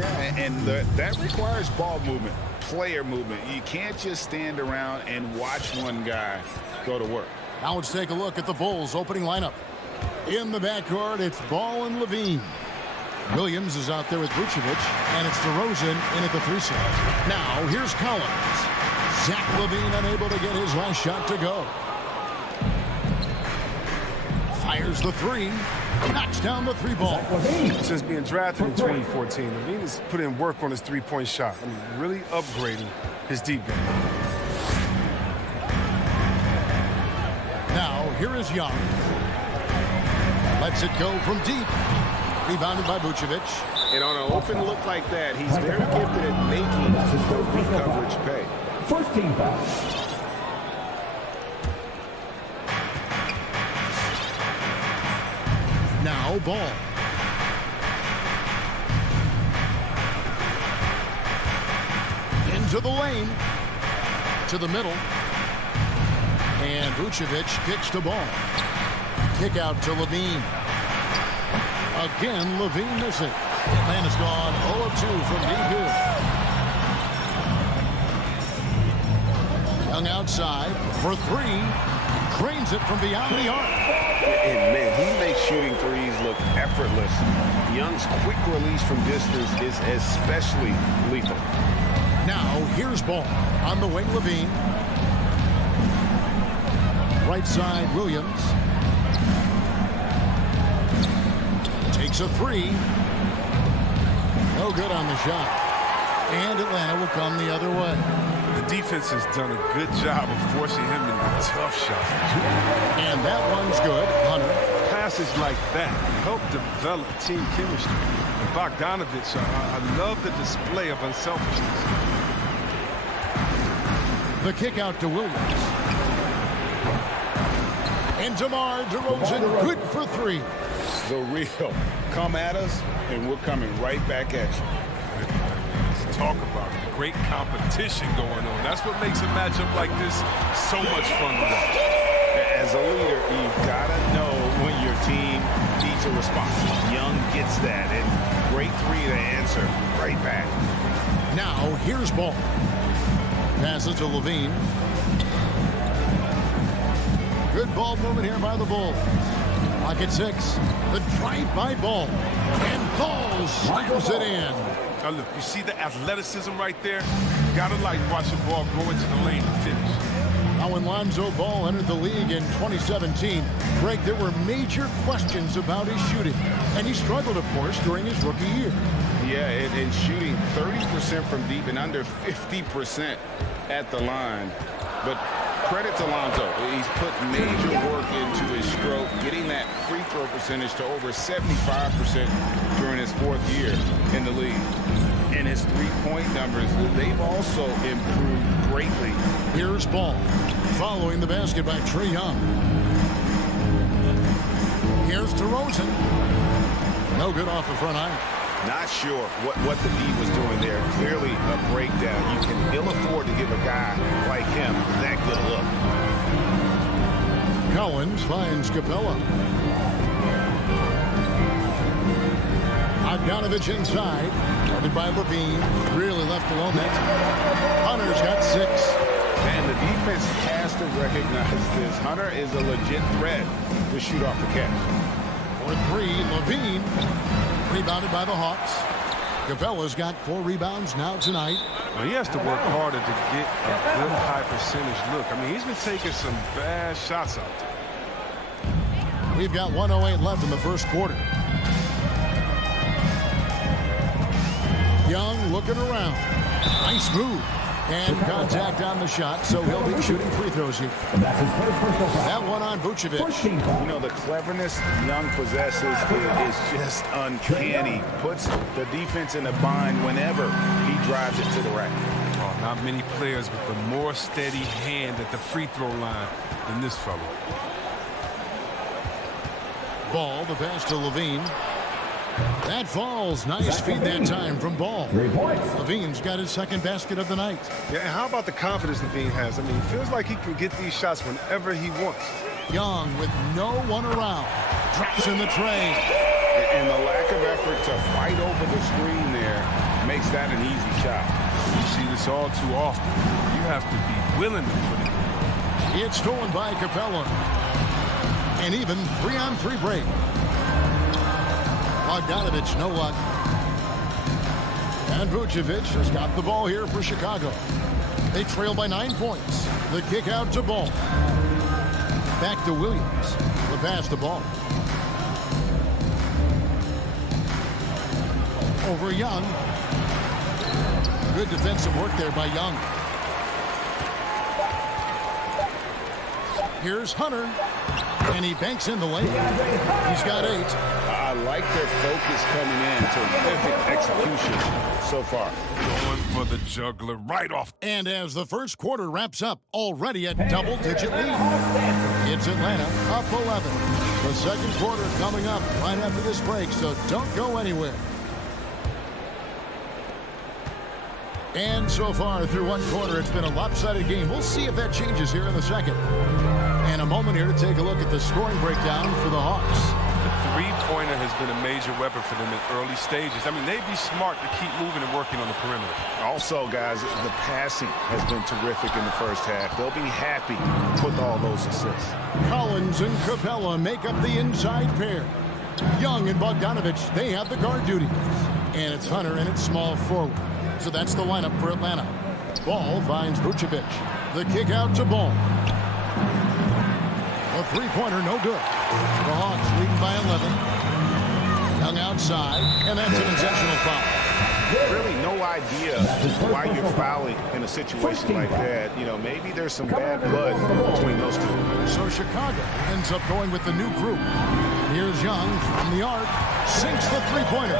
Yeah, and that requires ball movement, player movement. You can't just stand around and watch one guy go to work. Now let's take a look at the Bulls' opening lineup. In the backcourt, it's Ball and Levine. Williams is out there with Vucevic, and it's DeRozan in at the 3 slot. Now, here's Collins. Zach Levine unable to get his last shot to go. Fires the 3. Knocks down the 3 ball. Since being drafted in 2014, Levine has put in work on his three-point shot. I mean, really upgrading his deep game. Now, here is Young. Lets it go from deep. Rebounded by Vucevic. And on an open look like that, he's very gifted at making the coverage pay. First team foul. Now Ball. Into the lane. To the middle. And Vucevic kicks the ball. Kick out to Levine. Again, Levine missing. Man has gone 0 of 2 from deep here. Young outside for 3. Drains it from beyond the arc. And man, he makes shooting threes look effortless. Young's quick release from distance is especially lethal. Now, here's Ball. On the wing, Levine. Right side, Williams. Takes a 3. No good on the shot. And Atlanta will come the other way. The defense has done a good job of forcing him into tough shots. And that one's good. Hunter. Passes like that help develop team chemistry. And Bogdanovic, I love the display of unselfishness. The kick out to Williams. And DeMar DeRozan, good for 3. The real. Come at us, and we're coming right back at you. Let's talk about it. Great competition going on. That's what makes a matchup like this so much fun to watch. As a leader, you've got to know when your team needs a response. Young gets that, and great 3 to answer right back. Now, here's Ball. Passes to Levine. Good ball movement here by the Bulls. Pocket 6. The drive by Ball. And Ball slams it in. Now look, you see the athleticism right there? You gotta like watching ball go into the lane and finish. Now when Lonzo Ball entered the league in 2017, Greg, there were major questions about his shooting. And he struggled, of course, during his rookie year. Yeah, and shooting 30% from deep and under 50% at the line. But credit to Lonzo. He's put major work into his stroke, getting that free throw percentage to over 75% during his 4th year in the league. And his three-point numbers, they've also improved greatly. Here's Ball, following the basket by Trae Young. Here's DeRozan. No good off the front iron. Not sure what the D was doing there. Clearly a breakdown. You can ill afford to give a guy like him that good a look. Collins finds Capella. Bogdanovic inside. Guarded by Levine. Really left alone that time. Hunter's got 6. And the defense has to recognize this. Hunter is a legit threat to shoot off the catch. For 3, Levine. Rebounded by the Hawks. Capella's got 4 rebounds now tonight. Well, he has to work harder to get a good high percentage look. I mean, he's been taking some bad shots out there. We've got 1:08 left in the first quarter. Young looking around. Nice move. And contact on the shot, so he'll be shooting free throws here. That's his first personal foul. That one on Vucevic. You know, the cleverness Young possesses is just uncanny. Puts the defense in a bind whenever he drives it to the rack. Oh, not many players with a more steady hand at the free throw line than this fellow. Ball, the pass to Levine. That falls. Nice feed that time from Ball. 3 points. Levine's got his second basket of the night. Yeah, and how about the confidence Levine has? I mean, it feels like he can get these shots whenever he wants. Young with no one around. Drops in the tray. And the lack of effort to fight over the screen there makes that an easy shot. You see this all too often. You have to be willing to put it in. It's stolen by Capella. An even 3-on-3 break. Bogdanovic, no luck. And Vucevic has got the ball here for Chicago. They trail by 9 points. The kick out to Ball. Back to Williams. The pass to Ball. Over Young. Good defensive work there by Young. Here's Hunter. And he banks in the lane. He's got 8. I like their focus coming in. Terrific execution so far. Going for the juggler right off. And as the first quarter wraps up, already a double-digit lead. It's Atlanta up 11. The second quarter coming up right after this break, so don't go anywhere. And so far through one quarter, it's been a lopsided game. We'll see if that changes here in the second. And a moment here to take a look at the scoring breakdown for the Hawks. The three-pointer has been a major weapon for them in early stages. I mean, they'd be smart to keep moving and working on the perimeter. Also, guys, the passing has been terrific in the first half. They'll be happy with all those assists. Collins and Capella make up the inside pair. Young and Bogdanovic, they have the guard duty. And it's Hunter and it's small forward. So that's the lineup for Atlanta. Ball finds Vucevic. The kick out to Ball. A three-pointer, no good. The Hawks leading by 11. Young outside, and that's an intentional foul. Really no idea why you're fouling in a situation like that. You know, maybe there's some bad blood between those two. So Chicago ends up going with the new group. Here's Young from the arc. Sinks the three-pointer.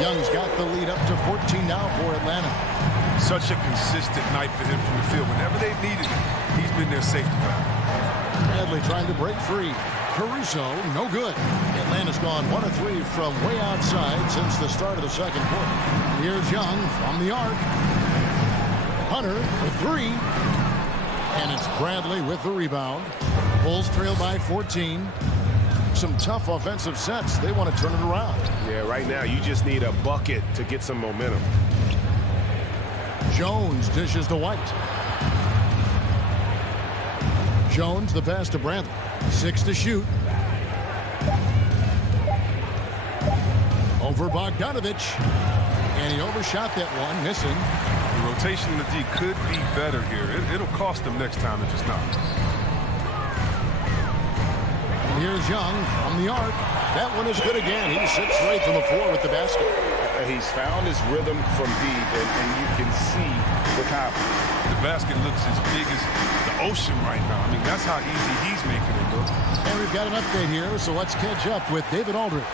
Young's got the lead up to 14 now for Atlanta. Such a consistent night for him from the field. Whenever they've needed him, he's been their safety valve. Bradley trying to break free. Caruso, no good. Atlanta's gone 1 of 3 from way outside since the start of the second quarter. Here's Young from the arc. Hunter for 3. And it's Bradley with the rebound. Bulls trail by 14. Some tough offensive sets. They want to turn it around. Yeah, right now you just need a bucket to get some momentum. Jones dishes to White. Jones, the pass to Bradley. 6 to shoot. Over Bogdanovic. And he overshot that one, missing. The rotation in the D could be better here. It'll cost them next time if it's not. And here's Young from the arc. That one is good again. He sits right from the floor with the basket. He's found his rhythm from deep, and you can see the confidence. The basket looks as big as the ocean right now. I mean, that's how easy he's making it look. And we've got an update here, so let's catch up with David Aldridge.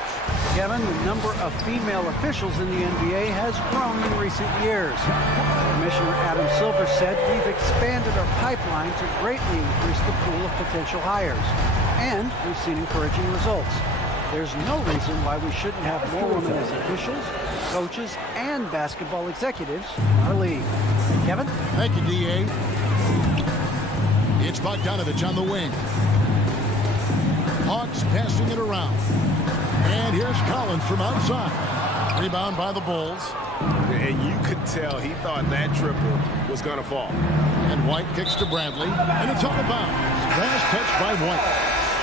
Kevin, the number of female officials in the NBA has grown in recent years. Commissioner Adam Silver said, "We've expanded our pipeline to greatly increase the pool of potential hires, and we've seen encouraging results. There's no reason why we shouldn't have more women as officials, coaches, and basketball executives in our league." Kevin? Thank you, D.A. It's Bogdanovic on the wing. Hawks passing it around. And here's Collins from outside. Rebound by the Bulls. And you could tell he thought that triple was going to fall. And White kicks to Bradley. And it's out of bounds. Last touch by White.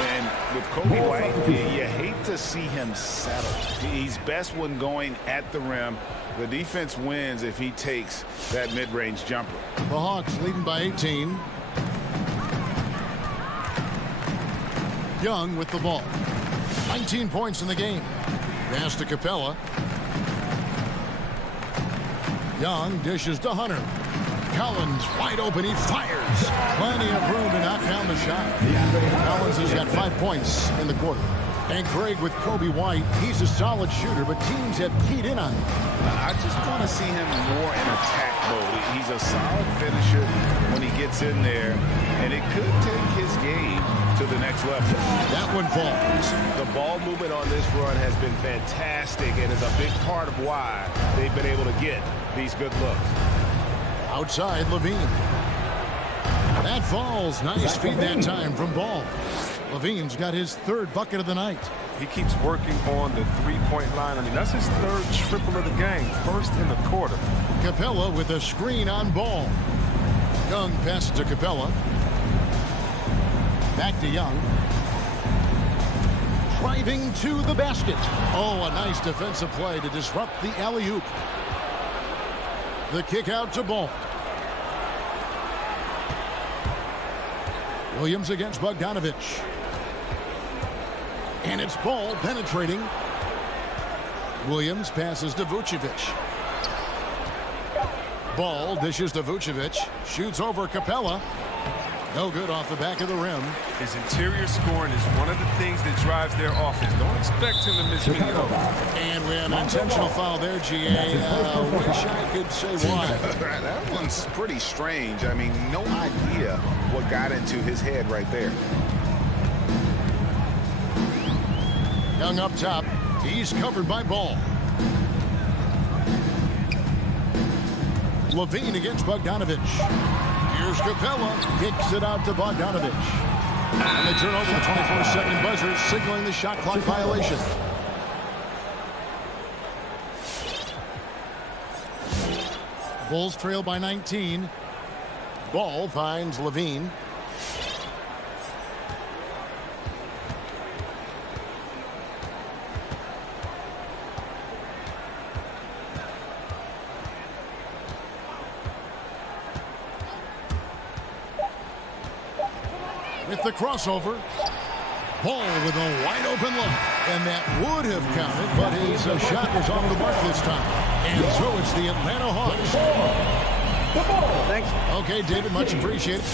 And with Kobe White, you hate to see him settle. He's best when going at the rim. The defense wins if he takes that mid-range jumper. The Hawks leading by 18. Young with the ball. 19 points in the game. Pass to Capella. Young dishes to Hunter. Collins wide open. He fires. Plenty of room to knock down the shot. Collins has got 5 points in the quarter. And Craig with Kobe White, he's a solid shooter, but teams have keyed in on him. I just want to see him more in attack mode. He's a solid finisher when he gets in there, and it could take his game to the next level. That one falls. The ball movement on this run has been fantastic and is a big part of why they've been able to get these good looks. Outside, Levine. That falls. Nice feed that time from Ball. Levine's got his third bucket of the night. He keeps working on the three-point line. I mean, that's his third triple of the game, first in the quarter. Capella with a screen on Ball. Young passes to Capella. Back to Young. Driving to the basket. Oh, a nice defensive play to disrupt the alley-oop. The kick out to Ball. Williams against Bogdanovic. And it's Ball penetrating. Williams passes to Vucevic. Ball dishes to Vucevic. Shoots over Capella. No good off the back of the rim. His interior scoring is one of the things that drives their offense. Don't expect him to miss many of them. And we have an intentional foul there, GA. Wish I could say why. That one's pretty strange. I mean, no idea what got into his head right there. Young up top. He's covered by Ball. Levine against Bogdanovic. Here's Capella. Kicks it out to Bogdanovic. And they turn over the 24-second buzzer, signaling the shot clock violation. Bulls trail by 19. Ball finds Levine. With the crossover. Ball with a wide open look. And that would have counted, but his shot was off the mark this time. And so it's the Atlanta Hawks. Thanks. Okay, David, much appreciated.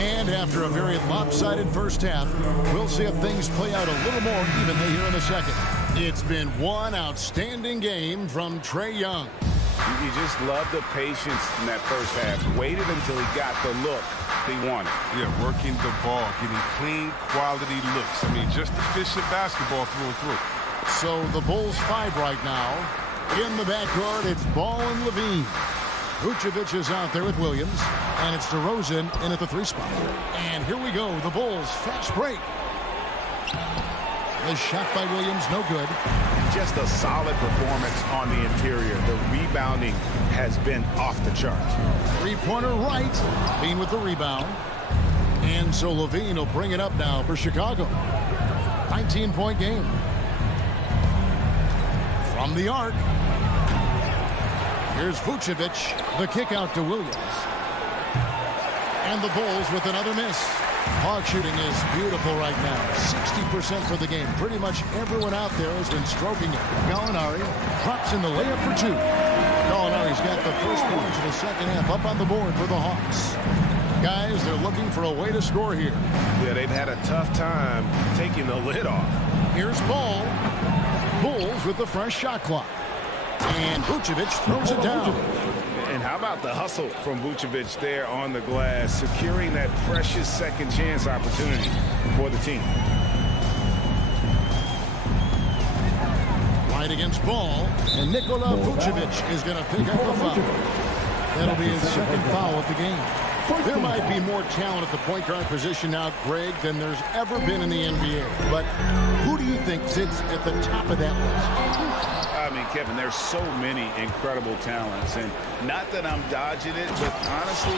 And after a very lopsided first half, we'll see if things play out a little more evenly here in the second. It's been one outstanding game from Trae Young. You just love the patience in that first half. Waited until he got the look he wanted. Yeah, working the ball, getting clean, quality looks. I mean, just efficient basketball through and through. So the Bulls 5 right now. In the backcourt, it's Ball and Levine. Vucevic is out there with Williams. And it's DeRozan in at the 3 spot. And here we go. The Bulls fast break. The shot by Williams, no good. Just a solid performance on the interior. The rebounding has been off the charts. 3-pointer right. Levine with the rebound. And so Levine will bring it up now for Chicago. 19-point game. From the arc. Here's Vucevic. The kick out to Williams. And the Bulls with another miss. Hawk shooting is beautiful right now. 60% for the game. Pretty much everyone out there has been stroking it. Gallinari drops in the layup for 2. Gallinari's got the first points of the second half up on the board for the Hawks. Guys, they're looking for a way to score here. Yeah, they've had a tough time taking the lid off. Here's Ball. Bulls with the fresh shot clock. And Vucevic throws it down. And how about the hustle from Vucevic there on the glass, securing that precious second chance opportunity for the team. Right against Ball, and Nikola Vucevic is going to pick up the foul. That'll be his second foul of the game. There might be more talent at the point guard position now, Greg, than there's ever been in the NBA. But who do you think sits at the top of that list? I mean, Kevin, there's so many incredible talents, and not that I'm dodging it, but honestly,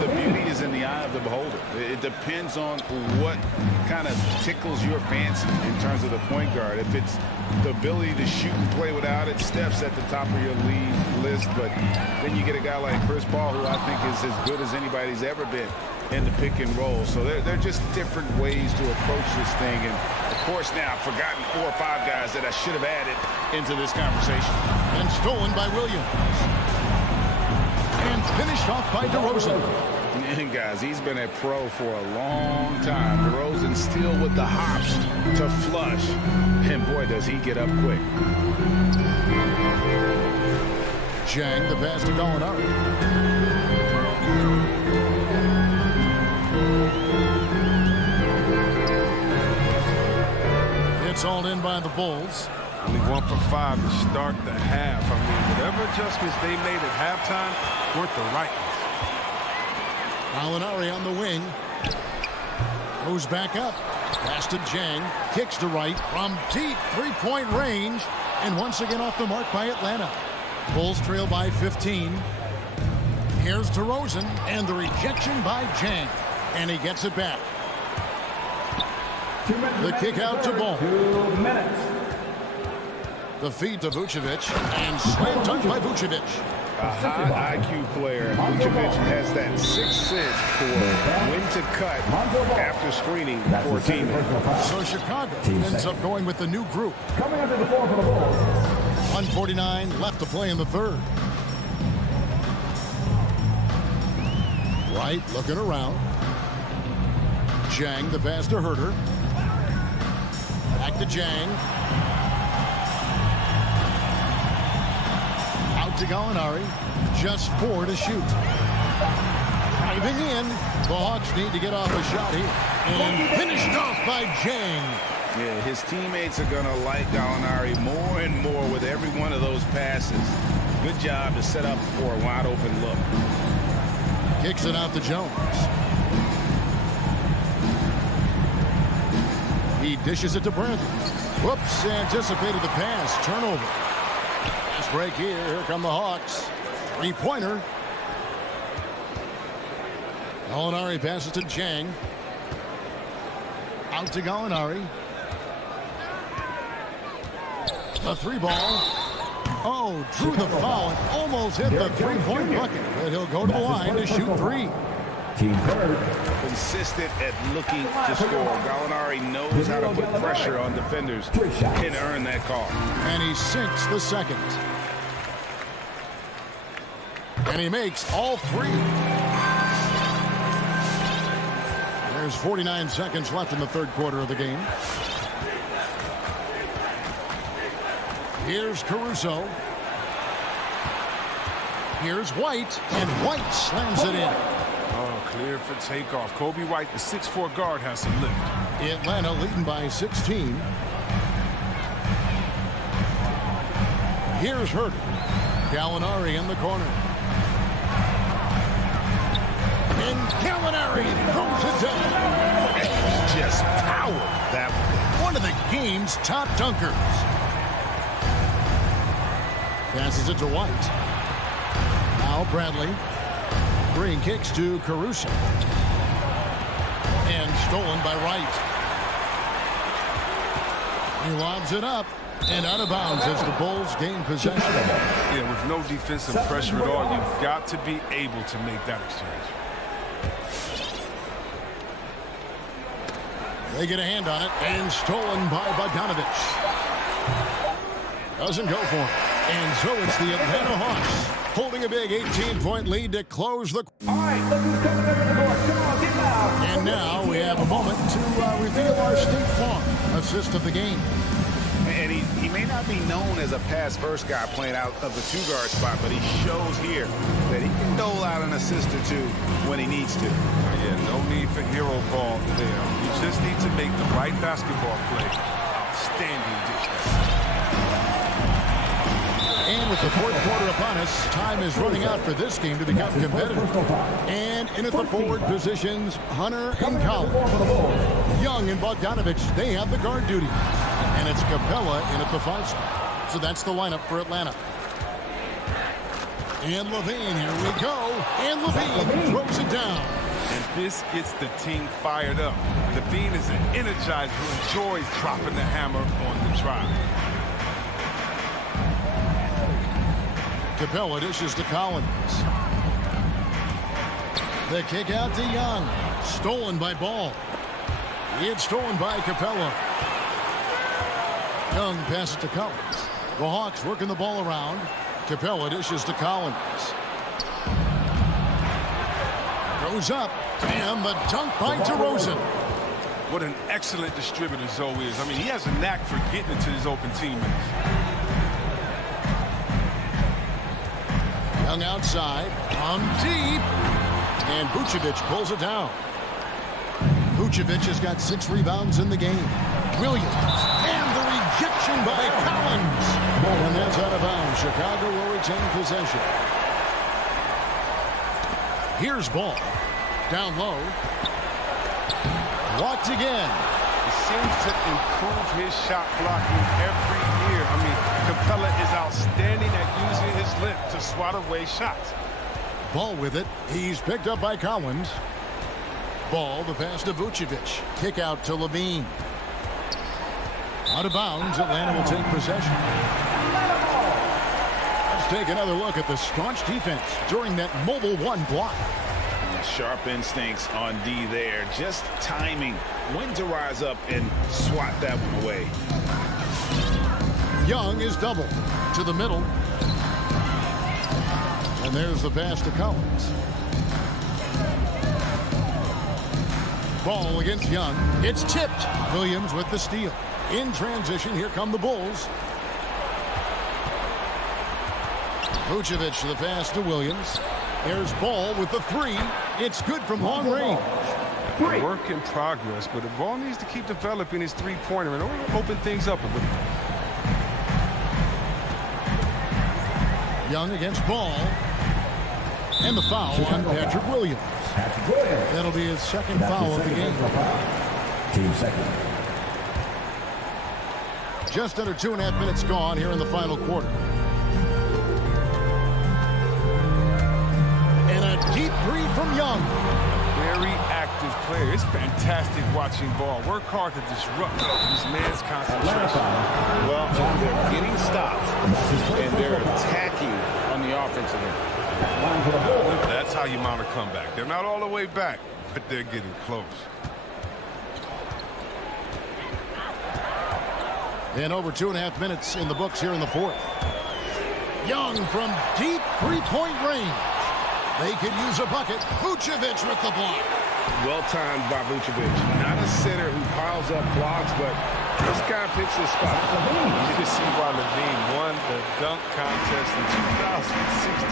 the beauty is in the eye of the beholder. It depends on what kind of tickles your fancy in terms of the point guard. If it's the ability to shoot and play without it, Steph's at the top of your league list, but then you get a guy like Chris Paul, who I think is as good as anybody's ever been in the pick and roll. So they're just different ways to approach this thing. And, of course, now I've forgotten 4 or 5 guys that I should have added into this conversation. And stolen by Williams. And finished off by DeRozan. And, guys, he's been a pro for a long time. DeRozan still with the hops to flush. And, boy, does he get up quick. Chang, the pass to Gallinari. It's hauled in by the Bulls. Only 1 for 5 to start the half. I mean, whatever adjustments they made at halftime weren't the right ones. Gallinari on the wing. Goes back up. Pass to Jang. Kicks to right from deep three-point range. And once again off the mark by Atlanta. Bulls trail by 15. Here's DeRozan. And the rejection by Jang. And he gets it back. The kick out to Ball. 2 minutes. The feed to Vucevic. And slam dunk by Vucevic. A high IQ player. Vucevic has that sixth sense for when to cut after screening for a teammate. So Chicago ends up going with the new group. Coming under the floor for the Bulls. 1:49 left to play in the third. Wright looking around. Jang, the pass to Herter. Back to Jang. Out to Gallinari. Just 4 to shoot. Driving in. The Hawks need to get off a shot here. And finished off by Jang. Yeah, his teammates are going to like Gallinari more and more with every one of those passes. Good job to set up for a wide open look. Kicks it out to Jones. He dishes it to Bradley. Whoops, anticipated the pass. Turnover. Fast break here. Here come the Hawks. Three-pointer. Gallinari passes to Jang. Out to Gallinari. A 3-ball. Oh, drew the foul and almost hit the three-point bucket. But he'll go to the line to shoot 3. Team third. Consistent at looking to score. Gallinari knows how to put pressure on defenders and earn that call. And he sinks the second. And he makes all 3. There's 49 seconds left in the third quarter of the game. Here's Caruso. Here's White, and White slams it in. Oh, clear for takeoff. Kobe White, the 6'4" guard, has some lift. Atlanta leading by 16. Here's Herter. Gallinari in the corner. And Gallinari throws it down. Just power that one of the game's top dunkers. Passes it to White. Now Bradley. Green kicks to Caruso. And stolen by Wright. He lobs it up and out of bounds as the Bulls gain possession. Yeah, with no defensive pressure at all, you've got to be able to make that exchange. They get a hand on it and stolen by Bogdanovic. Doesn't go for it. And so it's the Atlanta Hawks holding a big 18-point lead to close the... All right, look who's coming over the door. Come on, get loud. And now we have a moment to reveal our State Farm assist of the game. And he may not be known as a pass-first guy playing out of the 2-guard spot, but he shows here that he can dole out an assist or 2 when he needs to. Yeah, no need for hero ball there. You just need to make the right basketball play. Outstanding defense. And with the fourth quarter upon us, time is running out for this game to become competitive. And in at the forward positions, Hunter and Collins. Young and Bogdanovic, they have the guard duty. And it's Capella in at the 5 spot. So that's the lineup for Atlanta. And Levine, here we go. And Levine throws it down. And this gets the team fired up. Levine is an energizer who enjoys dropping the hammer on the drive. Capella dishes to Collins. The kick out to Young. Stolen by Ball. It's stolen by Capella. Young passes to Collins. The Hawks working the ball around. Capella dishes to Collins. Goes up. And the dunk by DeRozan. What an excellent distributor Zoe is. I mean, he has a knack for getting it to his open teammates. Young outside, from deep, and Vucevic pulls it down. Vucevic has got 6 rebounds in the game. Williams, and the Ejection by Collins. And that's out of bounds. Chicago will retain possession. Here's ball. Down low. Blocked again. He seems to improve his shot blocking every year. I mean, Capella is outstanding at using his length to swat away shots. Ball with it. He's picked up by Collins. Ball, the pass to Vucevic. Kick out to Levine. Out of bounds, Atlanta will take possession. Let's take another look at the staunch defense during that mobile one block. Sharp instincts on D there. Just timing when to rise up and swat that one away. Young is double to the middle. And there's the pass to Collins. Ball against Young. It's tipped. Williams with the steal. In transition, here come the Bulls. Vucevic the pass to Williams. There's Ball with the three. It's good from long range. Work in progress, but the ball needs to keep developing his three-pointer in order to open things up a little. Young against Ball. And the foul on Patrick Williams. That'll be his second foul of the game. Team second. Just under 2.5 minutes gone here in the final quarter. And a deep three from Young. Very active player. It's fantastic watching Ball work hard to disrupt this man's concentration. Well, they're getting stopped, and they're attacking on the offensive end. That's how you mount a comeback. They're not all the way back, but they're getting close. And over 2.5 minutes in the books here in the fourth. Young from deep three-point range. They could use a bucket. Vucevic with the block. Well timed by Vucevic. Not a center who piles up blocks, but this guy picks his spot. You can see why Levine won the dunk contest in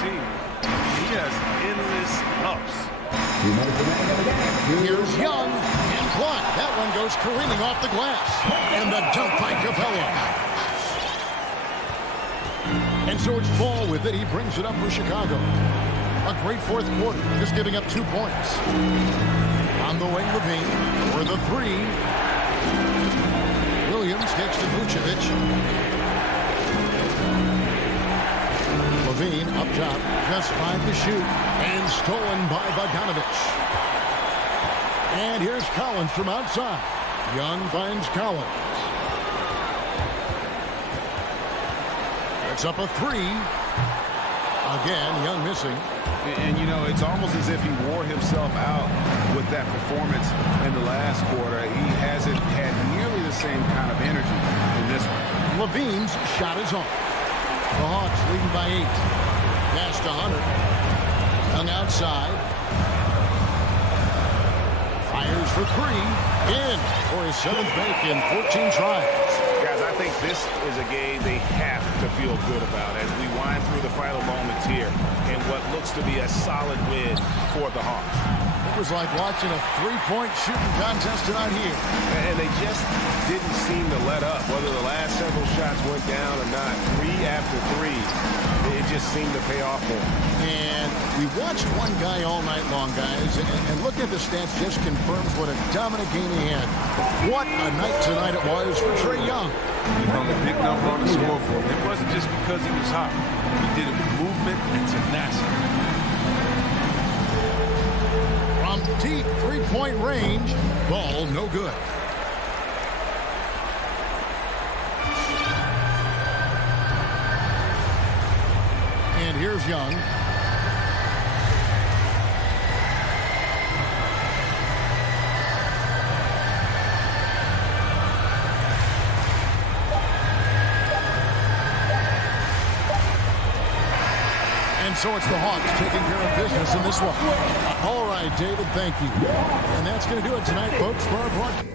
2016. He has endless ups. Here's Young and blocked. That one goes careening off the glass. And the dunk by Capella. And so it's Ball with it. He brings it up for Chicago. A great fourth quarter, just giving up 2 points. On the wing, Levine for the three. Williams takes to Vucevic. Levine up top, just 5 to shoot, and stolen by Bogdanovic. And here's Collins from outside. Young finds Collins. It's up a three. Again, Young missing. And, you know, it's almost as if he wore himself out with that performance in the last quarter. He hasn't had nearly the same kind of energy in this one. Levine's shot is off. The Hawks leading by 8. Pass to Hunter. Young outside. Fires for three. In for his 7th make in 14 tries. Guys, I think this is a game they have to feel good about as we wind through the final moments here in what looks to be a solid win for the Hawks. It was like watching a three-point shooting contest tonight here. And they just didn't seem to let up. Whether the last several shots went down or not, 3 after 3, it just seemed to pay off for them. And we watched one guy all night long, guys, and looking at the stats just confirms what a dominant game he had. What a night tonight it was for Trae Young. He hung a big number on the scoreboard. It wasn't just because he was hot. He did it with movement and tenacity. From deep three-point range, Ball no good. And here's Young. And so it's the Hawks taking care of business in this one. All right, David, thank you. And that's going to do it tonight, folks, for our broadcast.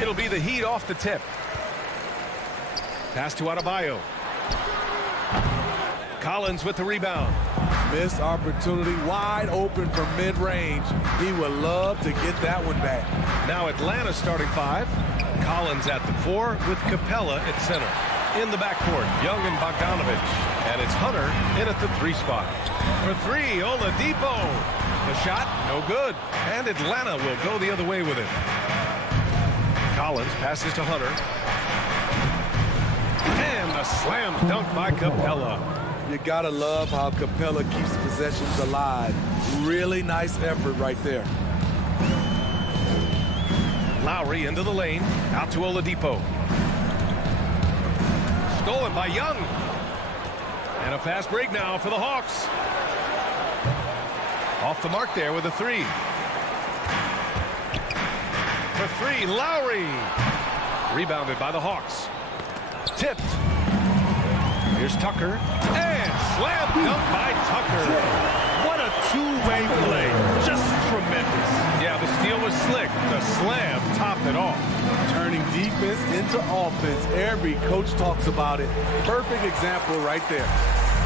It'll be the Heat off the tip. Pass to Adebayo. Collins with the rebound. Missed opportunity, wide open from mid-range. He would love to get that one back. Now Atlanta starting five. Collins at the 4 with Capella at center. In the backcourt, Young and Bogdanovic. And it's Hunter in at the 3 spot. For 3, Oladipo. The shot, no good. And Atlanta will go the other way with it. Collins passes to Hunter. And a slam dunk by Capella. You gotta love how Capella keeps possessions alive. Really nice effort right there. Lowry into the lane, out to Oladipo. Stolen by Young. And a fast break now for the Hawks. Off the mark there with a 3. For 3, Lowry. Rebounded by the Hawks. Tipped. Here's Tucker. And slam dunk by Tucker. What a two-way play. Just tremendous. Yeah, the steal was slick. The slam topped it off. Turning defense into offense. Every coach talks about it. Perfect example right there.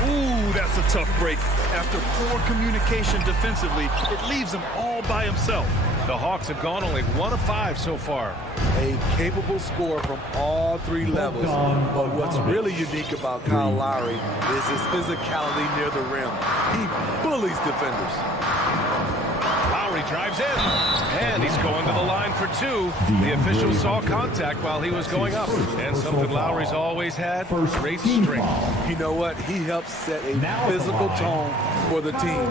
Ooh, that's a tough break. After poor communication defensively, it leaves him all by himself. The Hawks have gone only 1 of 5 so far. A capable scorer from all 3 levels. But what's really unique about Kyle Lowry is his physicality near the rim. He bullies defenders. Lowry drives in. And he's going to the line for 2. The official saw contact while he was going up. And something Lowry's always had, great strength. You know what? He helps set a physical tone for the team.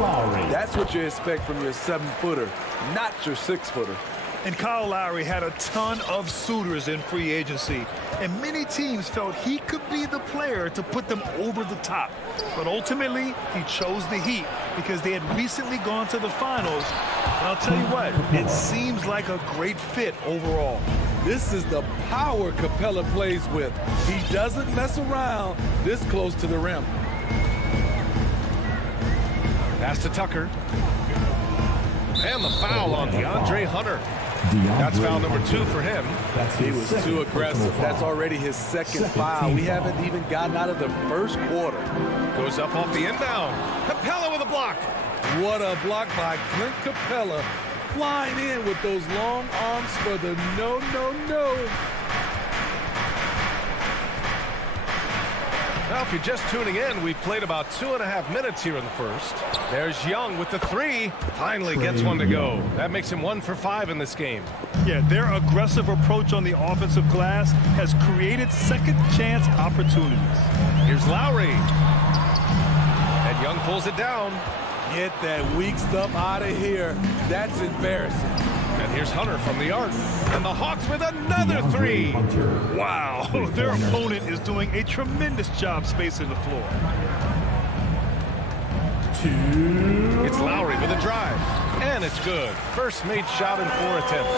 That's what you expect from your 7-footer, not your 6-footer. And Kyle Lowry had a ton of suitors in free agency, and many teams felt he could be the player to put them over the top. But ultimately, he chose the Heat because they had recently gone to the finals. And I'll tell you what, it seems like a great fit overall. This is the power Capella plays with. He doesn't mess around this close to the rim. Pass to Tucker. And the foul on DeAndre Hunter. That's foul number 2 for him. He was too aggressive. That's already his 2nd foul. We haven't even gotten out of the 1st quarter. Goes up off the inbound. Capella with a block. What a block by Clint Capella. Flying in with those long arms for the no. Well, if you're just tuning in, we've played about 2.5 minutes here in the first. There's Young with the three. Finally gets one to go. That makes him 1 for 5 in this game. Yeah, their aggressive approach on the offensive glass has created second chance opportunities. Here's Lowry. And Young pulls it down. Get that weak stuff out of here. That's embarrassing. And here's Hunter from the arc. And the Hawks with another three. Wow, their opponent is doing a tremendous job spacing the floor. It's Lowry with a drive. And it's good. First made shot in 4 attempts.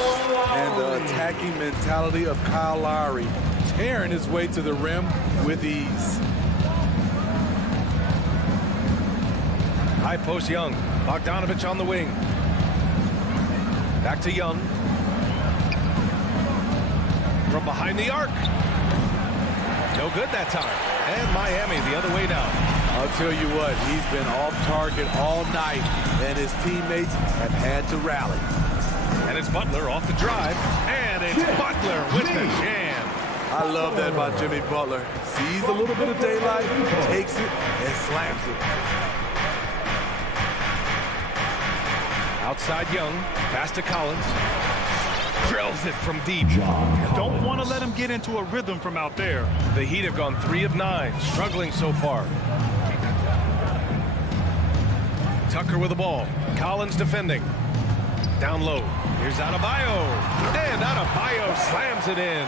And the attacking mentality of Kyle Lowry, tearing his way to the rim with ease. High post Young. Bogdanovic on the wing. Back to Young. From behind the arc. No good that time. And Miami the other way now. I'll tell you what, he's been off target all night, and his teammates have had to rally. And it's Butler off the drive. And it's Butler with the jam. I love that about Jimmy Butler. Sees a little bit of daylight, takes it, and slams it. Outside Young, pass to Collins. Drills it from deep. Don't want to let him get into a rhythm from out there. The Heat have gone 3 of 9, struggling so far. Tucker with the ball. Collins defending. Down low. Here's Adebayo. And Adebayo slams it in.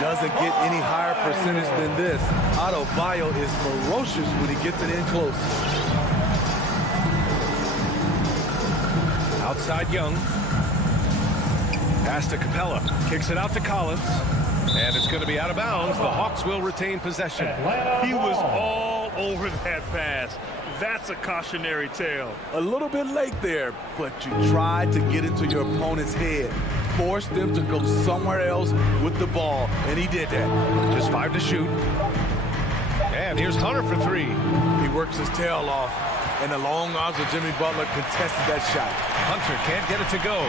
Doesn't get any higher percentage than this. Adebayo is ferocious when he gets it in close. Outside Young. Pass to Capella. Kicks it out to Collins. And it's going to be out of bounds. The Hawks will retain possession. He was all over that pass. That's a cautionary tale. A little bit late there, but you tried to get into your opponent's head. Force them to go somewhere else with the ball, and he did that. Just 5 to shoot. And here's Hunter for 3. He works his tail off, and the long arms of Jimmy Butler contested that shot. Hunter can't get it to go.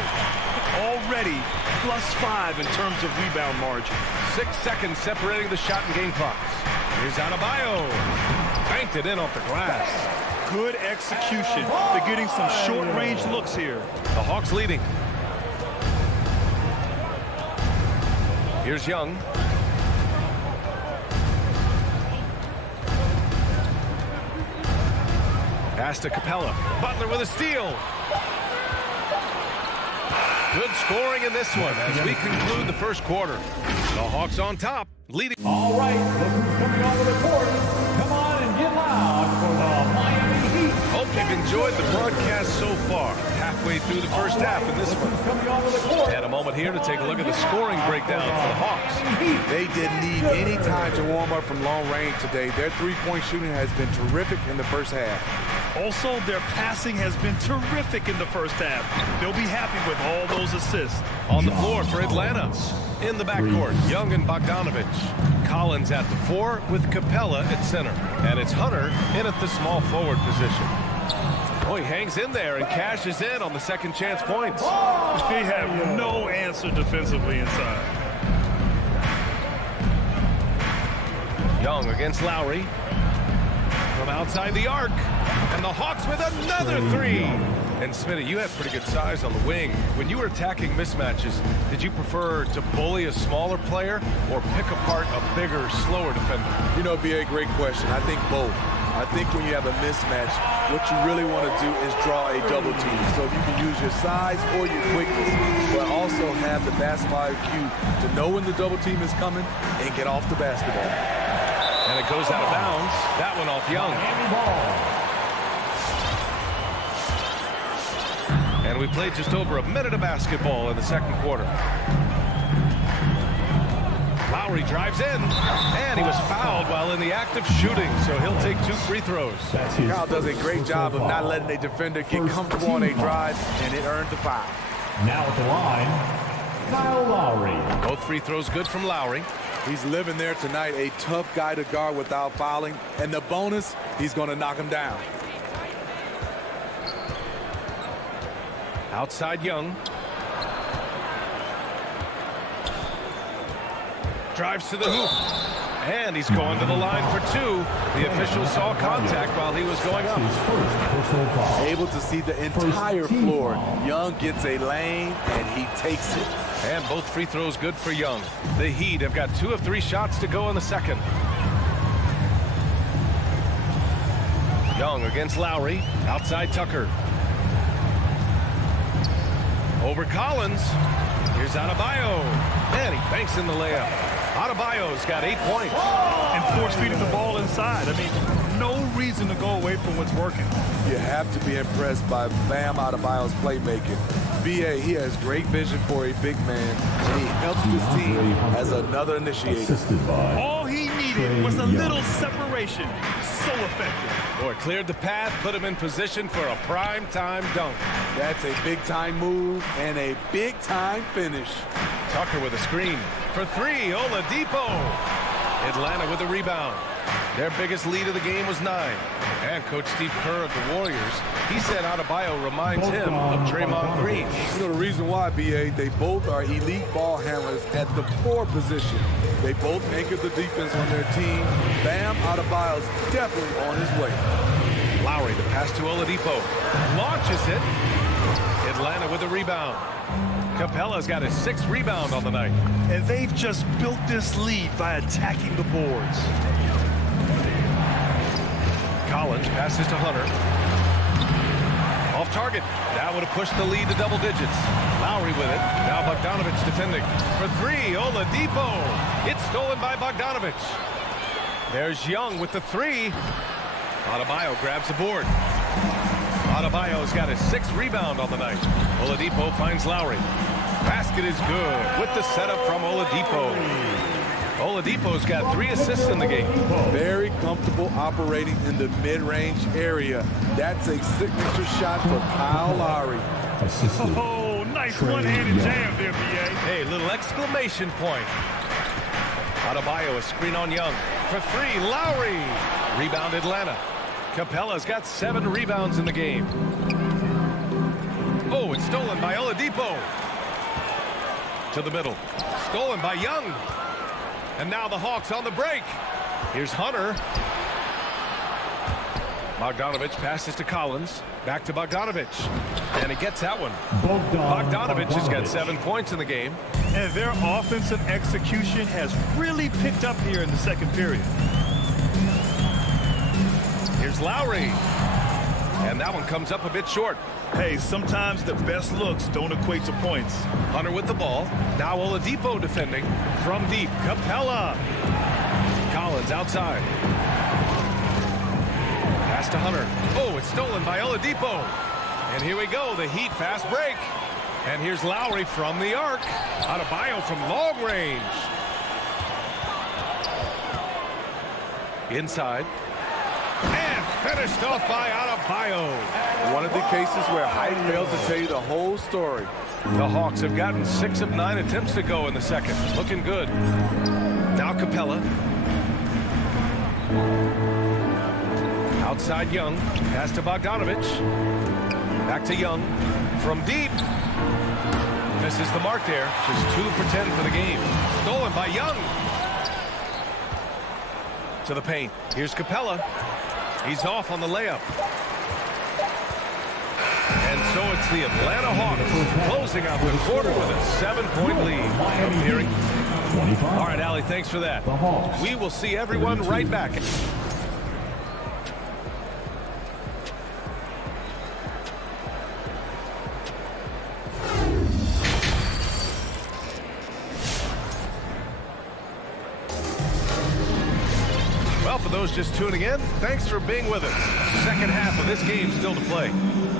Already +5 in terms of rebound margin. 6 seconds separating the shot and game clocks. Here's Adebayo. Banked it in off the glass. Good execution. They're getting some short-range looks here. The Hawks leading. Here's Young. Pass to Capella. Butler with a steal. Good scoring in this one as we conclude the first quarter. The Hawks on top, leading. All right, look who's coming onto the court. Come on and get loud for the Miami Heat. Hope you've enjoyed the broadcast so far. Halfway through the first half in this one. Coming onto the court. And a moment here to take a look at the scoring breakdown for the Hawks. They didn't need any time to warm up from long range today. Their three-point shooting has been terrific in the first half. Also, their passing has been terrific in the first half. They'll be happy with all those assists. On the floor for Atlanta. In the backcourt, Young and Bogdanovic. Collins at the 4 with Capella at center. And it's Hunter in at the small forward position. Oh, he hangs in there and cashes in on the second chance points. They have no answer defensively inside. Young against Lowry. From outside the arc. And the Hawks with another 3. And Smitty, you had pretty good size on the wing. When you were attacking mismatches, did you prefer to bully a smaller player or pick apart a bigger, slower defender? You know, it'd be a great question. I think both. I think when you have a mismatch, what you really want to do is draw a double team. So if you can use your size or your quickness, but also have the basketball IQ to know when the double team is coming and get off the basketball. And it goes out of bounds. That one off Young. And we played just over a minute of basketball in the second quarter. Lowry drives in, and he was fouled while in the act of shooting, so he'll take 2 free throws. Kyle does a great job of not letting a defender get comfortable on a drive, and it earned the foul. Now at the line, Kyle Lowry. Both free throws good from Lowry. He's living there tonight, a tough guy to guard without fouling, and the bonus, he's going to knock him down. Outside Young. Drives to the hoop. And he's going to the line for two. The official saw contact while he was going up. Able to see the entire floor. Young gets a lane, and he takes it. And both free throws good for Young. The Heat have got 2 of 3 shots to go in the second. Young against Lowry. Outside Tucker. Over Collins. Here's Adebayo. And he banks in the layup. Adebayo's got 8 points. And force feeding the ball inside. I mean, no reason to go away from what's working. You have to be impressed by Bam Adebayo's playmaking. BA, he has great vision for a big man, and he helps his team as another initiator. All he needed was a little separation. So effective. Boy, cleared the path, put him in position for a prime-time dunk. That's a big-time move and a big-time finish. Tucker with a screen. For 3, Oladipo. Atlanta with a rebound. Their biggest lead of the game was 9. And Coach Steve Kerr of the Warriors, he said Adebayo reminds him of Draymond Green. You know the reason why, BA, they both are elite ball handlers at the 4 position. They both anchor the defense on their team. Bam Adebayo's definitely on his way. Lowry, the pass to Oladipo. Launches it. Atlanta with a rebound. Capella's got his 6th rebound on the night. And they've just built this lead by attacking the boards. Collins passes to Hunter. Off target. That would have pushed the lead to double digits. Lowry with it. Now Bogdanovic defending. For 3, Oladipo. It's stolen by Bogdanovic. There's Young with the 3. Adebayo grabs the board. Adebayo's got his 6th rebound on the night. Oladipo finds Lowry. Basket is good with the setup from Oladipo. Oladipo's got 3 assists in the game. Very comfortable operating in the mid-range area. That's a signature shot for Kyle Lowry. Oh, nice one-handed jam there, BA. Hey, little exclamation point. Adebayo, a screen on Young. For 3, Lowry. Rebound Atlanta. Capella's got 7 rebounds in the game. Oh, it's stolen by Oladipo. To the middle. Stolen by Young. And now the Hawks on the break. Here's Hunter. Bogdanovic passes to Collins. Back to Bogdanovic. And he gets that one. Bogdanovic has got 7 points in the game. And their offensive execution has really picked up here in the second period. Here's Lowry. And that one comes up a bit short. Hey, sometimes the best looks don't equate to points. Hunter with the ball. Now Oladipo defending from deep. Capella. Collins outside. Pass to Hunter. Oh, it's stolen by Oladipo. And here we go, the Heat fast break. And here's Lowry from the arc. Adebayo from long range. Inside. And finished off by Adebayo. One of the cases where height fails to tell you the whole story. The Hawks have gotten 6 of 9 attempts to go in the second. Looking good. Now Capella. Outside Young. Pass to Bogdanovic. Back to Young. From deep. Misses the mark there. Just 2 for 10 for the game. Stolen by Young. To the paint. Here's Capella. He's off on the layup. And so it's the Atlanta Hawks closing out the quarter with a 7-point lead. From hearing. All right, Allie, thanks for that. We will see everyone right back. Well, for those just tuning in, thanks for being with us. Second half of this game still to play.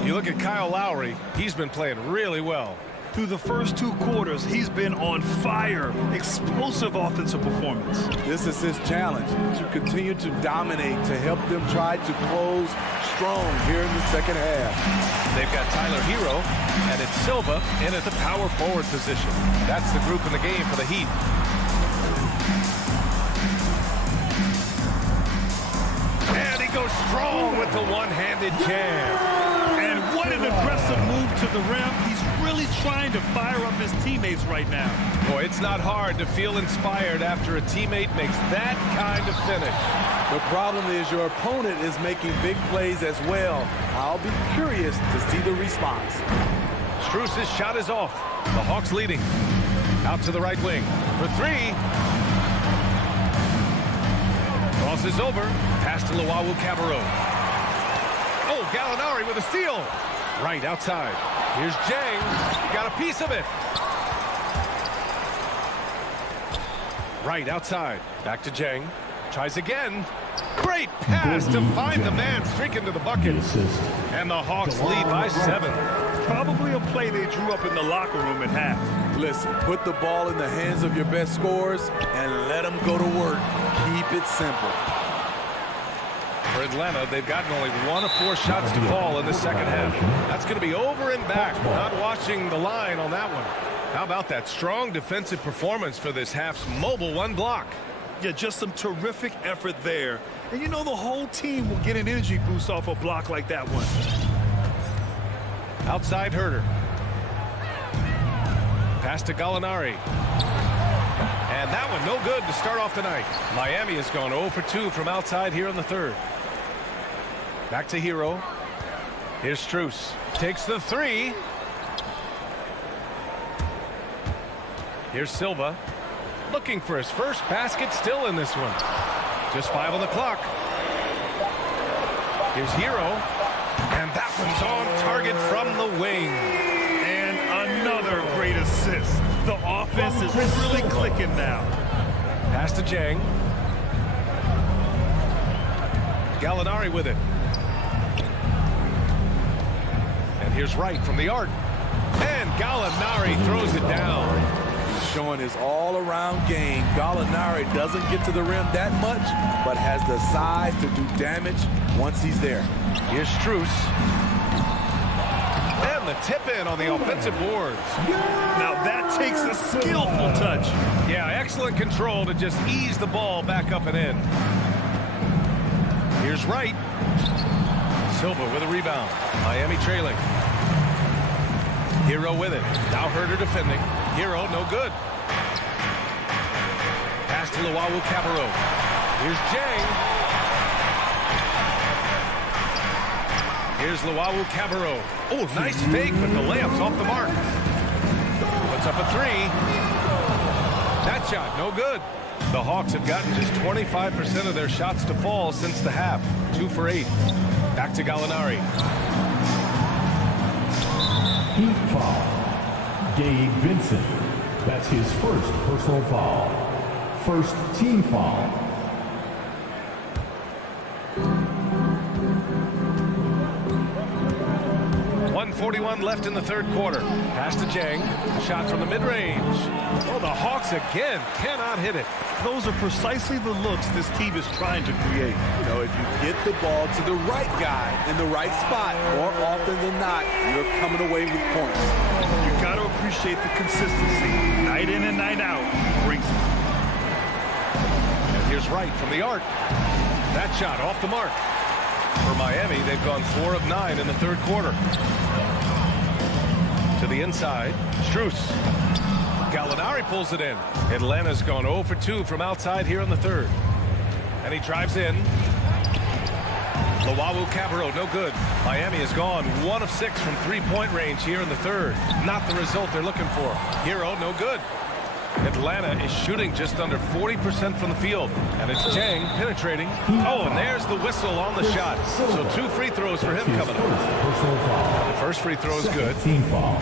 You look at Kyle Lowry, he's been playing really well. Through the first 2 quarters, he's been on fire. Explosive offensive performance. This is his challenge, to continue to dominate, to help them try to close strong here in the second half. They've got Tyler Hero, and it's Silva in at the power forward position. That's the group in the game for the Heat. And he goes strong with the one-handed jam. And what an aggressive move to the rim. He's really trying to fire up his teammates right now. Boy, it's not hard to feel inspired after a teammate makes that kind of finish. The problem is your opponent is making big plays as well. I'll be curious to see the response. Strus's shot is off. The Hawks leading. Out to the right wing for three. Crosses over. Pass to Luwawu-Cabarrot. Oh, Gallinari with a steal. Right outside. Here's Jang. Got a piece of it. Right outside. Back to Jang. Tries again. Great pass to find the man streaking to the bucket. And the Hawks lead by 7. Probably a play they drew up in the locker room at half. Listen, put the ball in the hands of your best scorers and let them go to work. Keep it simple. For Atlanta, they've gotten only 1 of 4 shots to fall in the second half. That's going to be over and back. Not watching the line on that one. How about that strong defensive performance for this half's mobile 1 block? Yeah, just some terrific effort there. And you know the whole team will get an energy boost off a block like that one. Outside Herter. Pass to Gallinari. And that one no good to start off the night. Miami has gone 0 for 2 from outside here in the third. Back to Hero. Here's Strus. Takes the 3. Here's Silva. Looking for his first basket still in this one. Just 5 on the clock. Here's Hero. And that one's on target from the wing. And another great assist. The offense is really clicking now. Pass to Jang. Gallinari with it. And here's Wright from the arc. And Gallinari throws it down. Showing his all-around game. Gallinari doesn't get to the rim that much, but has the size to do damage once he's there. Here's Strus. And the tip-in on the offensive boards. Now that takes a skillful touch. Yeah, excellent control to just ease the ball back up and in. Here's Wright. Silva with a rebound. Miami trailing. Hero with it. Now Herter defending. Hero, no good. Pass to Luwawu-Cabarrot. Here's Jang. Here's Luwawu-Cabarrot. Oh, nice fake, but the layup's off the mark. Puts up a 3. That shot, no good. The Hawks have gotten just 25% of their shots to fall since the half. 2 for 8. Back to Gallinari. Heat foul. Gabe Vincent. That's his first personal foul. First team foul. .141 left in the third quarter. Pass to Jang. Shot from the mid-range. Oh, the Hawks again cannot hit it. Those are precisely the looks this team is trying to create. You know, if you get the ball to the right guy in the right spot, more often than not, you're coming away with points. You got to appreciate the consistency. Night in and night out brings it. And here's Wright from the arc. That shot off the mark. For Miami, they've gone 4 of 9 in the third quarter. To the inside, Strus. Gallinari pulls it in. Atlanta's gone 0 for 2 from outside here in the third. And he drives in. Luwawu-Cabarrot, no good. Miami has gone 1 of 6 from 3-point range here in the third. Not the result they're looking for. Hero, no good. Atlanta is shooting just under 40% from the field. And it's Jang penetrating. Oh, and there's the whistle on the shot. So 2 free throws for him coming up. The first free throw is good. Team foul.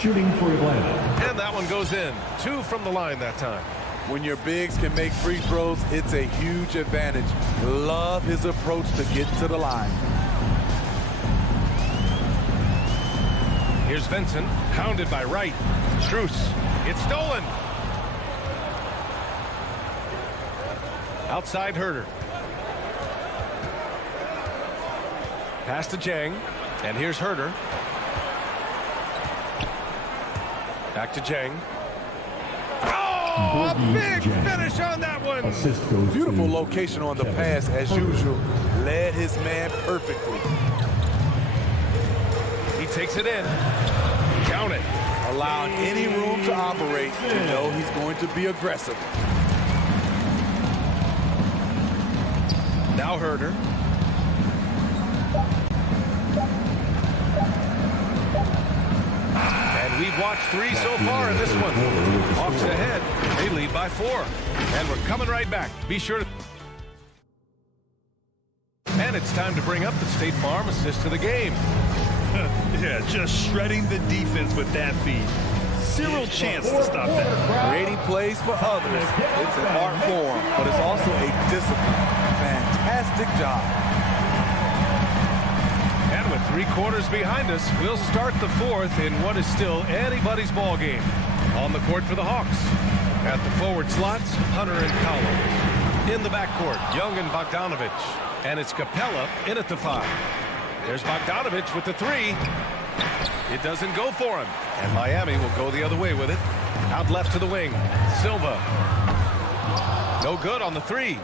Shooting for Atlanta. And that one goes in. 2 from the line that time. When your bigs can make free throws, it's a huge advantage. Love his approach to get to the line. Here's Vincent, hounded by Wright. Strus, it's stolen. Outside Herter. Pass to Jang, and here's Herter. Back to Jang. Oh, a big finish on that one. Assist goes Beautiful to location on the Kevin pass, as usual. Led his man perfectly. takes it in. Count it. Allowing any room to operate to know he's going to be aggressive. Now Herder. And we've watched 3 so far in this one. Hawks ahead. They lead by 4. And we're coming right back. Be sure to... And it's time to bring up the State Farm assist of the game. Yeah, just shredding the defense with that feed. Zero chance to stop that. Creating plays for others. It's an art form, but it's also a discipline. Fantastic job. And with 3 quarters behind us, we'll start the 4th in what is still anybody's ball game. On the court for the Hawks. At the forward slots, Hunter and Collins. In the backcourt, Young and Bogdanovic. And it's Capella in at the 5. There's Bogdanovic with the 3. It doesn't go for him. And Miami will go the other way with it. Out left to the wing. Silva. No good on the 3.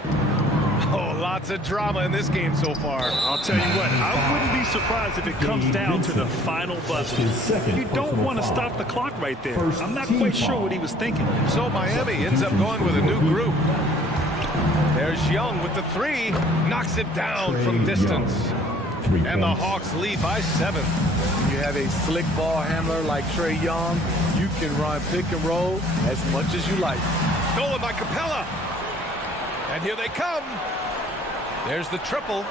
Oh, lots of drama in this game so far. I'll tell you what, I wouldn't be surprised if it comes down to the final buzzer. You don't want to stop the clock right there. I'm not quite sure what he was thinking. So Miami ends up going with a new group. There's Young with the 3. Knocks it down from distance. And the Hawks lead by 7. You have a slick ball handler like Trae Young. You can run pick and roll as much as you like. Stolen by Capella. And here they come. There's the triple.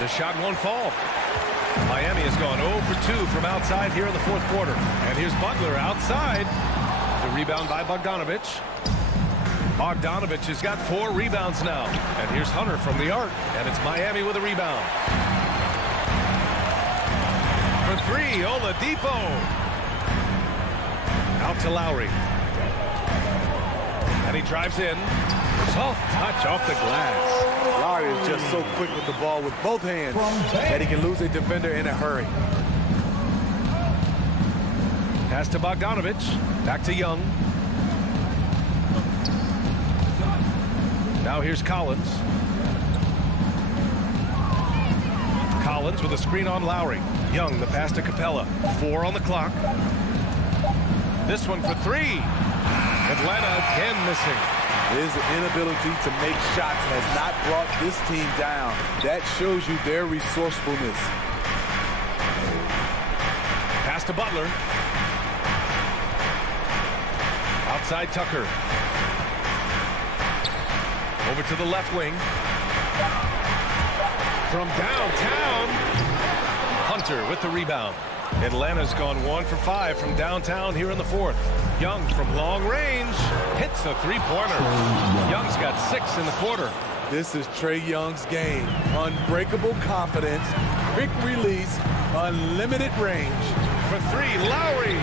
The shot won't fall. Miami has gone 0 for 2 from outside here in the 4th quarter. And here's Butler outside. The rebound by Bogdanovic. Bogdanovic has got 4 rebounds now. And here's Hunter from the arc. And it's Miami with a rebound. For 3, Oladipo. Out to Lowry. And he drives in. Soft touch off the glass. Lowry is just so quick with the ball with both hands that he can lose a defender in a hurry. Pass to Bogdanovic. Back to Young. Now here's Collins. Collins with a screen on Lowry. Young, the pass to Capella. 4 on the clock. This one for 3. Atlanta again missing. His inability to make shots has not brought this team down. That shows you their resourcefulness. Pass to Butler. Outside Tucker. Over to the left wing. From downtown. Hunter with the rebound. Atlanta's gone 1 for 5 from downtown here in the 4th. Young from long range hits a 3-pointer. Young's got 6 in the quarter. This is Trae Young's game. Unbreakable confidence, quick release, unlimited range. For 3, Lowry.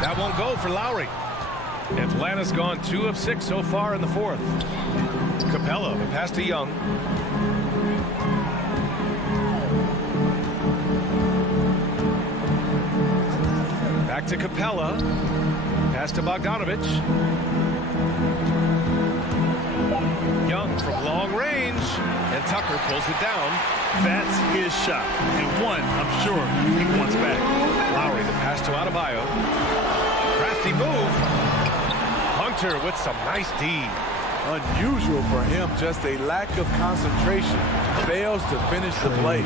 That won't go for Lowry. Atlanta's gone 2 of 6 so far in the 4th. Capella, the pass to Young. Back to Capella. Pass to Bogdanovic. Young from long range. And Tucker pulls it down. That's his shot. And one, I'm sure, he wants back. Lowry, the pass to Adebayo. Crafty move. Hunter with some nice D. Unusual for him, just a lack of concentration. Fails to finish the play.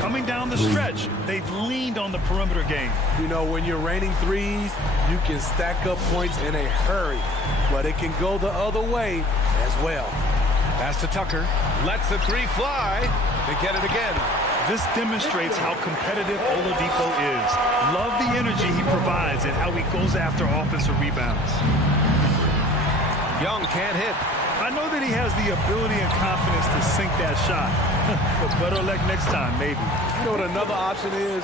Coming down the stretch, they've leaned on the perimeter game. You know, when you're raining threes, you can stack up points in a hurry, but it can go the other way as well. Pass to Tucker. Lets the 3 fly. They get it again. This demonstrates how competitive Oladipo is. Love the energy he provides and how he goes after offensive rebounds. Young can't hit. I know that he has the ability and confidence to sink that shot. But better luck next time, maybe. You know what another option is?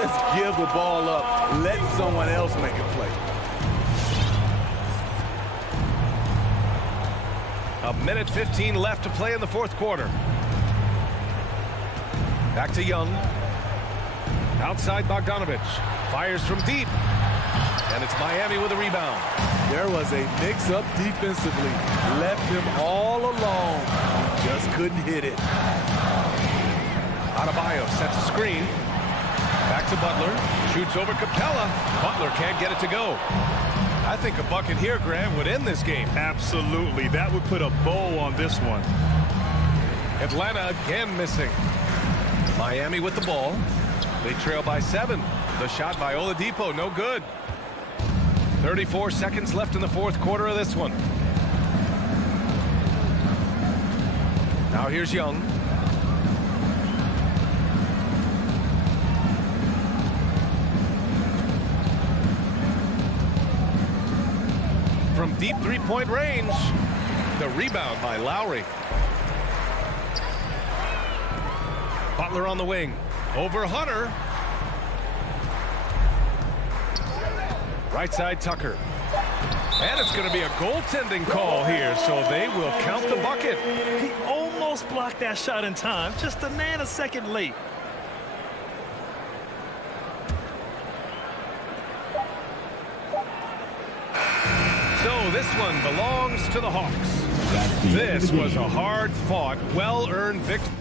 Just give the ball up. Let someone else make a play. A minute 15 left to play in the 4th quarter. Back to Young. Outside Bogdanovic. Fires from deep. And it's Miami with a rebound. There was a mix-up defensively. Left him all alone. Just couldn't hit it. Adebayo sets a screen. Back to Butler. Shoots over Capella. Butler can't get it to go. I think a bucket here, Grant, would end this game. Absolutely. That would put a bow on this one. Atlanta again missing. Miami with the ball. They trail by 7. The shot by Oladipo, no good. 34 seconds left in the fourth quarter of this one. Now here's Young. From deep three-point range. The rebound by Lowry. Butler on the wing. Over Hunter. Right side Tucker. And it's going to be a goaltending call here, so they will count the bucket. He almost blocked that shot in time, just a nanosecond late. So this one belongs to the Hawks. This was a hard-fought, well-earned victory.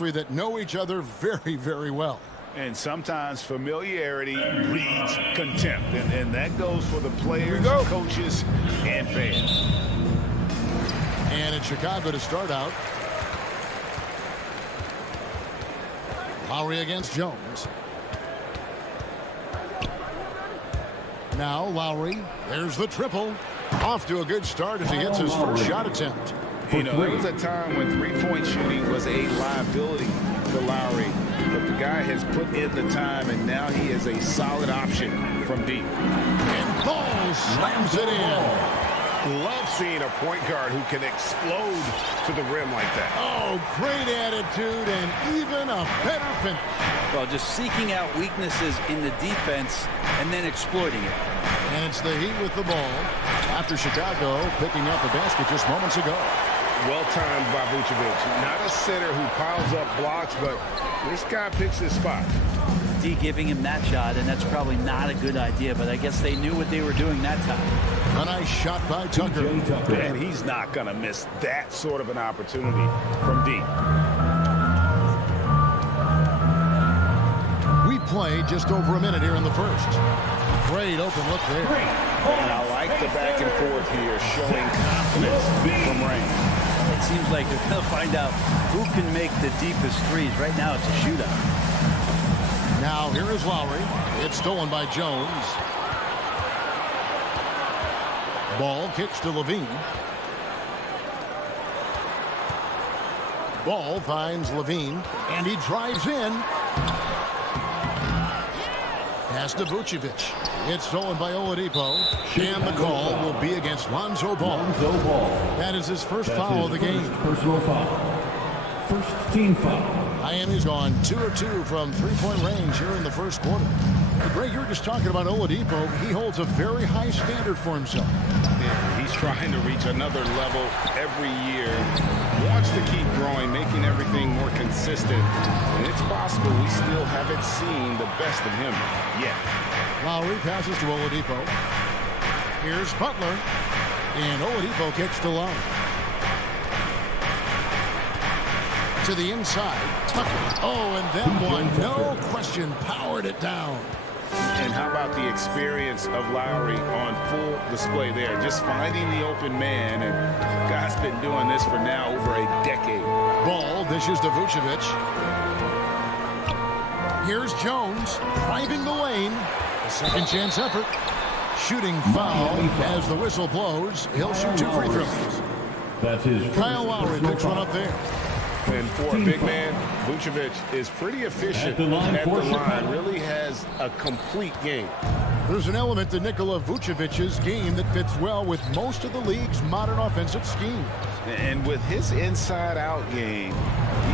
chemistry that know each other very, very well. And sometimes familiarity breeds contempt. And that goes for the players, coaches, and fans. And in Chicago to start out. Lowry against Jones. Now Lowry. There's the triple. Off to a good start as he hits his first shot attempt. You know, there was a time when three-point shooting was a liability for Lowry. But the guy has put in the time, and now he is a solid option from deep. And Ball slams it in. Love seeing a point guard who can explode to the rim like that. Oh, great attitude and even a better finish. Well, just seeking out weaknesses in the defense and then exploiting it. And it's the Heat with the ball after Chicago picking up a basket just moments ago. Well-timed by Vucevic. Not a center who piles up blocks, but this guy picks his spot. D giving him that shot, and that's probably not a good idea, but I guess they knew what they were doing that time. A nice shot by Tucker. And he's not going to miss that sort of an opportunity from deep. We played just over a minute here in the first. Great open look there. And I like the back and forth here, showing confidence from Rain. It seems like they're going to find out who can make the deepest threes. Right now it's a shootout. Now here is Lowry. It's stolen by Jones. Ball kicks to Levine. Ball finds Levine, and he drives in. Pass to Vucevic. It's stolen by Oladipo. And the call will be against Lonzo Ball. That is his first foul of the game. Personal foul. First team foul. Miami's gone 2 of 2 from three-point range here in the first quarter. Greg, you were just talking about Oladipo. He holds a very high standard for himself. Yeah, he's trying to reach another level every year. Wants to keep growing, making everything more consistent. And it's possible we still haven't seen the best of him yet. Lowry passes to Oladipo. Here's Butler. And Oladipo kicks to Lowry. To the inside. Tucker. Oh, and that one, no question, powered it down. And how about the experience of Lowry on full display there? Just finding the open man, and guy's been doing this for now over a decade. Ball dishes to Vucevic. Here's Jones driving the lane. A second chance effort. Shooting foul as the whistle blows. He'll shoot 2 free throws. That's his Kyle Lowry picks one up there. And for a big man, Vucevic is pretty efficient at the line. Really has a complete game. There's an element to Nikola Vucevic's game that fits well with most of the league's modern offensive scheme. And with his inside-out game,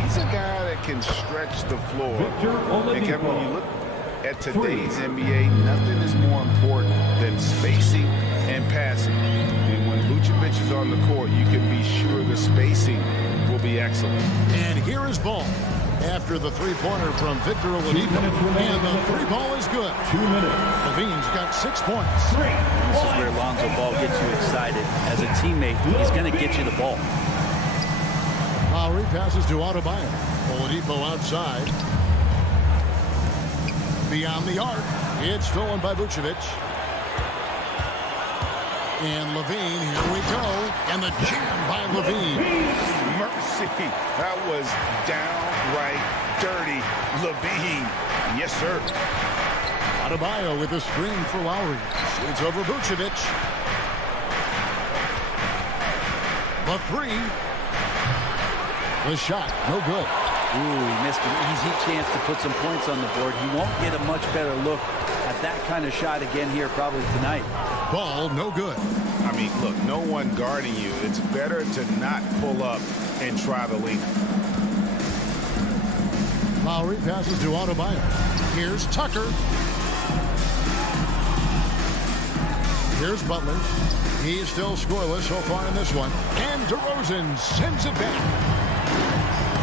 he's a guy that can stretch the floor. And Kevin, when you look at today's NBA, nothing is more important than spacing and passing. And when Vucevic is on the court, you can be sure the spacing will be excellent. And here is Ball after the three-pointer from Victor Oladipo. And the three ball is good. 2 minutes. Levine's got 6 points. This is where Lonzo Ball gets you excited. As a teammate, he's going to get you the ball. Lowry passes to Adebayo. Oladipo outside. Beyond the arc. It's stolen by Vucevic. And Levine, here we go. And the jam by Levine. Mercy. That was downright dirty. Levine. Yes, sir. Adebayo with a screen for Lowry. Shoots over Vucevic. The three. The shot, no good. Ooh, he missed an easy chance to put some points on the board. He won't get a much better look at that kind of shot again here probably tonight. Ball, no good. I mean, look, no one guarding you. It's better to not pull up and try the lead. Lowry passes to Adebayo. Here's Tucker. Here's Butler. He's still scoreless so far in this one. And DeRozan sends it back.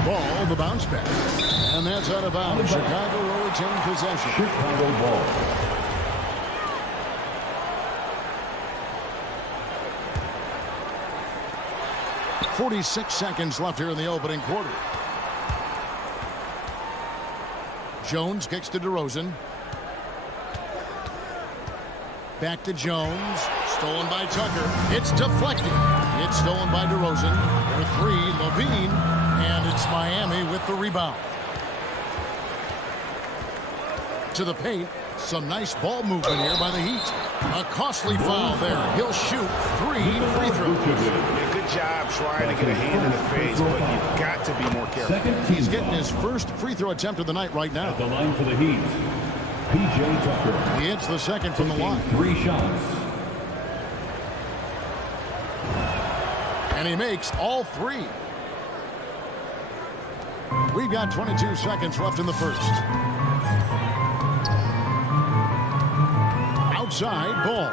Ball, the bounce back. And that's out of bounds. Chicago will retain possession. Chicago ball. .46 seconds left here in the opening quarter. Jones kicks to DeRozan. Back to Jones. Stolen by Tucker. It's deflected. It's stolen by DeRozan. For three, Levine. And it's Miami with the rebound. To the paint. Some nice ball movement here by the Heat. A costly foul there. He'll shoot 3 free throws. Yeah, good job trying to get a hand in the face, but you've got to be more careful. He's getting his first free throw attempt of the night right now. At the line for the Heat, P.J. Tucker. He hits the second from the line. 3 shots. And he makes all 3. We've got 22 seconds left in the first. Outside ball.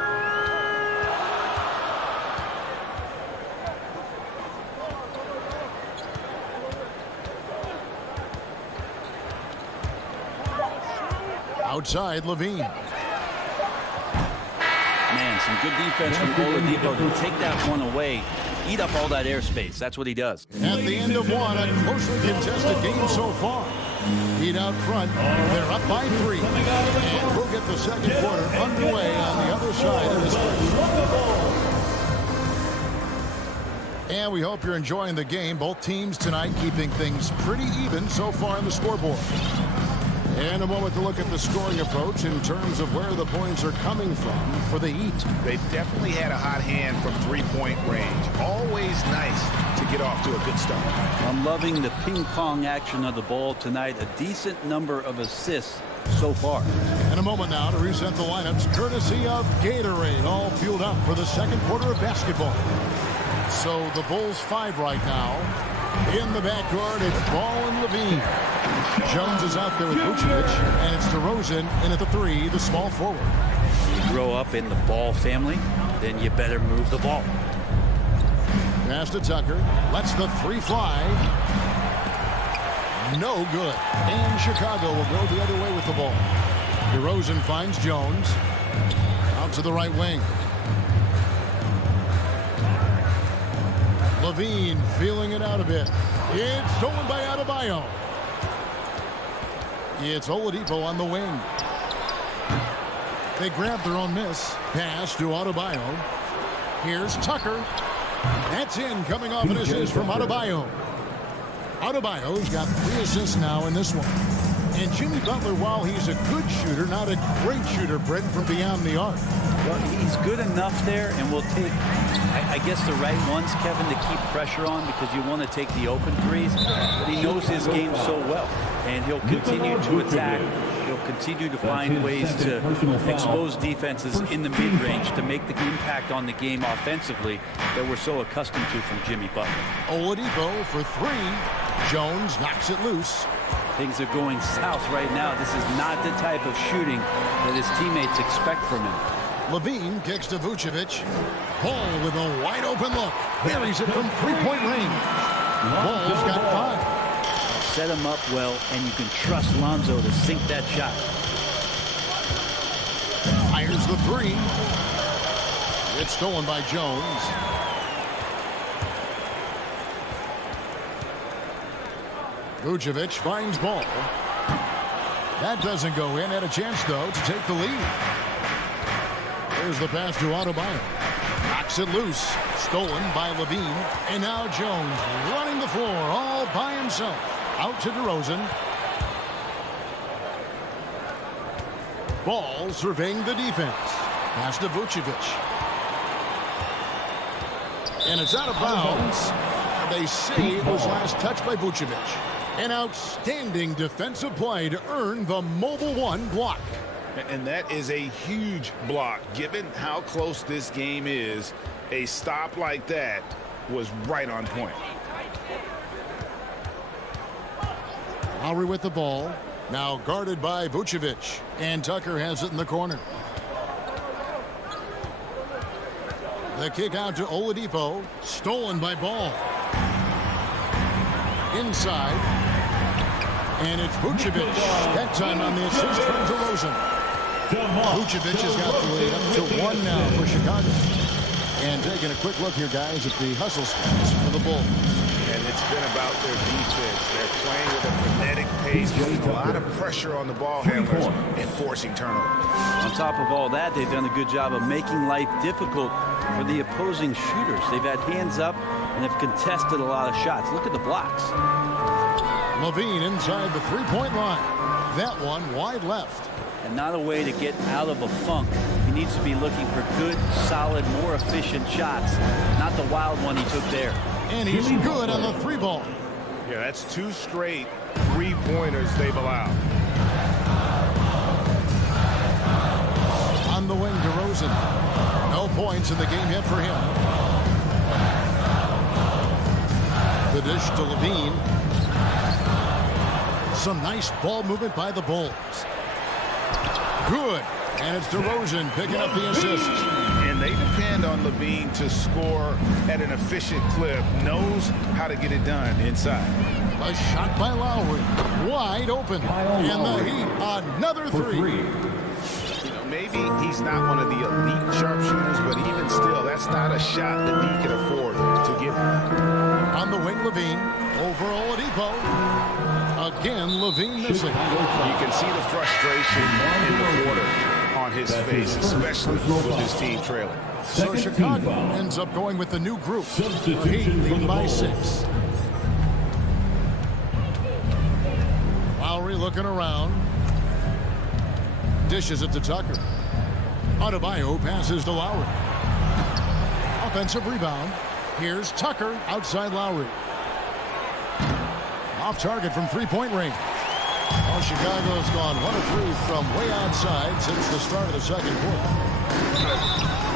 Outside Levine. Man, some good defense from Oladipo to take that one away. Eat up all that airspace. That's what he does. At the end of one, a closely contested game so far. Heat out front. They're up by 3. And we'll get the second quarter underway on the other side of this one. And we hope you're enjoying the game. Both teams tonight keeping things pretty even so far on the scoreboard. And a moment to look at the scoring approach in terms of where the points are coming from for the Heat. They've definitely had a hot hand from three-point range. Always nice to get off to a good start. I'm loving the ping-pong action of the ball tonight. A decent number of assists so far. And a moment now to reset the lineups courtesy of Gatorade. All fueled up for the second quarter of basketball. So the Bulls 5 right now. In the backcourt, it's Ball and Levine. Jones is out there with Vucevic, and it's DeRozan in at the 3, the small forward. You grow up in the Ball family, then you better move the ball. Pass to Tucker. Lets the 3 fly. No good. And Chicago will go the other way with the ball. DeRozan finds Jones. Out to the right wing. Levine feeling it out a bit. It's stolen by Adebayo. It's Oladipo on the wing. They grab their own miss. Pass to Adebayo. Here's Tucker. That's in, coming off an assist from Adebayo. Adebayo's got 3 assists now in this one. And Jimmy Butler, while he's a good shooter, not a great shooter, Brent, from beyond the arc. Well, he's good enough there, and will take, I guess, the right ones, Kevin, to keep pressure on, because you want to take the open threes. But he knows his game so well, and he'll continue to attack. He'll continue to find ways to expose defenses in the mid-range to make the impact on the game offensively that we're so accustomed to from Jimmy Butler. Oladipo for 3. Jones knocks it loose. Things are going south right now. This is not the type of shooting that his teammates expect from him. Levine kicks to Vucevic. Ball with a wide open look. Buries it from 3-point range. Ball's got 5. Set him up well, and you can trust Lonzo to sink that shot. Fires the 3. It's stolen by Jones. Vucevic finds Ball. That doesn't go in. Had a chance, though, to take the lead. There's the pass to Adebayo. Knocks it loose. Stolen by Levine. And now Jones running the floor all by himself. Out to DeRozan. Ball surveying the defense. Pass to Vucevic. And it's out of bounds. They say it was last touched by Vucevic. An outstanding defensive play to earn the Mobile One block. And that is a huge block. Given how close this game is, a stop like that was right on point. Lowry with the ball. Now guarded by Vucevic. And Tucker has it in the corner. The kick out to Oladipo. Stolen by Ball. Inside. And it's Vucevic. That time on the assist from DeRozan. Vucevic has got the lead up to 1 now for Chicago. And taking a quick look here, guys, at the hustle stats for the Bulls. And it's been about their defense. They're playing with a frenetic pace, putting a lot of pressure on the ball handlers and forcing turnovers. On top of all that, they've done a good job of making life difficult for the opposing shooters. They've had hands up and have contested a lot of shots. Look at the blocks. Levine inside the three-point line. That one wide left. And not a way to get out of a funk. He needs to be looking for good, solid, more efficient shots, not the wild one he took there. And he's good on the three ball. Yeah, that's 2 straight three-pointers they've allowed. On the wing, DeRozan. No points in the game yet for him. The dish to Levine. Some nice ball movement by the Bulls. Good. And it's DeRozan picking up the assist. And they depend on Levine to score at an efficient clip, knows how to get it done inside. A shot by Lowry. Wide open. And the Heat, another three. You know, maybe he's not one of the elite sharpshooters, but even still, that's not a shot that he can afford to give him. On the wing, Levine. Over Oladipo. Again, Levine missing. You can see the frustration in the quarter on his face, especially with his team trailing. So Chicago ends up going with the new group. Heat leading by 6. Lowry looking around. Dishes it to Tucker. Adebayo passes to Lowry. Offensive rebound. Here's Tucker outside Lowry. Off target from three-point range. Well, Chicago's gone 1 of 3 from way outside since the start of the second quarter.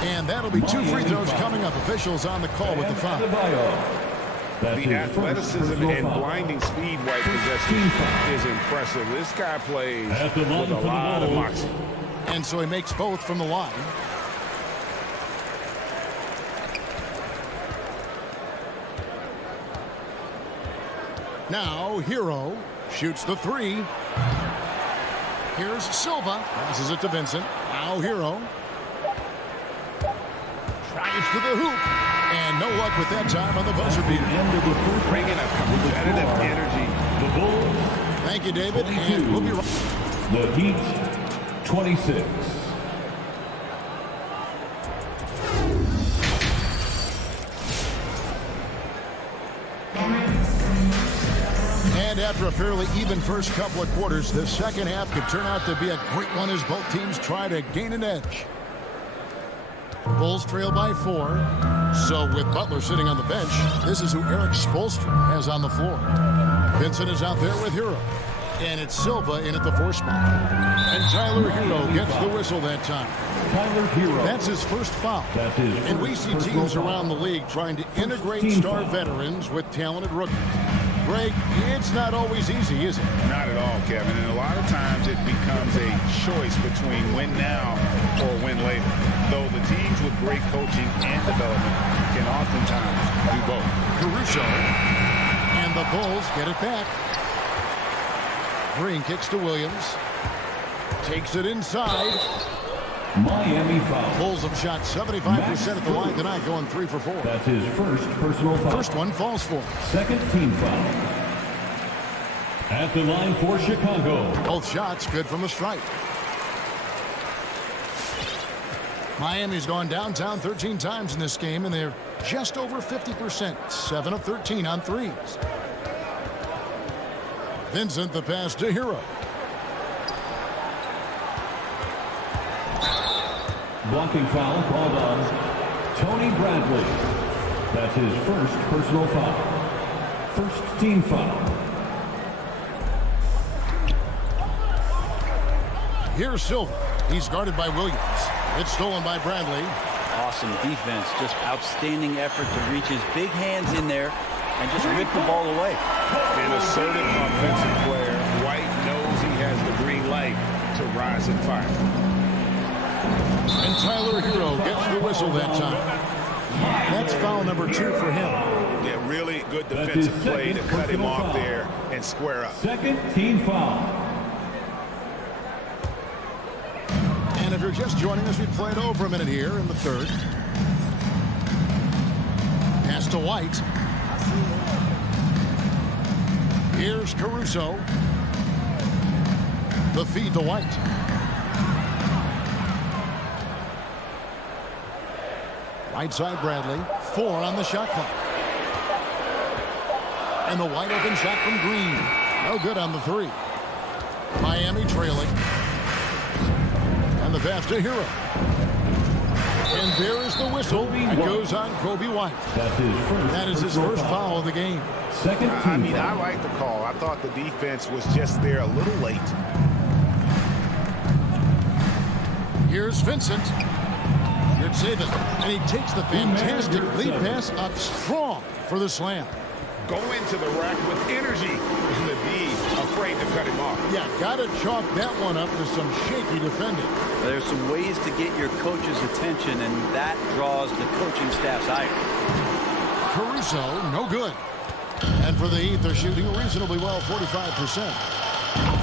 And that'll be 2 free throws coming up. Officials on the call with the foul. The athleticism and blinding speed White possesses is impressive. This guy plays with a lot of moxie. And so he makes both from the line. Now, Hero shoots the 3. Here's Silva. Passes it to Vincent. Now, Hero. Drives to the hoop. And no luck with that time on the buzzer beater. Bringing a competitive energy. The Bulls. Thank you, David. And we'll be right. The Heat, 26. And after a fairly even first couple of quarters, the second half could turn out to be a great one as both teams try to gain an edge. Bulls trail by 4. So with Butler sitting on the bench, this is who Eric Spoelstra has on the floor. Vincent is out there with Hero. And it's Silva in at the 4 spot. And Tyler Hero gets the whistle that time. Tyler Hero. That's his first foul. That's his and we see teams around the league trying to integrate star veterans with talented rookies. Greg, it's not always easy, is it? Not at all, Kevin. And a lot of times it becomes a choice between win now or win later. Though the teams with great coaching and development can oftentimes do both. Caruso. And the Bulls get it back. Green kicks to Williams. Takes it inside. Miami foul. Bulls have shot 75% at the line tonight, going 3 for 4. That's his first personal foul. First one falls for him. Second team foul. At the line for Chicago. Both shots good from the stripe. Miami's gone downtown 13 times in this game, and they're just over 50%. 7 of 13 on threes. Vincent the pass to Hero. Blocking foul called on Tony Bradley. That's his first personal foul. First team foul. Here's Silva. He's guarded by Williams. It's stolen by Bradley. Awesome defense. Just outstanding effort to reach his big hands in there and just rip the ball away. An assertive offensive player. White knows he has the green light to rise and fire. And Tyler Hero gets the whistle that time. That's foul number 2 for him. Yeah, really good defensive play to cut him off there and square up. Second team foul. And if you're just joining us, we played over a minute here in the third. Pass to White. Here's Caruso. The feed to White. Right side Bradley. 4 on the shot clock. And the wide open shot from Green. No good on the 3. Miami trailing. And the pass to Hero. And there is the whistle. It goes on Kobe White. That is his first foul of the game. I mean, I like the call. I thought the defense was just there a little late. Here's Vincent. Here's Saban. And he takes the fantastic lead pass up strong for the slam. Go into the rack with energy. And the D afraid to cut him off. Yeah, got to chalk that one up to some shaky defending. There's some ways to get your coach's attention, and that draws the coaching staff's ire. Caruso, no good. And for the Heat, they're shooting reasonably well, 45%.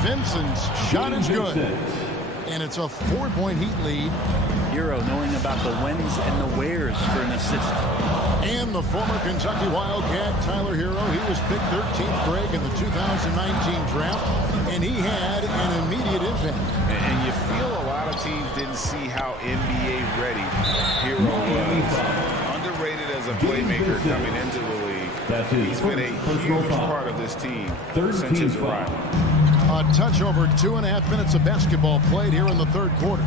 Vincent's shot is good. And it's a 4-point Heat lead. Hero knowing about the whens and the wheres for an assist. And the former Kentucky Wildcat, Tyler Hero, he was picked 13th, Greg, in the 2019 draft, and he had an immediate impact. And you feel a lot of teams didn't see how NBA ready Hero was. Underrated as a playmaker coming into the league. He's been a huge part of this team since his arrival. A touch over 2.5 minutes of basketball played here in the third quarter.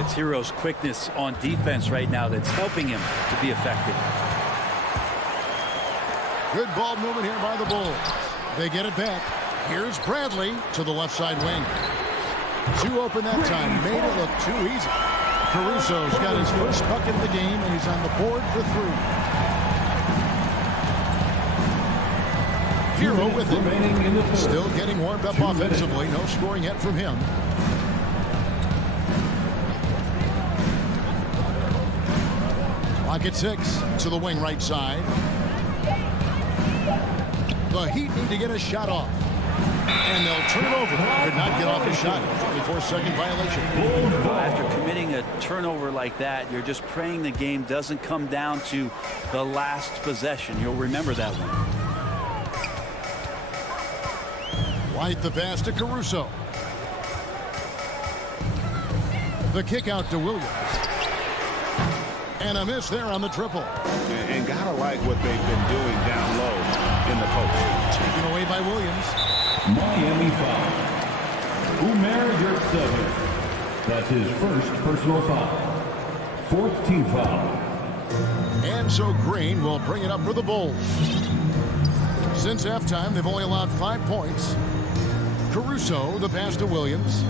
It's Hero's quickness on defense right now that's helping him to be effective. Good ball movement here by the Bulls. They get it back. Here's Bradley to the left side wing. 2 open that time. Made it look too easy. Caruso's got his first buck in the game, and he's on the board for 3. Hero with it. Still getting warmed up offensively. No scoring yet from him. Clock at 6 to the wing right side. The Heat need to get a shot off. And they'll turn it over. Could not get off the shot. 24-second violation. After committing a turnover like that, you're just praying the game doesn't come down to the last possession. You'll remember that one. White the pass to Caruso. The kick out to Williams. And a miss there on the triple. And gotta like what they've been doing down low in the post. Taken away by Williams. Miami foul. Umer Yurtseven. That's his first personal foul. 4th team foul. And so Green will bring it up for the Bulls. Since halftime, they've only allowed 5 points. Caruso, the pass to Williams.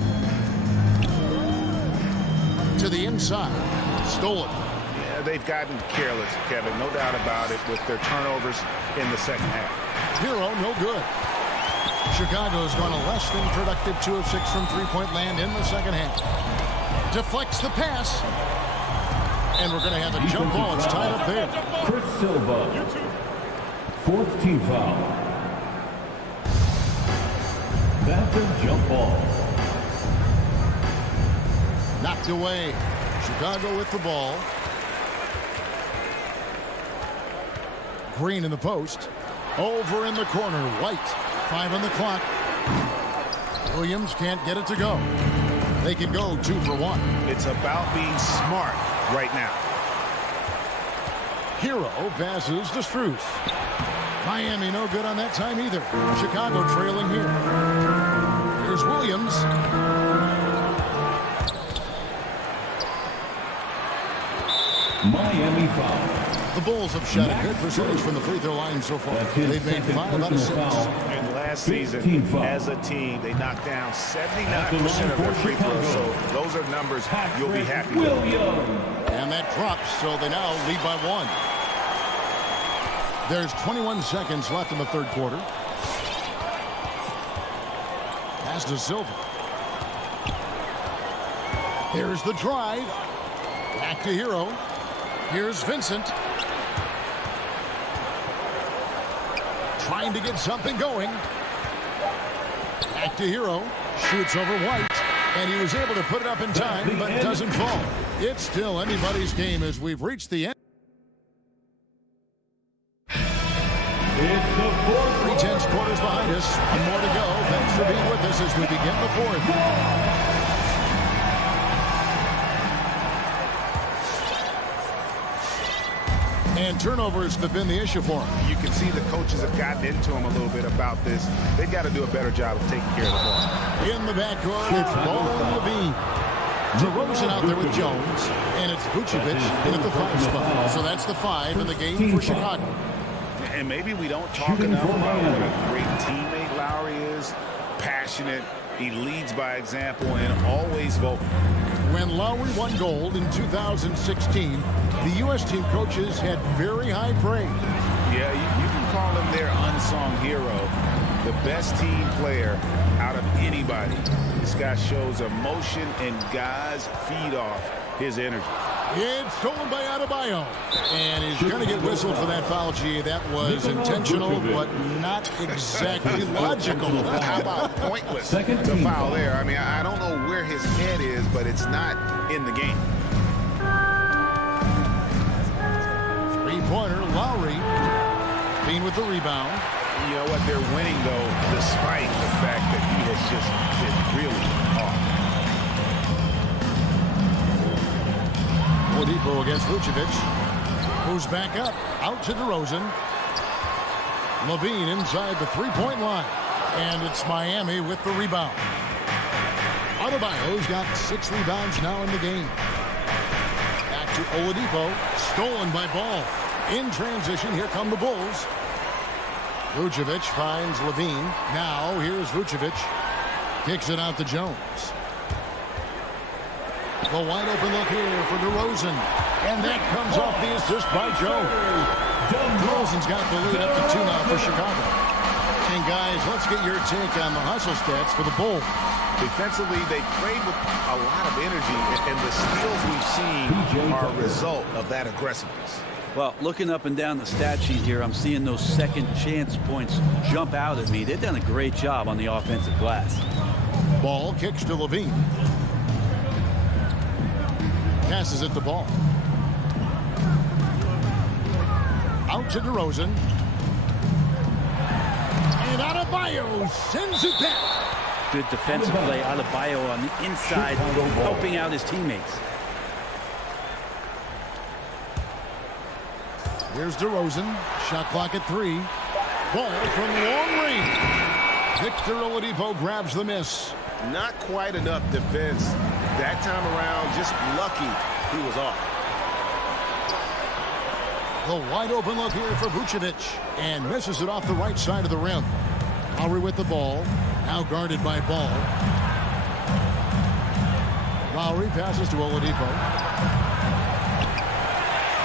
To the inside. Stolen. Yeah, they've gotten careless, Kevin. No doubt about it with their turnovers in the second half. Hero, no good. Chicago's gone a less than productive 2 of 6 from three-point land in the second half. Deflects the pass. And we're going to have a jump ball. It's tied up there. Chris Silva. 4th team foul. That's a jump ball. Knocked away. Chicago with the ball. Green in the post. Over in the corner. White. 5 on the clock. Williams can't get it to go. They can go 2 for 1. It's about being smart right now. Hero passes to Strus. Miami no good on that time either. Chicago trailing here. Here's Williams. Miami foul. The Bulls have shot a good percentage from the free throw line so far. They've made 5 out of 6. And last season, as a team, they knocked down 79% of their free throws. So those are numbers you'll be happy with. And that drops, so they now lead by 1. There's 21 seconds left in the third quarter. Pass to Silva. Here's the drive. Back to Hero. Here's Vincent. Trying to get something going. Back to Hero. Shoots over White. And he was able to put it up in time, but it doesn't fall. It's still anybody's game as we've reached the end. 3 tenths quarters behind us. for being with us as we begin the fourth. And turnovers have been the issue for him. You can see the coaches have gotten into him a little bit about this. They've got to do a better job of taking care of the ball. In the backcourt, it's Ball and Levine. DeRozan out there with Jones, and it's Vucevic in at the 5 spot. So that's the 5 in the game for Chicago. And maybe we don't talk enough about what a great teammate Lowry is. Passionate, he leads by example, and always vocal. When Lowry won gold in 2016, the U.S. team coaches had very high praise. Yeah, you can call him their unsung hero, the best team player out of anybody. This guy shows emotion, and guys feed off his energy. It's stolen by Adebayo. And he's going to get whistled for that foul, G. That was intentional, but not exactly logical. How about pointless to foul there? I mean, I don't know where his head is, but it's not in the game. Three-pointer, Lowry. Being with the rebound. You know what? They're winning, though, despite the fact that he has just been really off. Oladipo against Vucevic. Moves back up. Out to DeRozan. Levine inside the three-point line. And it's Miami with the rebound. Adebayo's got 6 rebounds now in the game. Back to Oladipo. Stolen by Ball. In transition, here come the Bulls. Vucevic finds Levine. Now, here's Vucevic. Kicks it out to Jones. The wide open look here for DeRozan. And that comes off the assist by Jones. DeRozan's got the lead up to 2 now for Chicago. And guys, let's get your take on the hustle stats for the Bulls. Defensively, they played with a lot of energy, and the steals we've seen are a result of that aggressiveness. Well, looking up and down the stat sheet here, I'm seeing those second chance points jump out at me. They've done a great job on the offensive glass. Ball kicks to Levine. Passes it to Ball. Out to DeRozan. And Adebayo sends it back. Good defensive play. Adebayo on the inside, helping out his teammates. Here's DeRozan. Shot clock at 3. Ball from long range. Victor Oladipo grabs the miss. Not quite enough defense that time around. Just lucky he was off. The wide open look here for Vucevic. And misses it off the right side of the rim. Lowry with the ball. Now guarded by Ball. Lowry passes to Oladipo.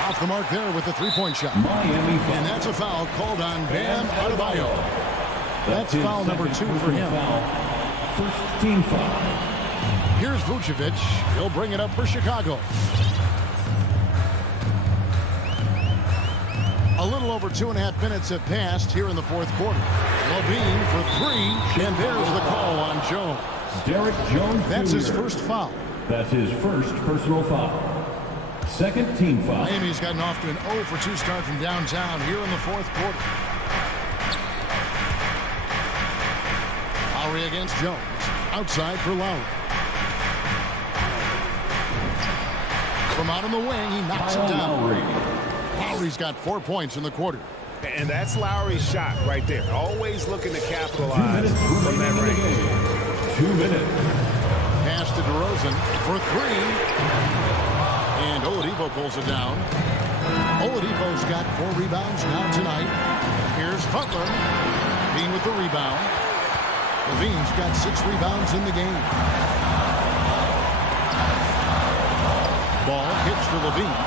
Off the mark there with the three-point shot. And that's a foul called on Bam Adebayo. That's foul number 2 for him. First team foul. Here's Vucevic. He'll bring it up for Chicago. A little over 2.5 minutes have passed here in the fourth quarter. Levine for 3, and there's the call on Jones. Derek Jones. That's his Jr. first foul. That's his first personal foul. Second team foul. Miami's gotten off to an 0 for 2 start from downtown here in the fourth quarter. Lowry against Jones. Outside for Lowry. From out on the wing, he knocks it down. Lowry's got 4 points in the quarter. And that's Lowry's shot right there. Always looking to capitalize from that range. 2 minutes. Pass to DeRozan for 3. And Oladipo pulls it down. Oladipo's got 4 rebounds now tonight. Here's Butler. Being with the rebound. Levine's got 6 rebounds in the game. Ball kicks to Levine.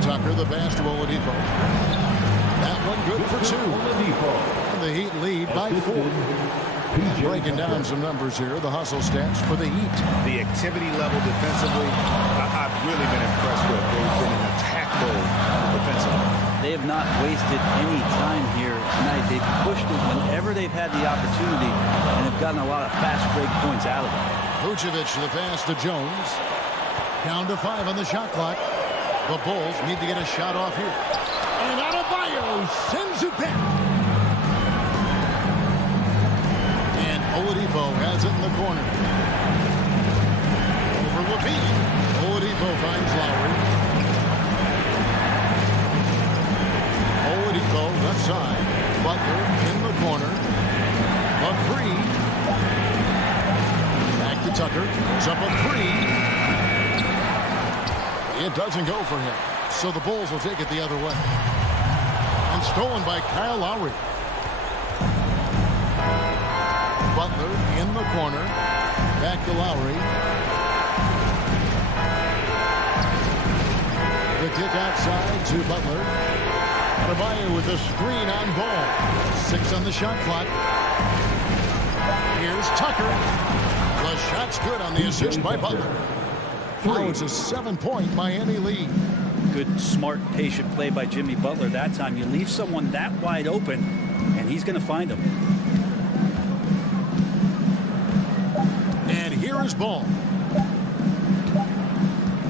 Tucker the pass to Oladipo. That one good for 2. And the Heat lead by 4. Breaking down some numbers here, the hustle stats for the Heat. The activity level defensively, I've really been impressed with. They've been an attack mode defensively. They have not wasted any time here tonight. They've pushed it whenever they've had the opportunity and have gotten a lot of fast break points out of it. Vucevic the pass to Jones. Down to 5 on the shot clock. The Bulls need to get a shot off here. And Adebayo sends it back. Oladipo has it in the corner. Over Levine. Oladipo finds Lowry. Oladipo left side. Butler in the corner. A three. Back to Tucker. Goes up a three. It doesn't go for him. So the Bulls will take it the other way. And stolen by Kyle Lowry. Butler in the corner. Back to Lowry. The kick outside to Butler. Adebayo with a screen on ball. 6 on the shot clock. Here's Tucker. The shot's good on the assist by Butler. Now it's a 7-point Miami lead. Good, smart, patient play by Jimmy Butler that time. You leave someone that wide open, and he's going to find him. And here is Ball.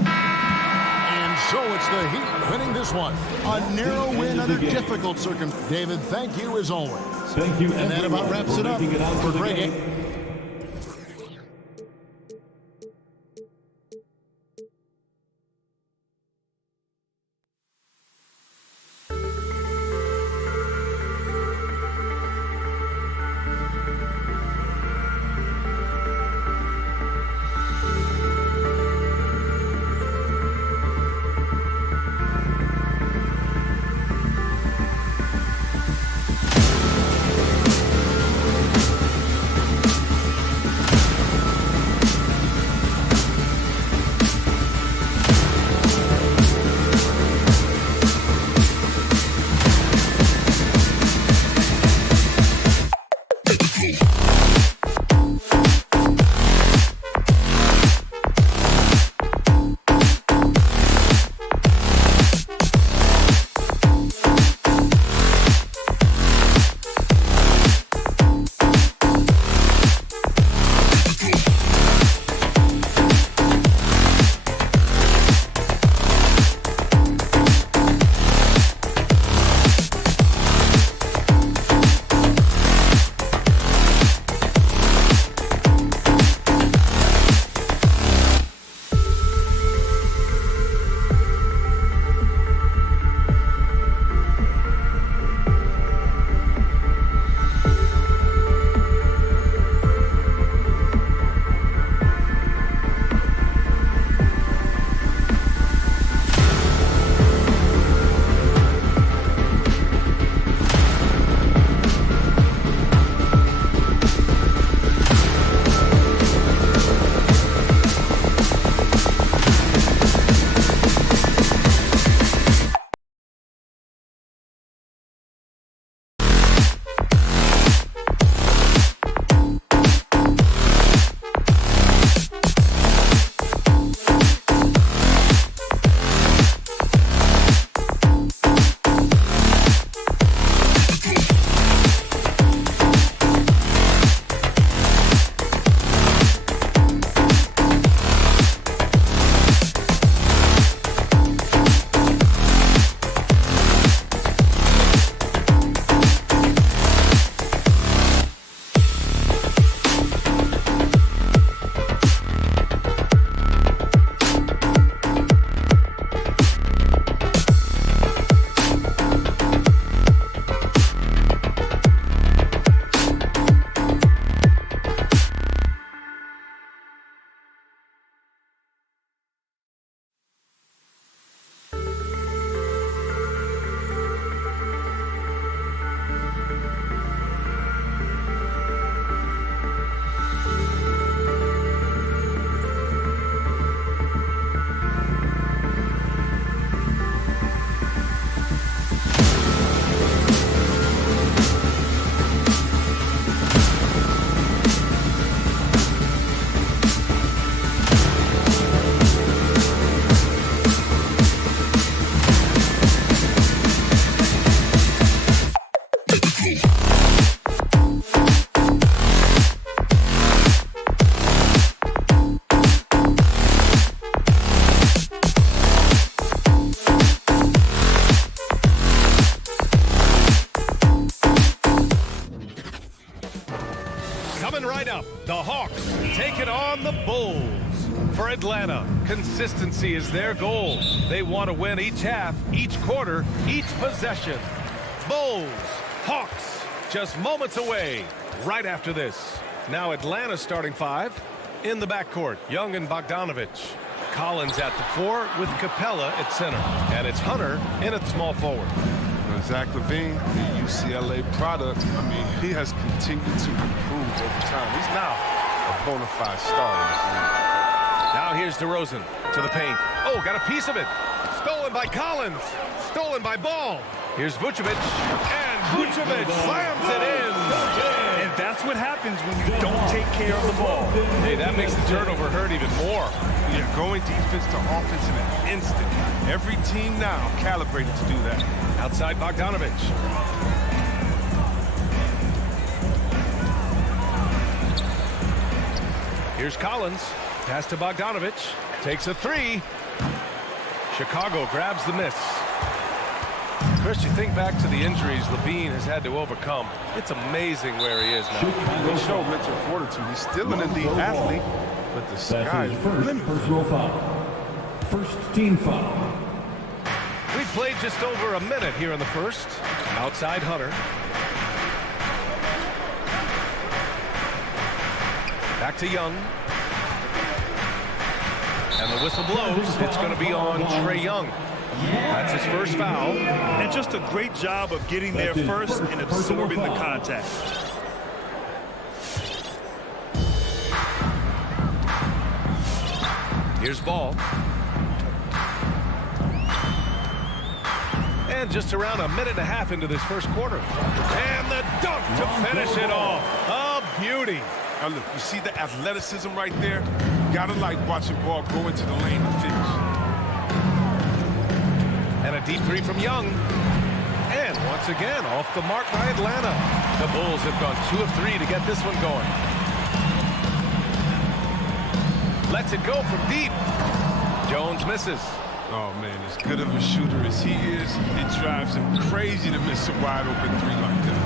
And so it's the Heat winning this one. A narrow win under difficult circumstances. David, thank you as always. Thank you. And that about wraps it up for Greg. The Hawks taking on the Bulls. For Atlanta, consistency is their goal. They want to win each half, each quarter, each possession. Bulls, Hawks, just moments away right after this. Now Atlanta's starting 5. In the backcourt, Young and Bogdanovic. Collins at the 4 with Capella at center. And it's Hunter in at small forward. Zach LaVine, the UCLA product, I mean, he has continued to improve over time. He's now a bona fide star in this league. Now here's DeRozan to the paint. Oh, got a piece of it. Stolen by Collins. Stolen by Ball. Here's Vucevic. And Vucevic slams it in. And that's what happens when you don't take care of the ball. Hey, that makes the turnover hurt even more. Yeah, going defense to offense in an instant. Every team now calibrated to do that. Outside Bogdanovic. Here's Collins. Pass to Bogdanovic. Takes a 3. Chicago grabs the miss. Chris, you think back to the injuries LaVine has had to overcome. It's amazing where he is now. He showed mental fortitude. He's still an elite athlete, but the sky is first limit. personal foul. First team foul. We've played just over a minute here in the first. Outside Hunter. Back to Young. And the whistle blows. It's going to be on Trae Young. That's his first foul. And just a great job of getting there first and absorbing the contact. Here's Ball. And just around a minute and a half into this first quarter. And the dunk to finish it off. A beauty. Now look, you see the athleticism right there? Gotta like watching Ball go into the lane and finish. And a deep 3 from Young. And once again, off the mark by Atlanta. The Bulls have gone 2 of 3 to get this one going. Lets it go from deep. Jones misses. Oh, man, as good of a shooter as he is, it drives him crazy to miss a wide-open 3 like that.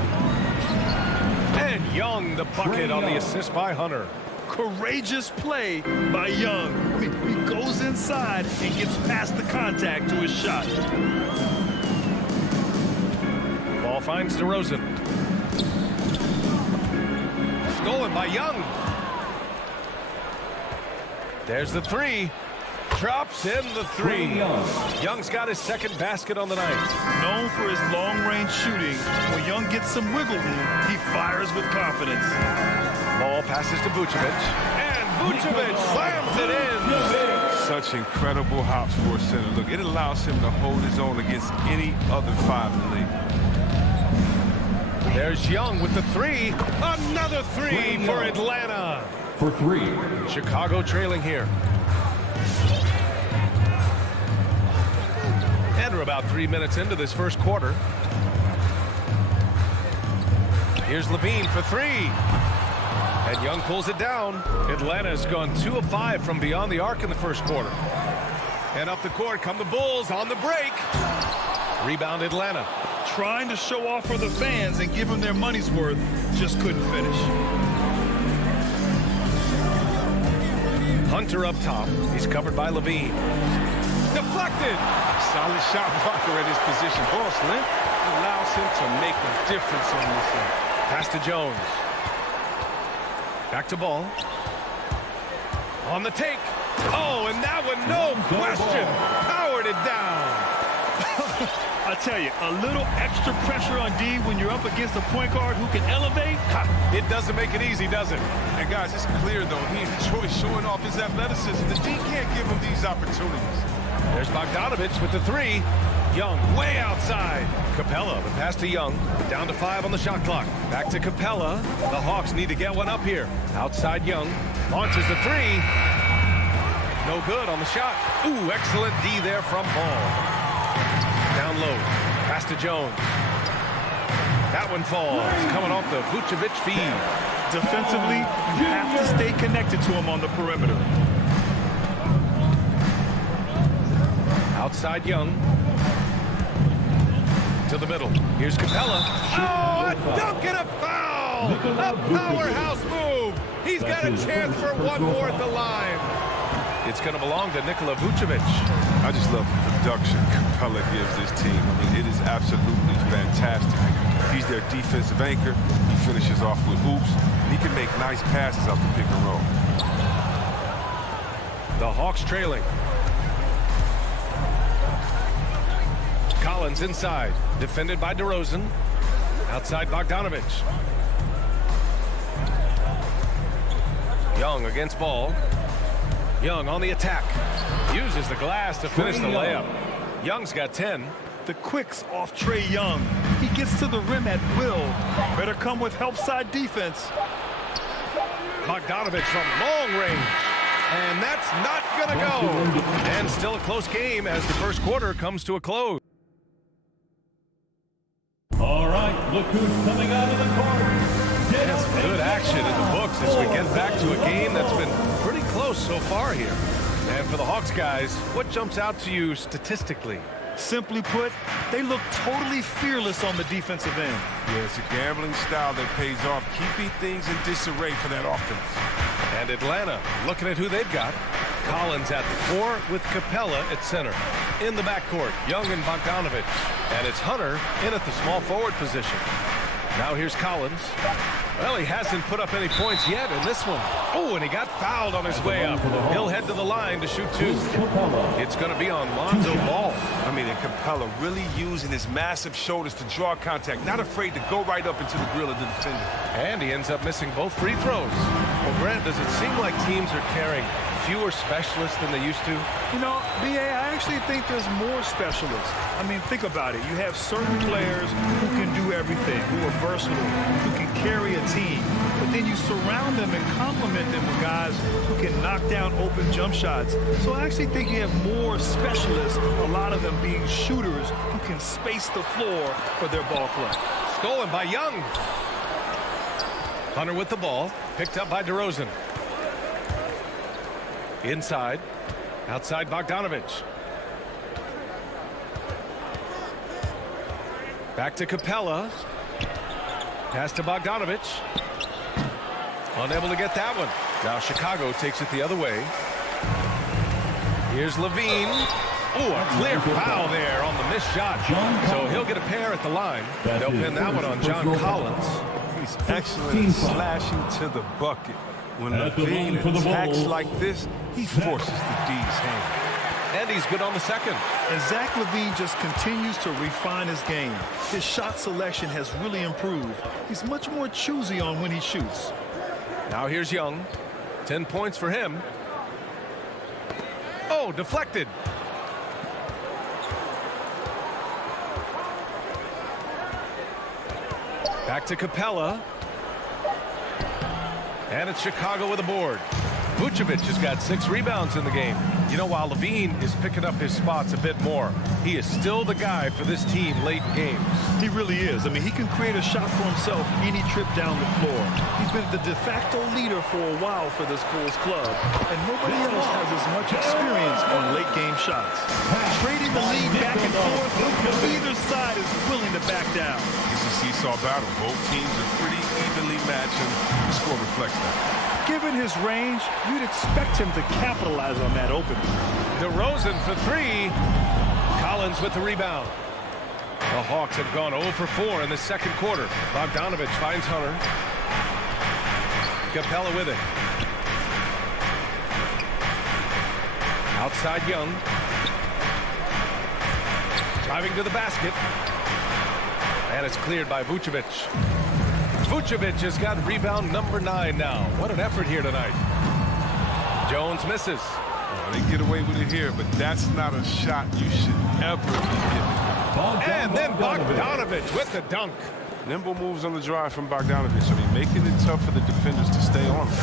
And Young, the bucket on the assist by Hunter. Courageous play by Young. I mean, he goes inside and gets past the contact to his shot. Ball finds DeRozan. Stolen by Young. There's the 3. Drops in the 3. Young's got his second basket on the night. Known for his long-range shooting, when Young gets some wiggle room, he fires with confidence. Ball passes to Vucevic. And Vucevic slams it in. Such incredible hops for a center. Look, it allows him to hold his own against any other 5 in the league. There's Young with the 3. Another 3 for Atlanta. For 3. Chicago trailing here. And we're about 3 minutes into this first quarter. Here's LaVine for 3. And Young pulls it down. Atlanta's gone 2 of 5 from beyond the arc in the first quarter. And up the court come the Bulls on the break. Rebound Atlanta. Trying to show off for the fans and give them their money's worth, just couldn't finish. Hunter up top. He's covered by LaVine. Deflected. Solid shot blocker at his position. Ball slim allows him to make a difference on this one. Pass to Jones. Back to Ball. On the take. Oh, and that one, no question. Powered it down. I tell you, a little extra pressure on D when you're up against a point guard who can elevate. It doesn't make it easy, does it? And guys, it's clear though, he enjoys showing off his athleticism. The D can't give him these opportunities. There's Bogdanovic with the 3. Young way outside. Capella, the pass to Young. Down to 5 on the shot clock. Back to Capella. The Hawks need to get one up here. Outside Young. Launches the 3. No good on the shot. Ooh, excellent D there from Ball. Down low. Pass to Jones. That one falls. Coming off the Vucevic feed. Defensively, you have to stay connected to him on the perimeter. Outside Young. To the middle. Here's Capella. Oh, a dunk and a foul! A powerhouse move! He's got a chance for one more at the line. It's going to belong to Nikola Vucevic. I just love the production Capella gives this team. I mean, it is absolutely fantastic. He's their defensive anchor. He finishes off with hoops. And he can make nice passes off the pick and roll. The Hawks trailing. Collins inside, defended by DeRozan. Outside Bogdanovic. Young against Ball. Young on the attack. Uses the glass to finish the layup. Young's got 10. The quicks off Trae Young. He gets to the rim at will. Better come with help side defense. Bogdanovic from long range. And that's not going to go. And still a close game as the first quarter comes to a close. All right, look who's coming out of the court. Good action in the books as we get back to a game that's been pretty close so far here. And for the Hawks guys, what jumps out to you statistically? Simply put, they look totally fearless on the defensive end. Yeah, it's a gambling style that pays off, keeping things in disarray for that offense. And Atlanta, looking at who they've got. Collins at the 4 with Capella at center. In the backcourt, Young and Bogdanovic. And it's Hunter in at the small forward position. Now here's Collins. Well, he hasn't put up any points yet in this one. Oh, and he got fouled on his way up. He'll head to the line to shoot 2. It's going to be on Lonzo Ball. I mean, and Capella really using his massive shoulders to draw contact, not afraid to go right up into the grill of the defender. And he ends up missing both free throws. Well, Grant, does it seem like teams are carrying fewer specialists than they used to? You know, B.A., I actually think there's more specialists. I mean, think about it. You have certain players who can do everything, who are versatile, who can carry a team. But then you surround them and complement them with guys who can knock down open jump shots. So I actually think you have more specialists, a lot of them being shooters who can space the floor for their ball play. Stolen by Young. Hunter with the ball, picked up by DeRozan. Inside, outside Bogdanovic. Back to Capella. Pass to Bogdanovic. Unable to get that one. Now Chicago takes it the other way. Here's Levine. Oh, a clear foul there on the missed shot. So he'll get a pair at the line. They'll pin that one on John Collins. He's excellent slashing to the bucket. When Levine attacks like this, he forces the D's hand. And he's good on the second. And Zach LaVine just continues to refine his game. His shot selection has really improved. He's much more choosy on when he shoots. Now here's Young. 10 points for him. Oh, deflected. Back to Capella. And it's Chicago with a board. Vucevic has got 6 rebounds in the game. You know, while Levine is picking up his spots a bit more, he is still the guy for this team late in games. He really is. I mean, he can create a shot for himself any trip down the floor. He's been the de facto leader for a while for this Bulls club, and nobody else has as much experience on late game shots. Trading the lead back and forth, either side is willing to back down. It's a seesaw battle. Both teams are pretty evenly matched, and the score reflects that. Given his range, you'd expect him to capitalize on that opening. DeRozan for 3. Collins with the rebound. The Hawks have gone 0 for 4 in the second quarter. Bogdanovic finds Hunter. Capella with it. Outside Young. Driving to the basket. And it's cleared by Vucevic. Vucevic has got rebound number 9 now. What an effort here tonight. Jones misses. Well, they get away with it here, but that's not a shot you should ever be getting. And then Bogdanovic with the dunk. Nimble moves on the drive from Bogdanovic. I mean, making it tough for the defenders to stay on him.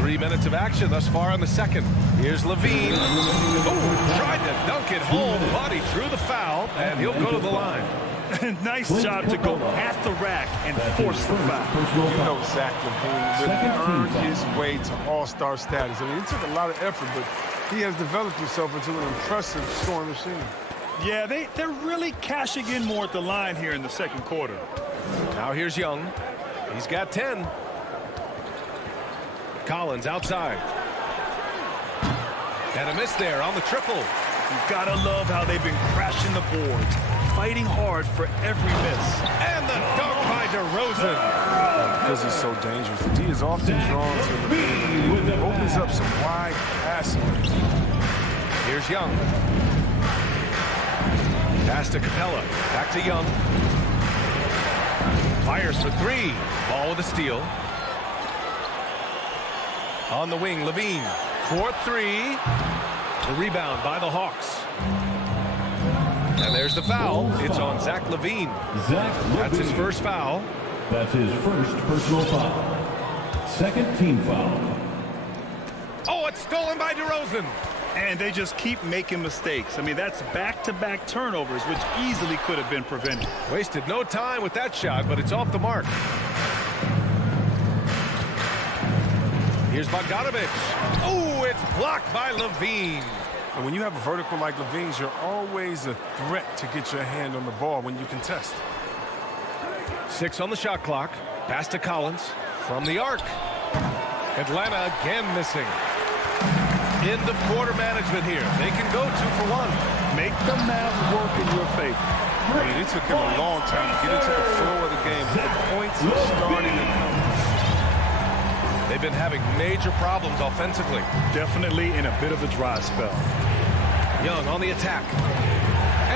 3 minutes of action thus far in the second. Here's Levine. Oh, tried to dunk it home, but he drew the foul, and he'll go to the line. Nice job to go at the rack and force the foul. You know Zach LaVine really earned his way to all-star status. I mean, it took a lot of effort, but he has developed himself into an impressive scoring machine. Yeah, they're really cashing in more at the line here in the second quarter. Now here's Young. He's got 10. Collins outside. And a miss there on the triple. You've got to love how they've been crashing the boards, fighting hard for every miss. And the dunk by DeRozan. Because he's so dangerous, the D is often drawn to the field. It opens up some wide passing lanes. Here's Young. Pass to Capella. Back to Young. Fires for three. Ball with a steal. On the wing, Levine. 4-3. The rebound by the Hawks. And there's the foul. It's on Zach LaVine. That's his first foul. That's his first personal foul. Second team foul. Oh, it's stolen by DeRozan. And they just keep making mistakes. I mean, that's back-to-back turnovers, which easily could have been prevented. Wasted no time with that shot, but it's off the mark. Here's Bogdanovic. Oh, it's blocked by LaVine. And when you have a vertical like LaVine's, you're always a threat to get your hand on the ball when you contest. 6 on the shot clock. Pass to Collins from the arc. Atlanta again missing. End of quarter management here. They can go 2 for 1. Make the math work in your favor. I mean, it took him a long time to get into the flow of the game. The points are starting to come. They've been having major problems offensively. Definitely in a bit of a dry spell. Young on the attack.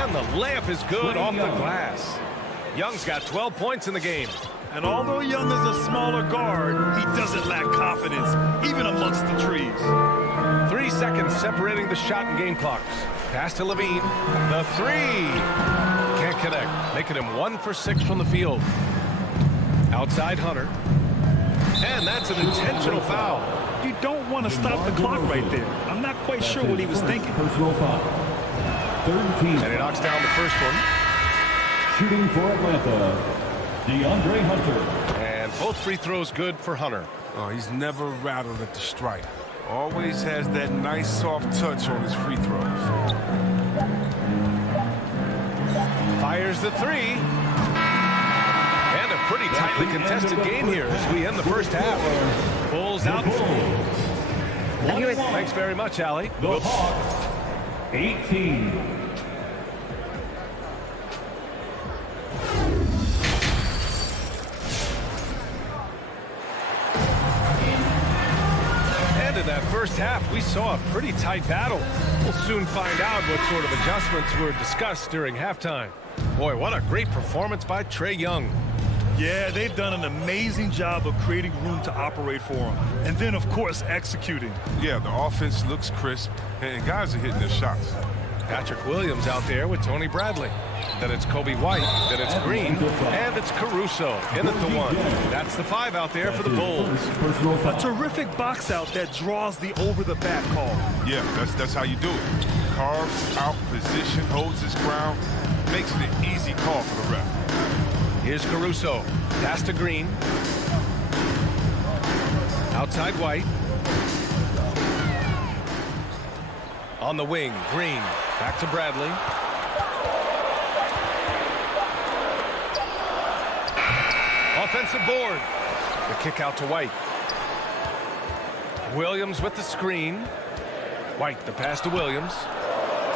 And the layup is good off the glass. Young's got 12 points in the game. And although Young is a smaller guard, he doesn't lack confidence, even amongst the trees. 3 seconds separating the shot and game clocks. Pass to Levine. The three. Can't connect. Making him 1 for 6 from the field. Outside Hunter. And that's an intentional foul. You don't want to stop the clock right there. I'm not quite sure what he was thinking. Personal foul. Third team. And he knocks down the first one. Shooting for Atlanta, DeAndre Hunter. And both free throws good for Hunter. Oh, he's never rattled at the strike. Always has that nice soft touch on his free throws. Fires the three. And a pretty tightly contested game here as we end the first half. Bulls out in front. Thanks very much, Allie. The Hawks, 18. And in that first half, we saw a pretty tight battle. We'll soon find out what sort of adjustments were discussed during halftime. Boy, what a great performance by Trae Young. Yeah, they've done an amazing job of creating room to operate for him. And then, of course, executing. Yeah, the offense looks crisp, and guys are hitting their shots. Patrick Williams out there with Tony Bradley. Then it's Kobe White. Then it's Green. And it's Caruso in at the 1. That's the 5 out there for the Bulls. A terrific box out that draws the over-the-back call. Yeah, that's how you do it. Carves out position, holds his ground, makes it an easy call for the ref. Here's Caruso. Pass to Green. Outside White. On the wing, Green. Back to Bradley. Offensive board. The kick out to White. Williams with the screen. White, the pass to Williams.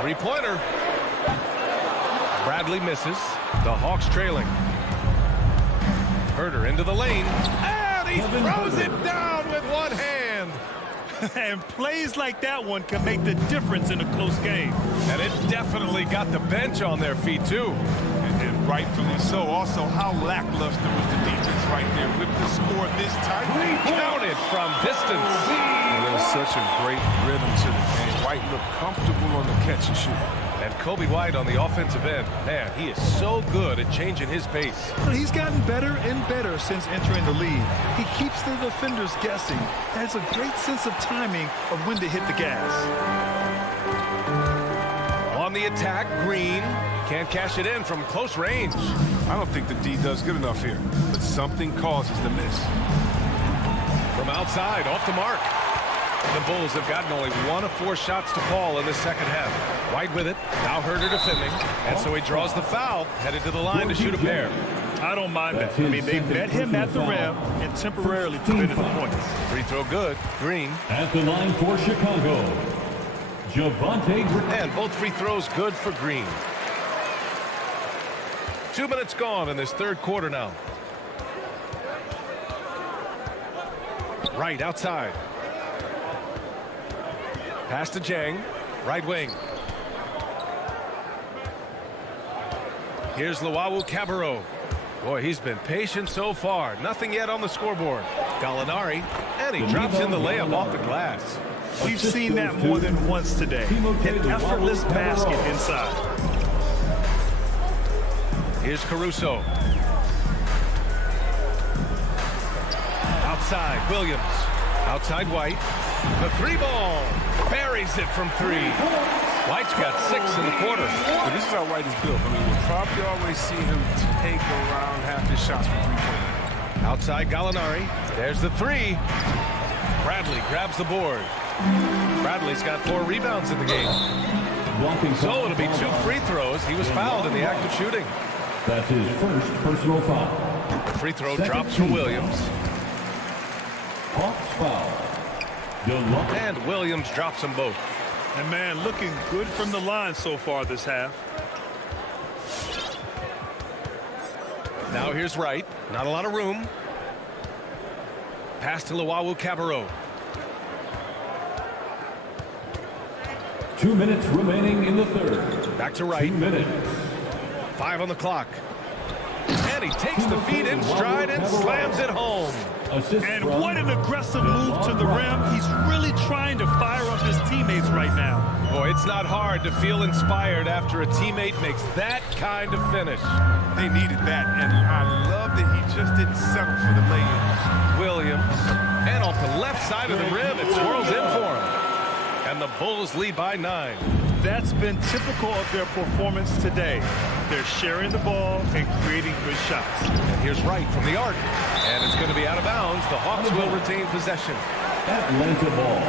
Three-pointer. Bradley misses. The Hawks trailing. Herter into the lane. And he throws it down with one hand. And plays like that one can make the difference in a close game. And it definitely got the bench on their feet, too. And rightfully so. Also, how lackluster was the defense right there with the score this tight. Counted from distance. And there's such a great rhythm to the game. White looked comfortable on the catch and shoot. And Kobe White on the offensive end. Man, he is so good at changing his pace. He's gotten better and better since entering the league. He keeps the defenders guessing. Has a great sense of timing of when to hit the gas. On the attack, Green. Can't cash it in from close range. I don't think the D does good enough here, but something causes the miss. From outside, off the mark. The Bulls have gotten only 1 of 4 shots to fall in the second half. White with it. Now Herter defending. And so he draws the foul. Headed to the line to shoot a pair. I don't mind that. I mean, they met him at the rim and temporarily prevented the points. Free throw good. Green. At the line for Chicago, Javante Green. And both free throws good for Green. 2 minutes gone in this third quarter now. Right outside. Pass to Jang. Right wing. Here's Luau Cabarro. Boy, he's been patient so far. Nothing yet on the scoreboard. Gallinari, and he drops in the layup off the glass. We've seen that more than once today. An effortless basket inside. Here's Caruso. Outside, Williams. Outside White. The three ball. Buries it from three. White's got 6 in the quarter. But this is how White is built. I mean, we'll probably always see him take around half his shots from three-point. Outside Gallinari. There's the three. Bradley grabs the board. Bradley's got 4 rebounds in the game. So it'll be 2 free throws. He was fouled in the act of shooting. That's his first personal foul. The free throw drops for Williams. Hawks foul. And Williams drops them both. And man, looking good from the line so far this half. Now here's Wright. Not a lot of room. Pass to Luau Cabarro. 2 minutes remaining in the third. Back to Wright. 2 minutes. 5 on the clock. And he takes the feed in stride and slams it home. And what an aggressive move to the rim. He's really trying to fire up his teammates right now. Boy, it's not hard to feel inspired after a teammate makes that kind of finish. They needed that, and I love that he just didn't settle for the lay-ins. Williams. And off the left side of the rim, it swirls in for him. And the Bulls lead by 9. That's been typical of their performance today. They're sharing the ball and creating good shots. And here's Wright from the arc. And it's going to be out of bounds. The Hawks will retain possession. Atlanta ball.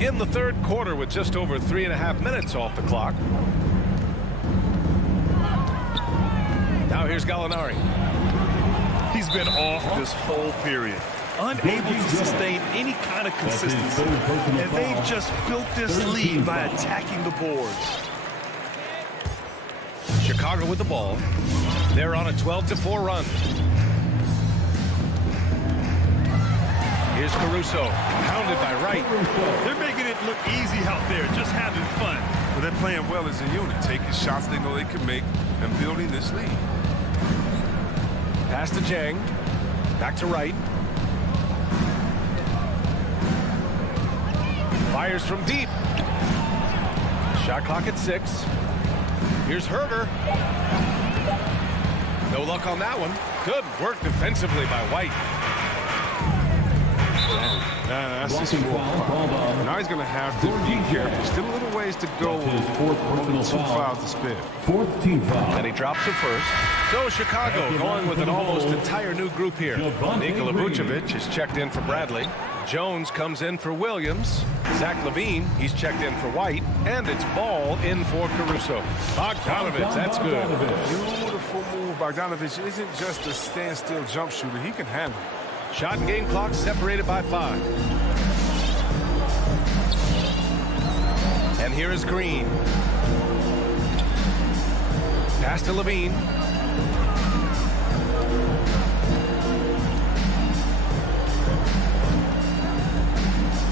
In the third quarter with just over 3.5 minutes off the clock. Now here's Gallinari. He's been off this whole period. Unable to sustain any kind of consistency. And they've just built this lead by attacking the boards. Chicago with the ball. They're on a 12-4 run. Here's Caruso, pounded by Wright. They're making it look easy out there, just having fun. But they're playing well as a unit, taking shots they know they can make and building this lead. Pass to Jang. Back to Wright. Fires from deep. Shot clock at 6. Here's Herter. No luck on that one. Good work defensively by White. That's just 4 fouls. Now he's going to have to be careful. Still a little ways to go. Only 2 fouls to spare. 4th team foul. And he drops it first. So Chicago going with an almost entire new group here. Nikola Vucevic is checked in for Bradley. Jones comes in for Williams. Zach LaVine, he's checked in for White. And it's Ball in for Caruso. Bogdanovic, that's good. Beautiful move. Bogdanovic isn't just a standstill jump shooter. He can handle it. Shot and game clock separated by 5. And here is Green. Pass to LaVine.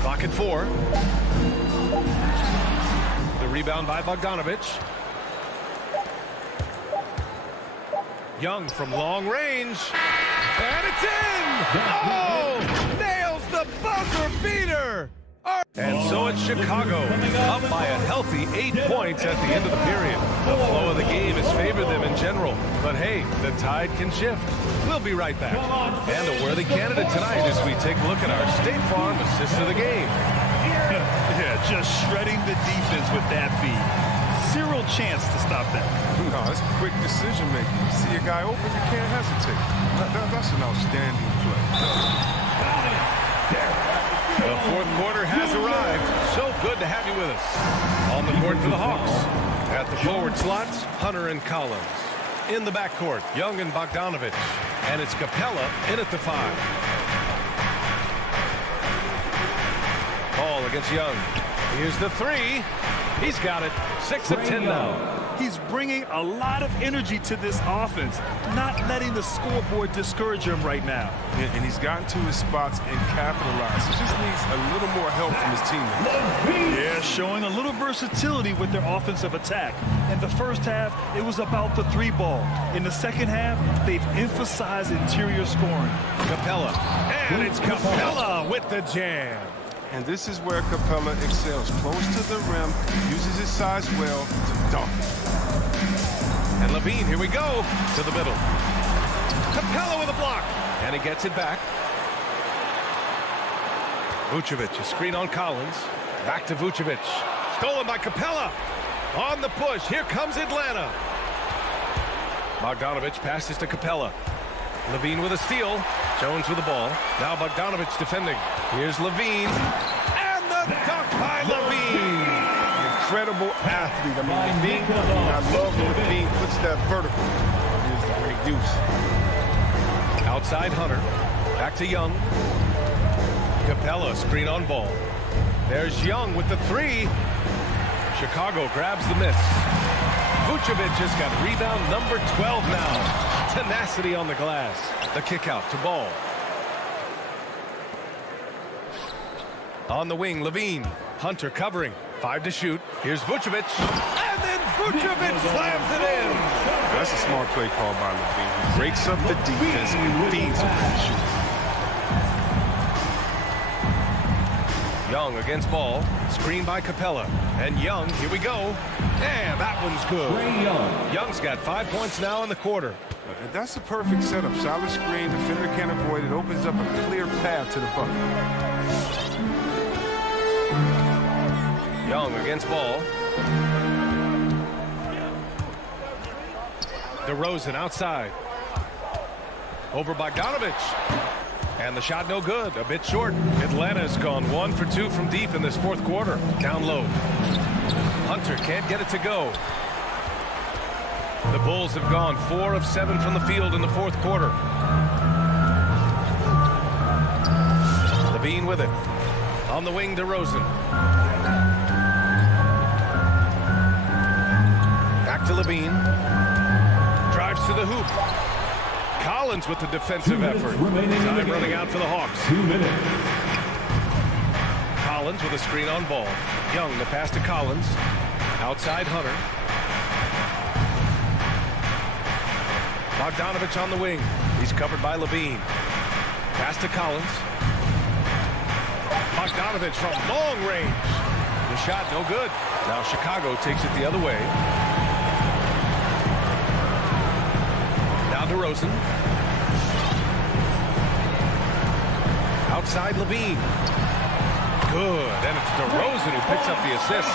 Clock at 4. The rebound by Bogdanovic. Young from long range. And it's in! Oh! Nails the buzzer beater! And so it's Chicago, up by a healthy 8 points at the end of the period. The flow of the game has favored them in general. But hey, the tide can shift. We'll be right back. And a worthy candidate tonight as we take a look at our State Farm assist of the game. Yeah, just shredding the defense with that feed. Zero chance to stop that. No, it's quick decision making. You see a guy open, you can't hesitate. That's an outstanding play. The fourth quarter has arrived. So good to have you with us. On the court for the Hawks. At the forward slots, Hunter and Collins. In the backcourt, Young and Bogdanovic. And it's Capella in at the 5. Ball against Young. Here's the 3. He's got it. 6 of 10 now. He's bringing a lot of energy to this offense, not letting the scoreboard discourage him right now. And he's gotten to his spots and capitalized. He just needs a little more help from his teammates. Yeah, showing a little versatility with their offensive attack. In the first half, it was about the 3 ball. In the second half, they've emphasized interior scoring. Capella. And it's Capella with the jam. And this is where Capella excels. Close to the rim, uses his size well to dunk. And Levine, here we go, to the middle. Capella with a block. And he gets it back. Vucevic, a screen on Collins. Back to Vucevic. Stolen by Capella. On the push. Here comes Atlanta. Bogdanovic passes to Capella. Levine with a steal. Jones with the ball. Now Bogdanovic defending. Here's Levine. And the dunk by Levine. Incredible athlete. I mean, Levine, I love when Levine puts that vertical. Here's the great use. Outside Hunter. Back to Young. Capella screen on ball. There's Young with the 3. Chicago grabs the miss. Vucevic has got rebound number 12 now. Tenacity on the glass. The kick out to Ball. On the wing, Levine. Hunter covering. 5 to shoot. Here's Vucevic. And then Vucevic slams it in. That's a smart play call by Levine. He breaks up the defense and feeds him to shoot. Young against Ball. Screen by Capella. And Young, here we go. And that one's good. Young's got 5 points now in the quarter. And that's a perfect setup. Solid screen, defender can't avoid it. Opens up a clear path to the bucket. Young against Ball. DeRozan outside. Over Bogdanovic. And the shot no good. A bit short. Atlanta's gone 1 for 2 from deep in this fourth quarter. Down low. Hunter can't get it to go. The Bulls have gone 4 of 7 from the field in the fourth quarter. Levine with it. On the wing, DeRozan. Back to Levine. Drives to the hoop. Collins with the defensive effort. Time running out for the Hawks. 2 minutes. Collins with a screen on Ball. Young the pass to Collins. Outside Hunter. Bogdanovic on the wing. He's covered by Levine. Pass to Collins. Bogdanovic from long range. The shot no good. Now Chicago takes it the other way. Now DeRozan. Outside Levine. Good. And it's DeRozan who picks up the assist.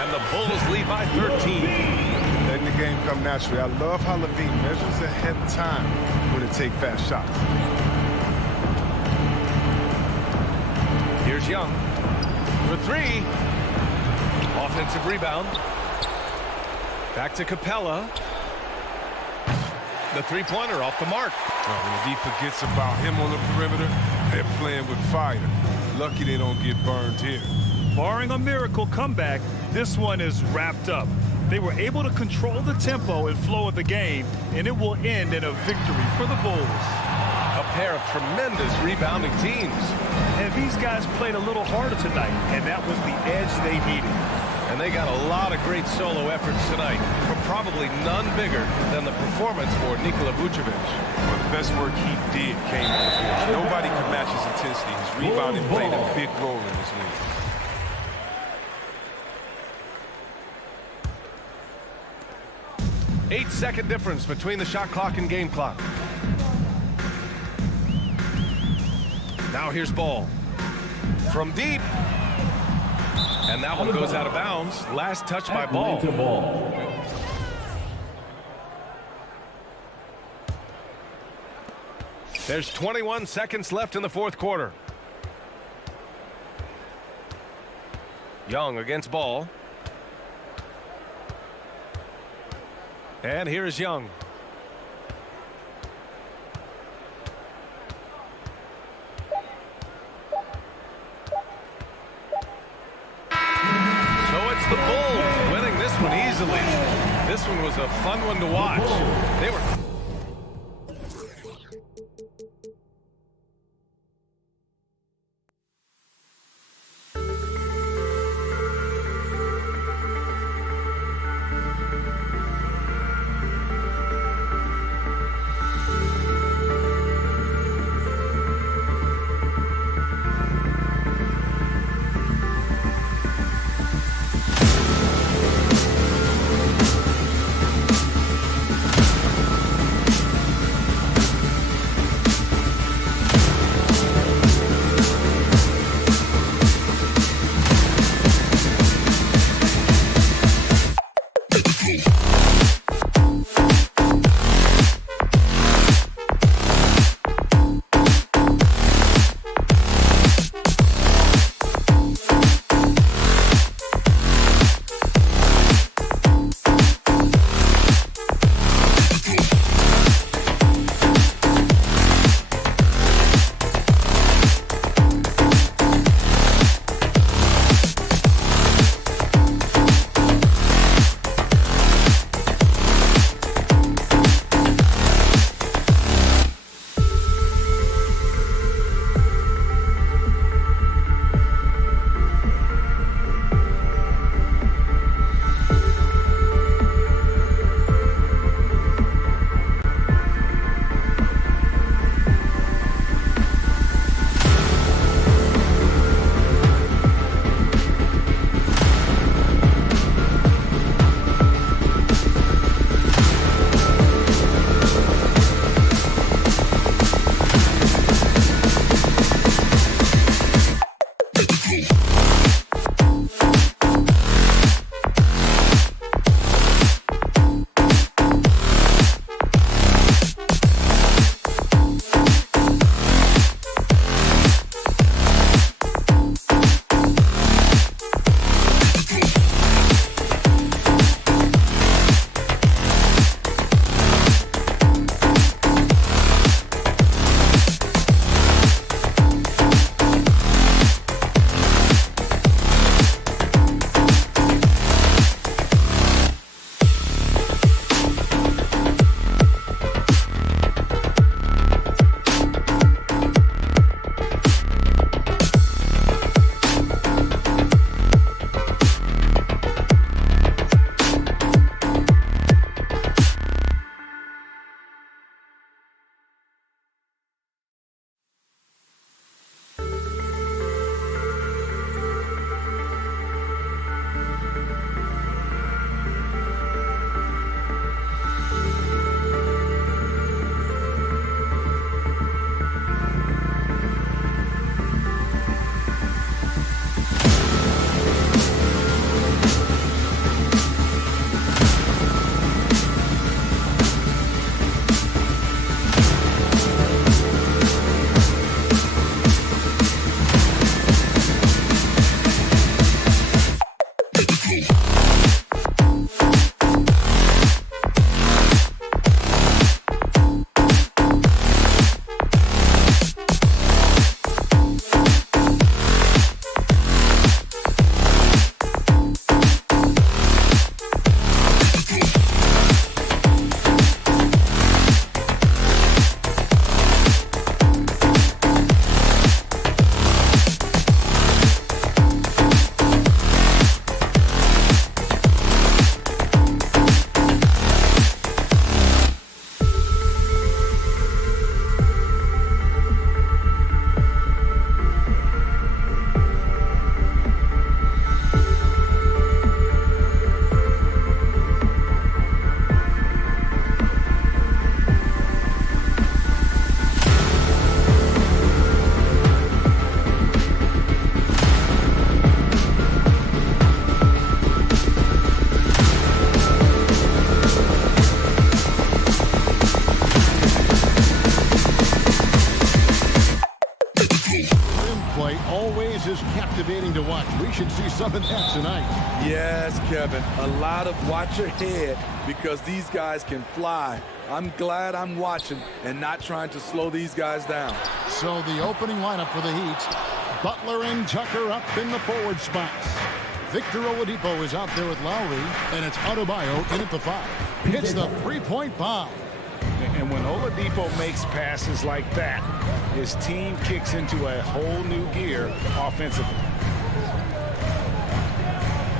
And the Bulls lead by 13. Letting the game come naturally. I love how Levine measures ahead of time when to take fast shots. Here's Young for 3. Offensive rebound. Back to Capella. The 3-pointer off the mark. When the D forgets about him on the perimeter, they're playing with fire. Lucky they don't get burned here. Barring a miracle comeback, this one is wrapped up. They were able to control the tempo and flow of the game, and it will end in a victory for the Bulls. A pair of tremendous rebounding teams. And these guys played a little harder tonight, and that was the edge they needed. And they got a lot of great solo efforts tonight, but probably none bigger than the performance for Nikola Vucevic. Well, the best work he did came on the bench. Nobody can match his intensity. His rebounding played a big role in this league. Eight-second difference between the shot clock and game clock. Now here's Ball. From deep. And that one goes out of bounds. Last touch by Ball. There's 21 seconds left in the fourth quarter. Young against Ball. And here's Young. So it's the Bulls winning this one easily. This one was a fun one to watch. They were... should see some of that tonight. Yes, Kevin. A lot of watch your head because these guys can fly. I'm glad I'm watching and not trying to slow these guys down. So the opening lineup for the Heat. Butler and Tucker up in the forward spots. Victor Oladipo is out there with Lowry, and it's Adebayo in at the 5. Hits the three-point bomb. And when Oladipo makes passes like that, his team kicks into a whole new gear offensively.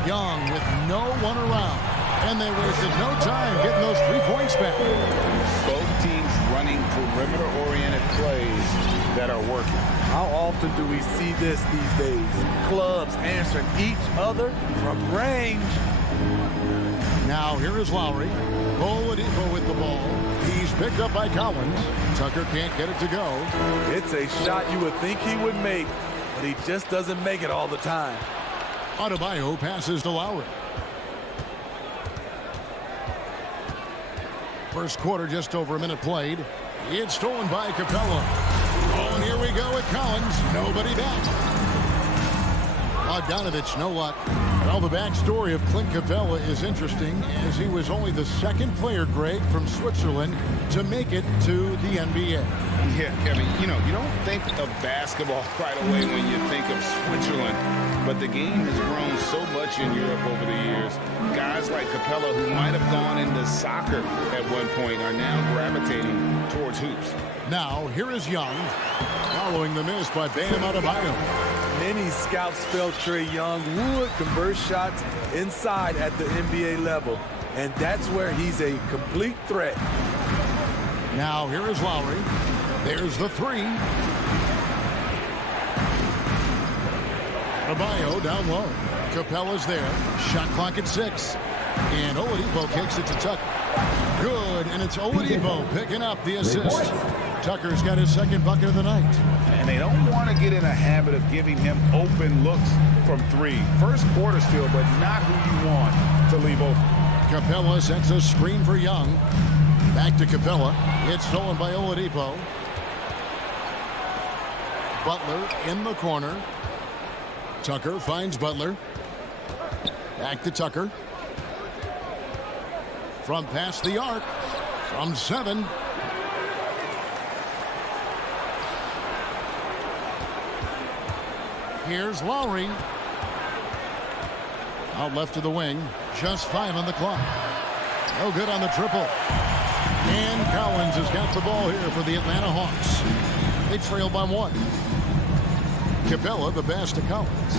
Young with no one around, and they wasted no time getting those 3 points back. Both teams running perimeter-oriented plays that are working. How often do we see this these days? Clubs answering each other from range. Now here is Lowry. Oladipo with the ball. He's picked up by Collins. Tucker can't get it to go. It's a shot you would think he would make, but he just doesn't make it all the time. Adebayo passes to Lowry. First quarter, just over a minute played. It's stolen by Capella. Oh, and here we go with Collins. Nobody back. Bogdanovic, no luck. Well, the backstory of Clint Capella is interesting, as he was only the second player, Greg, from Switzerland to make it to the NBA. Yeah, Kevin, you don't think of basketball right away when you think of Switzerland, but the game has grown so much in Europe over the years. Guys like Capella, who might have gone into soccer at one point, are now gravitating towards hoops. Now, here is Young, following the miss by Bam Adebayo. Many scouts felt Trae Young would convert shots inside at the NBA level, and that's where he's a complete threat. Now, here is Lowry. There's the 3. Adebayo down low. Capella's there. Shot clock at 6. And Oladipo kicks it to Tucker. Good, and it's Oladipo picking up the assist. Tucker's got his second bucket of the night. And they don't want to get in a habit of giving him open looks from 3. First quarter still, but not who you want to leave open. Capella sets a screen for Young. Back to Capella. It's stolen by Oladipo. Butler in the corner. Tucker finds Butler. Back to Tucker. From past the arc. From 7. Here's Lowry. Out left of the wing. Just 5 on the clock. No good on the triple. And Collins has got the ball here for the Atlanta Hawks. They trail by 1. Capella the pass to Collins.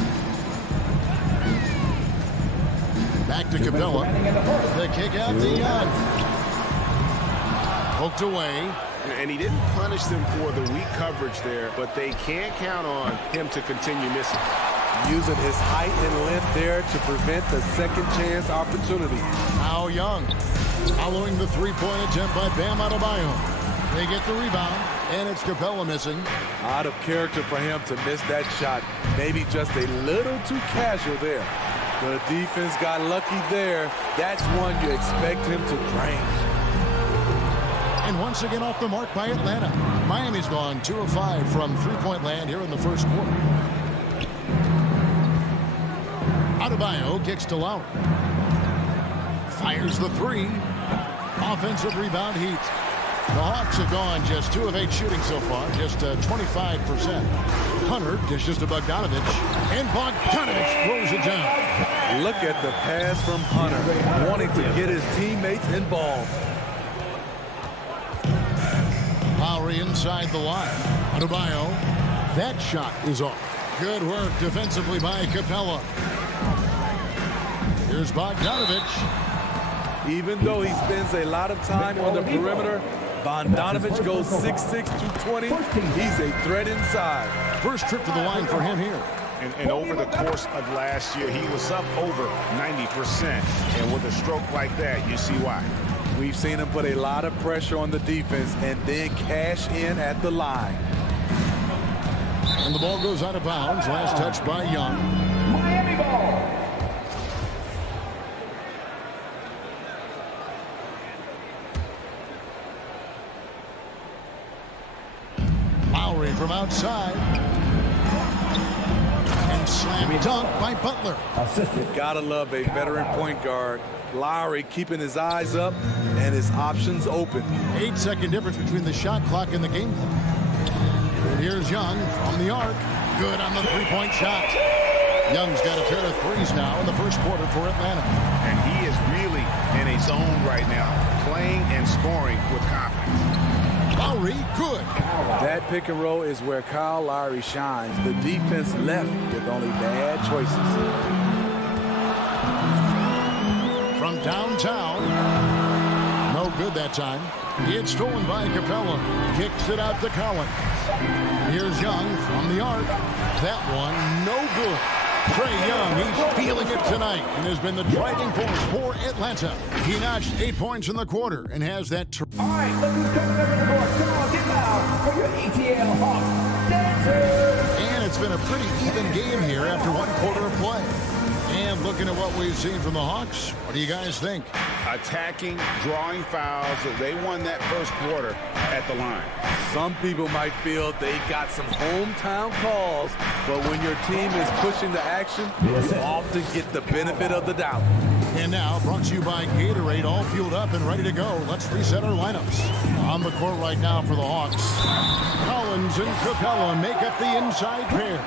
Back to Capella. The kick out to Young. Poked away. And he didn't punish them for the weak coverage there, but they can't count on him to continue missing. Using his height and length there to prevent the second chance opportunity. Now Young, following the 3-point attempt by Bam Adebayo. They get the rebound, and it's Capella missing. Out of character for him to miss that shot. Maybe just a little too casual there. The defense got lucky there. That's one you expect him to drain. And once again off the mark by Atlanta. Miami's gone 2 of 5 from 3-point land here in the first quarter. Adebayo kicks to Lowry. Fires the 3. Offensive rebound Heat. The Hawks have gone just 2 of 8 shooting so far, just 25%. Hunter dishes to Bogdanovic, and Bogdanovic throws it down. Look at the pass from Hunter, wanting to get his teammates involved. Lowry inside the line. Adebayo, that shot is off. Good work defensively by Capella. Here's Bogdanovic. Even though he spends a lot of time on the perimeter, Bogdanovic goes 6'6", 220. He's a threat inside. First trip to the line for him here. And over the course of last year, he was up over 90%. And with a stroke like that, you see why. We've seen him put a lot of pressure on the defense and then cash in at the line. And the ball goes out of bounds. Last touch by Young. Miami ball. Lowry from outside. And slam dunk by Butler. Gotta love a veteran point guard. Lowry keeping his eyes up and his options open. 8-second difference between the shot clock and the game clock. And here's Young from the arc. Good on the three-point shot. Young's got a pair of threes now in the first quarter for Atlanta. And he is really in a zone right now, playing and scoring with confidence. Lowry, good. That pick and roll is where Kyle Lowry shines. The defense left with only bad choices. From downtown. No good that time. It's stolen by Capella. Kicks it out to Collins. Here's Young from the arc. That one, no good. Trae Young, he's feeling it tonight and has been the driving force for Atlanta. He notched 8 points in the quarter and has that. All right, look who's coming over the court. Come on, get loud for your ATL Hawks dancers. And it's been a pretty even game here after one quarter of play. And looking at what we've seen from the Hawks, what do you guys think? Attacking, drawing fouls. They won that first quarter at the line. Some people might feel they got some hometown calls, but when your team is pushing the action, you often get the benefit of the doubt. And now, brought to you by Gatorade, all fueled up and ready to go. Let's reset our lineups. On the court right now for the Hawks. Collins and Capella make up the inside pair.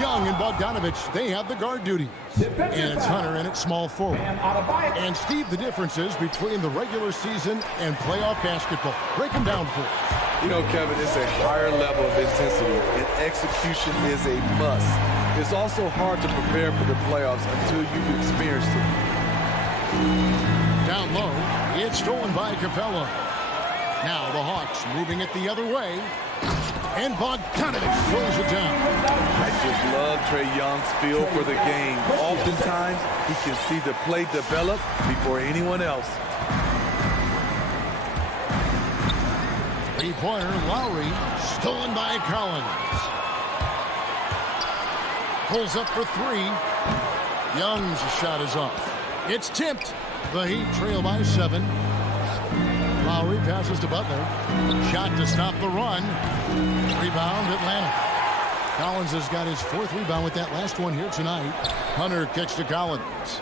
Young and Bogdanovic, they have the guard duty. And it's Hunter in at small forward. And Steve, the differences between the regular season and playoff basketball. Break them down for us. You know, Kevin, it's a higher level of intensity, and execution is a must. It's also hard to prepare for the playoffs until you've experienced it. Down low, it's stolen by Capella. Now the Hawks moving it the other way. And Bogdanovic throws it down. I just love Trae Young's feel for the game. Oftentimes, he can see the play develop before anyone else. Three-pointer, Lowry, stolen by Collins. Pulls up for three. Young's shot is off. It's tipped. The Heat trail by 7. Lowry passes to Butler. Shot to stop the run. Rebound, Atlanta. Collins has got his 4th rebound with that last one here tonight. Hunter kicks to Collins.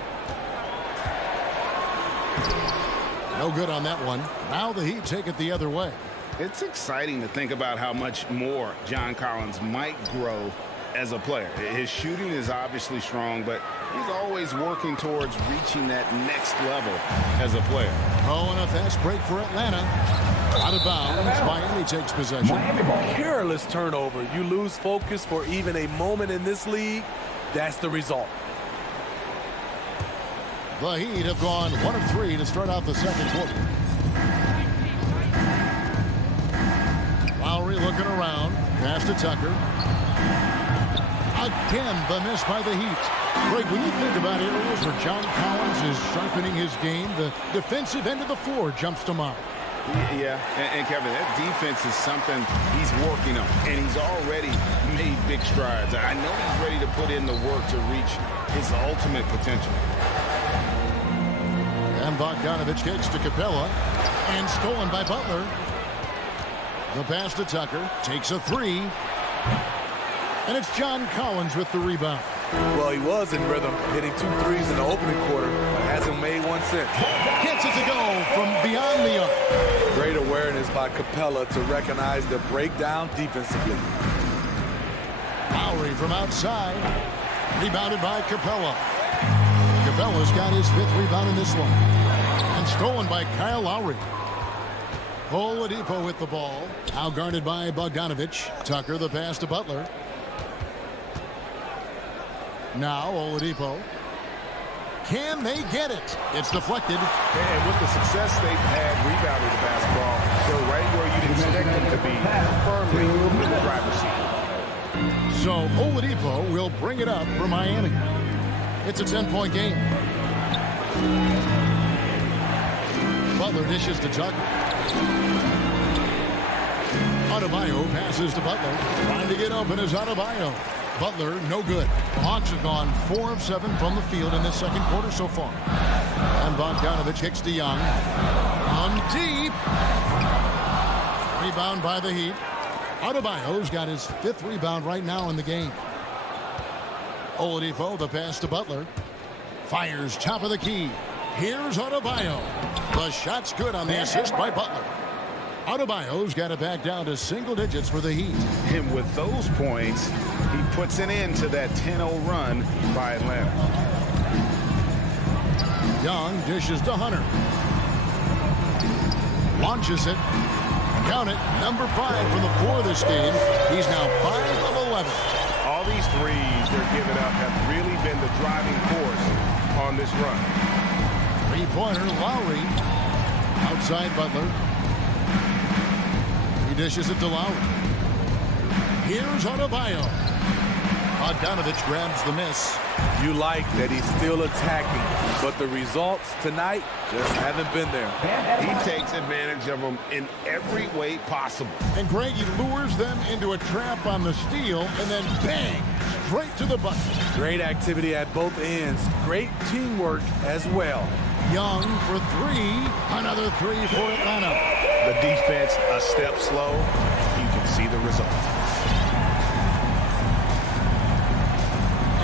No good on that one. Now the Heat take it the other way. It's exciting to think about how much more John Collins might grow as a player. His shooting is obviously strong, but he's always working towards reaching that next level as a player. Oh, and a fast break for Atlanta. Out of bounds. Miami takes possession. Careless turnover. You lose focus for even a moment in this league. That's the result. The Heat have gone 1 of 3 to start out the second quarter. Lowry looking around. Pass to Tucker. Again, the miss by the Heat. Greg, when you think about areas where John Collins is sharpening his game, the defensive end of the floor jumps to mind. Yeah, and Kevin, that defense is something he's working on, and he's already made big strides. I know he's ready to put in the work to reach his ultimate potential. And Bogdanovic kicks to Capella, and stolen by Butler. The pass to Tucker, takes a 3. And it's John Collins with the rebound. Well, he was in rhythm, hitting 2 threes in the opening quarter, but hasn't made one since. Gets it to go from beyond the arc. Great awareness by Capella to recognize the breakdown defensively. Lowry from outside. Rebounded by Capella. Capella's got his 5th rebound in this one. And stolen by Kyle Lowry. Oladipo with the ball. Now guarded by Bogdanovic. Tucker the pass to Butler. Now Oladipo. Can they get it? It's deflected. And with the success they've had rebounding the basketball, they're right where you'd expect them to be, firmly in the driver's seat. So Oladipo will bring it up for Miami. It's a 10-point game. Butler dishes to Tucker. Adebayo passes to Butler. Trying to get open is Adebayo. Butler, no good. The Hawks have gone 4 of 7 from the field in this second quarter so far. And Bogdanovic kicks to Young. On deep. Rebound by the Heat. Adebayo's got his 5th rebound right now in the game. Oladipo, the pass to Butler. Fires top of the key. Here's Adebayo. The shot's good on the assist by Butler. Adebayo's got it back down to single digits for the Heat. And with those points, he puts an end to that 10-0 run by Atlanta. Young dishes to Hunter. Launches it. Count it. Number 5 from the floor this game. He's now 5 of 11. All these threes they're giving up have really been the driving force on this run. Three-pointer, Lowry. Outside Butler. He dishes it to Lowry. Here's Adebayo. Bogdanovic grabs the miss. You like that he's still attacking, but the results tonight just haven't been there. He takes advantage of them in every way possible. And Greg, he lures them into a trap on the steal, and then bang, straight to the bucket. Great activity at both ends. Great teamwork as well. Young for 3. Another 3 for Atlanta. The defense a step slow. You can see the result.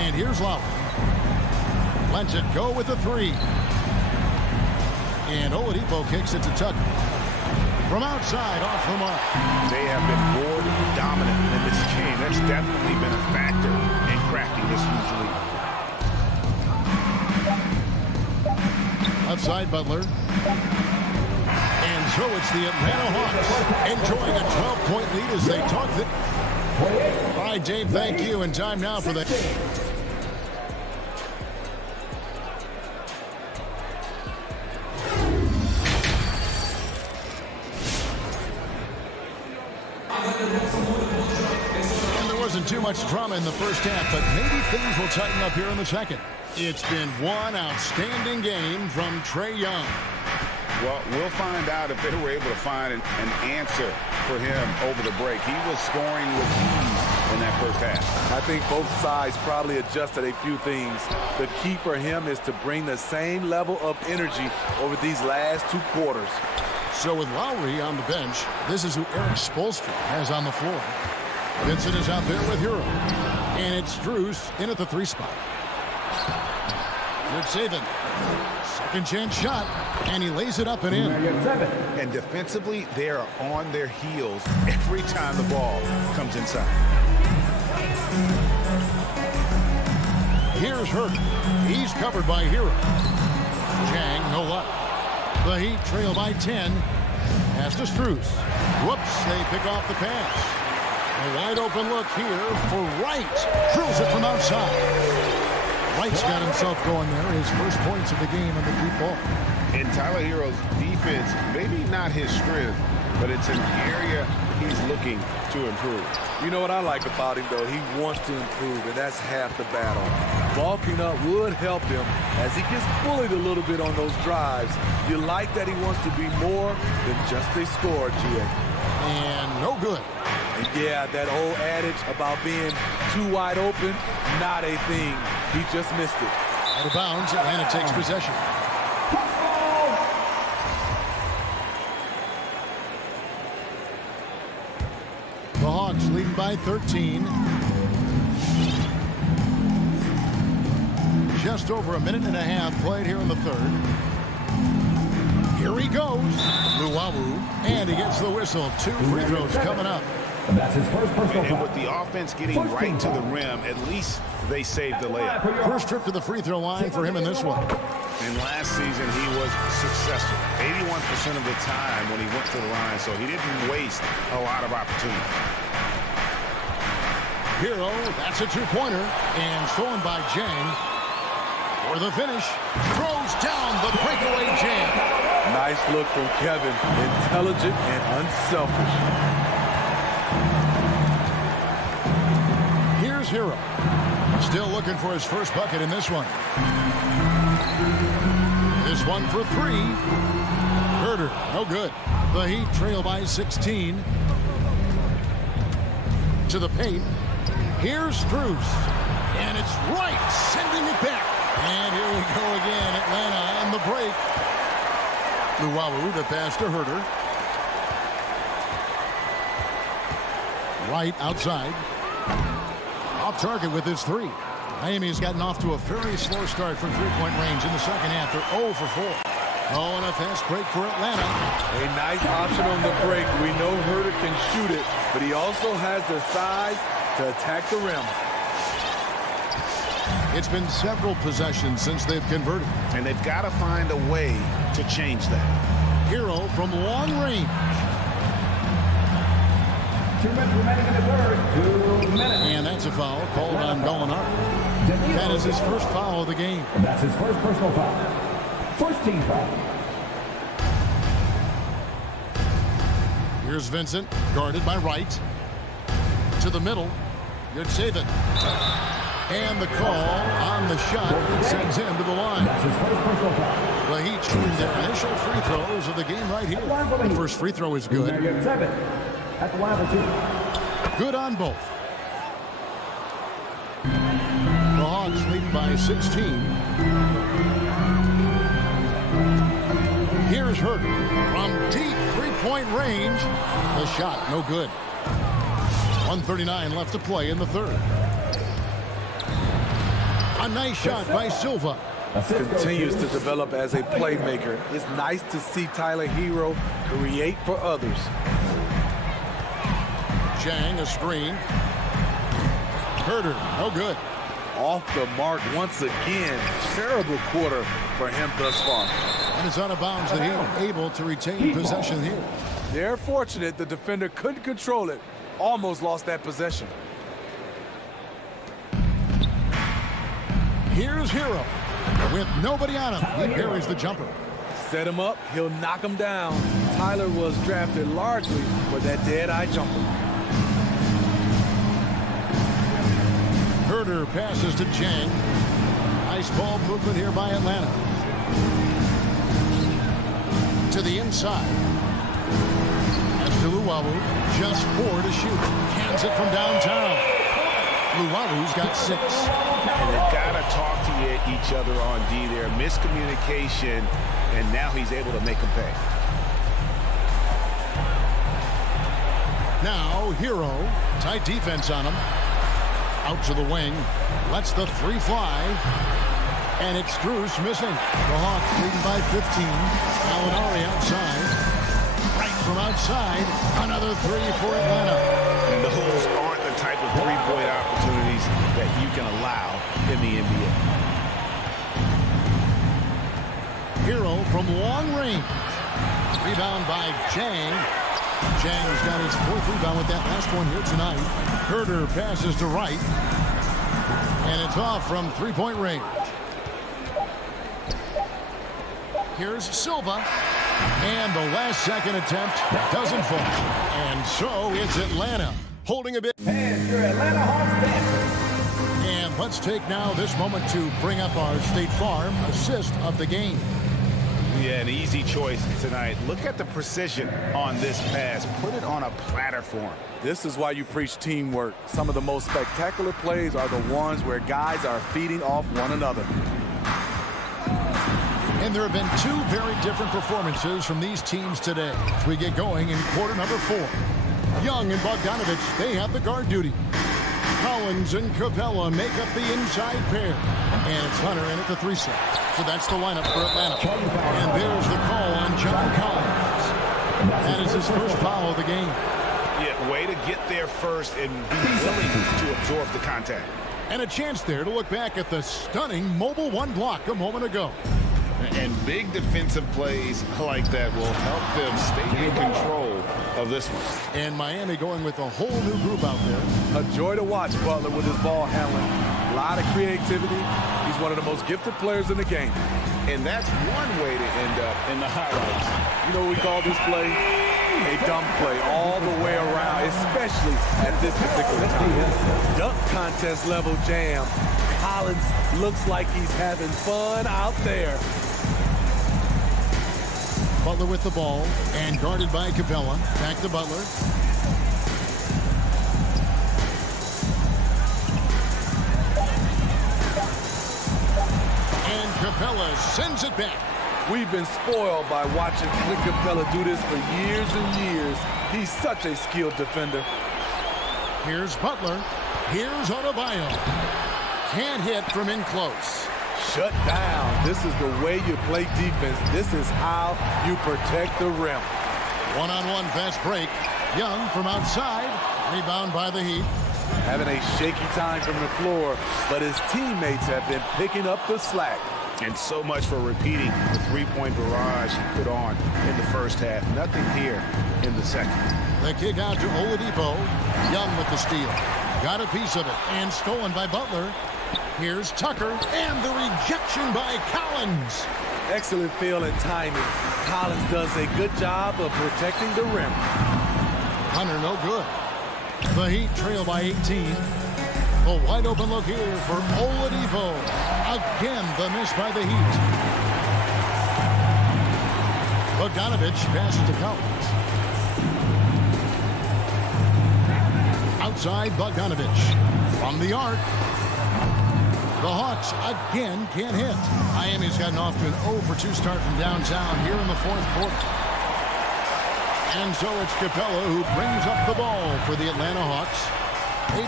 And here's Lowry. Lets it go with the 3. And Oladipo kicks it to Tucker. From outside, off the mark. They have been more dominant in this game. That's definitely been a factor in crafting this huge lead. Outside Butler. And so it's the Atlanta Hawks enjoying a 12-point lead as they talk. All right, Dave, thank you. And time now for the... Too much drama in the first half, but maybe things will tighten up here in the second. It's been one outstanding game from Trae Young. Well, we'll find out if they were able to find an answer for him over the break. He was scoring with ease in that first half. I think both sides probably adjusted a few things. The key for him is to bring the same level of energy over these last 2 quarters. So with Lowry on the bench, this is who Eric Spoelstra has on the floor. Vincent is out there with Hero. And it's Strus in at the 3 spot. Good saving. Second chance shot. And he lays it up and in. And defensively, they are on their heels every time the ball comes inside. Here's Hurt. He's covered by Hero. Chang, no luck. The Heat trail by 10. Pass to Strus. Whoops, they pick off the pass. A wide open look here for Wright. Drills it from outside. Wright's got himself going there. His first points of the game on the deep ball. And Tyler Hero's defense, maybe not his strength, but it's an area he's looking to improve. You know what I like about him, though? He wants to improve, and that's half the battle. Bulking up would help him as he gets bullied a little bit on those drives. You like that he wants to be more than just a scorer, G.A. And no good. And yeah, that old adage about being too wide open, not a thing. He just missed it. Out of bounds, Atlanta takes possession. The Hawks leading by 13. Just over a minute and a half played here in the third. Here he goes. Luwawu. And he gets the whistle. 2 free throws coming up. That's his first personal And foul. with the offense getting right to the rim, at least they saved the layup. First trip to the free throw line for him in this one. And last season, he was successful 81% of the time when he went to the line, so he didn't waste a lot of opportunity. Hero, that's a 2-pointer. And stolen by Jang. For the finish. Throws down the breakaway jam. Nice look from Kevin. Intelligent and unselfish. Here's Hero. Still looking for his first bucket in this one. This one for 3. Herder, no good. The Heat trail by 16. To the paint. Here's Strus. And it's Wright sending it back. And here we go again. Atlanta on the break. Luwawu, the pass to Herder. Wright outside. Off target with his 3. Miami's gotten off to a very slow start from three-point range in the second half. They're 0 for 4. Oh, and a fast break for Atlanta. A nice option on the break. We know Herter can shoot it, but he also has the size to attack the rim. It's been several possessions since they've converted. And they've got to find a way to change that. Hero from long range. 2 minutes remaining in the third. 2 minutes. And that's a foul called on Bogdanovic. That is his first foul of the game. That's his first personal foul. First team foul. Here's Vincent, guarded by Wright. To the middle. Good save it. And the call on the shot sends him to the line. That's his first personal foul. The Heat shooting their initial free throws of the game right here. The first free throw is good. Now you have 7 at the line for 2. Good on both. The Hawks lead by 16. Here's Herter from deep three-point range. The shot, no good. 1:39 left to play in the third. A nice shot by Silva. Continues to develop as a playmaker. It's nice to see Tyler Hero create for others. Chang, a screen. Herter, no good. Off the mark once again. Terrible quarter for him thus far. And it's out of bounds. The Heat able to retain possession here. They're fortunate the defender couldn't control it. Almost lost that possession. Here's Hero. With nobody on him, he buries the jumper. Set him up, he'll knock him down. Tyler was drafted largely for that dead-eye jumper. Herter passes to Chang. Nice ball movement here by Atlanta. To the inside. As to Luwawu, just 4 to shoot. Cans it from downtown. Luwawu's got 6. And they've got to talk to each other on D there. Miscommunication, and now he's able to make them pay. Now, Hero. Tight defense on him. Out to the wing. Lets the 3 fly. And it's Strus missing. The Hawks leading by 15. Alinari outside. Right from outside. Another 3 for Atlanta. And those aren't the type of three-point opportunities that you can allow in the NBA. Hero from long range. Rebound by Chang. Chang's got his 4th rebound with that last one here tonight. Herter passes to Wright. And it's off from 3-point range. Here's Silva. And the last second attempt doesn't fall. And so it's Atlanta holding a bit. And your Atlanta Hawks Dancers. And let's take now this moment to bring up our State Farm assist of the game. Yeah, an easy choice tonight. Look at the precision on this pass. Put it on a platter for him. This is why you preach teamwork. Some of the most spectacular plays are the ones where guys are feeding off one another. And there have been 2 very different performances from these teams today as we get going in quarter number 4. Young and Bogdanovic, they have the guard duty. Collins and Capella make up the inside pair. And it's Hunter in at the 3 set. So that's the lineup for Atlanta. And there's the call on John Collins. That is his first foul of the game. Yeah, way to get there first and be willing to absorb the contact. And a chance there to look back at the stunning mobile 1 block a moment ago. And big defensive plays like that will help them stay in control of this one. And Miami going with a whole new group out there. A joy to watch Butler with his ball handling. A lot of creativity. He's one of the most gifted players in the game. And that's one way to end up in the highlights. You know what we call this play? A dunk play all the way around, especially at this particular time. Dunk contest level jam. Collins looks like he's having fun out there. Butler with the ball and guarded by Capella. Back to Butler. And Capella sends it back. We've been spoiled by watching Clint Capella do this for years and years. He's such a skilled defender. Here's Butler. Here's Adebayo. can't hit from in close. Shut down. This is the way you play defense. This is how you protect the rim. One-on-one fast break. Young from outside. Rebound by the Heat. Having a shaky time from the floor, but his teammates have been picking up the slack. And so much for repeating the three-point barrage he put on in the first half. Nothing here in the second. The kick out to Oladipo. Young with the steal. Got a piece of it and stolen by Butler. Here's Tucker and the rejection by Collins. Excellent feel and timing. Collins does a good job of protecting the rim. Hunter no good. The Heat trail by 18. A wide open look here for Oladipo. Again, the miss by the Heat. Bogdanovic passes to Collins. Outside Bogdanovic. From the arc. The Hawks again can't hit. Miami's gotten off to an 0-for-2 start from downtown here in the fourth quarter. And so it's Capella who brings up the ball for the Atlanta Hawks.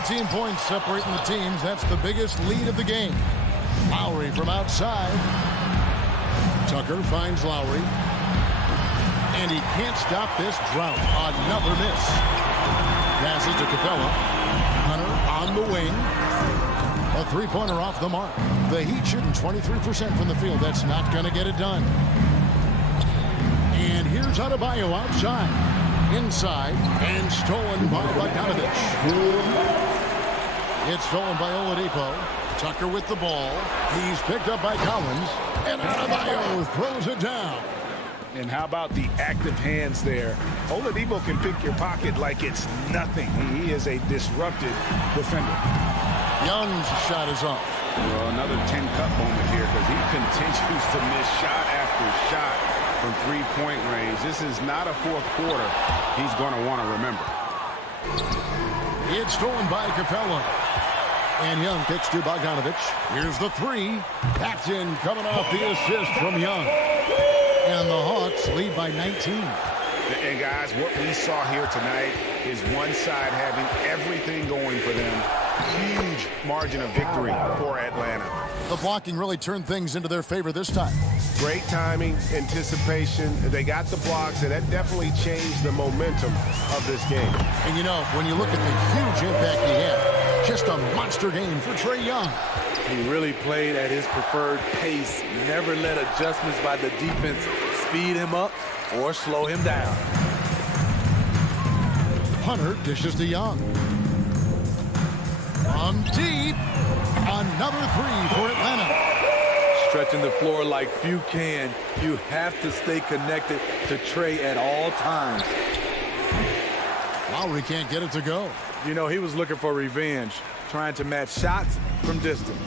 18 points separating the teams. That's the biggest lead of the game. Lowry from outside. Tucker finds Lowry. And he can't stop this drought. Another miss. Passes to Capella. Hunter on the wing. A three-pointer off the mark. The Heat shooting 23% from the field. That's not going to get it done. And here's Adebayo outside. Inside. And stolen by Bogdanovic. It's stolen by Oladipo. Tucker with the ball. He's picked up by Collins. And Adebayo throws it down. And how about the active hands there? Oladipo can pick your pocket like it's nothing. He is a disruptive defender. Young's shot is off. Well, another 10-cup moment here because he continues to miss shot after shot from three-point range. This is not a fourth quarter he's going to want to remember. It's stolen by Capella. And Young kicks to Bogdanovic. Here's the three. That's in, coming off the assist from Young. And the Hawks lead by 19. And guys, what we saw here tonight is one side having everything going for them. Huge margin of victory for Atlanta. The blocking really turned things into their favor this time. Great timing, anticipation. They got the blocks, and that definitely changed the momentum of this game. And you know, when you look at the huge impact he had, just a monster game for Trae Young. He really played at his preferred pace. Never let adjustments by the defense speed him up or slow him down. Hunter dishes to Young. From deep, another three for Atlanta. Stretching the floor like few can. You have to stay connected to Trae at all times. Lowry can't get it to go. You know, he was looking for revenge, trying to match shots from distance.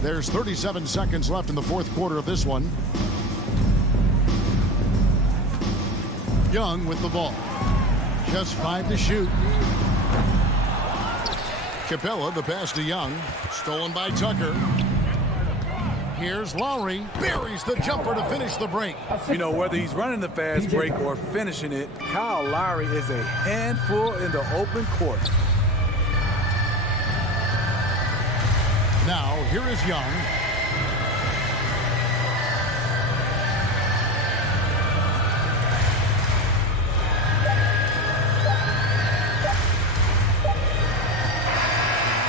There's 37 seconds left in the fourth quarter of this one. Young with the ball. Just 5 to shoot. Capella, the pass to Young. Stolen by Tucker. Here's Lowry. Buries the jumper to finish the break. You know, whether he's running the fast break or finishing it, Kyle Lowry is a handful in the open court. Now, here is Young.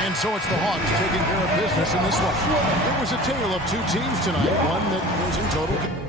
And so it's the Hawks taking care of business in this one. It was a tale of two teams tonight, one that was in total.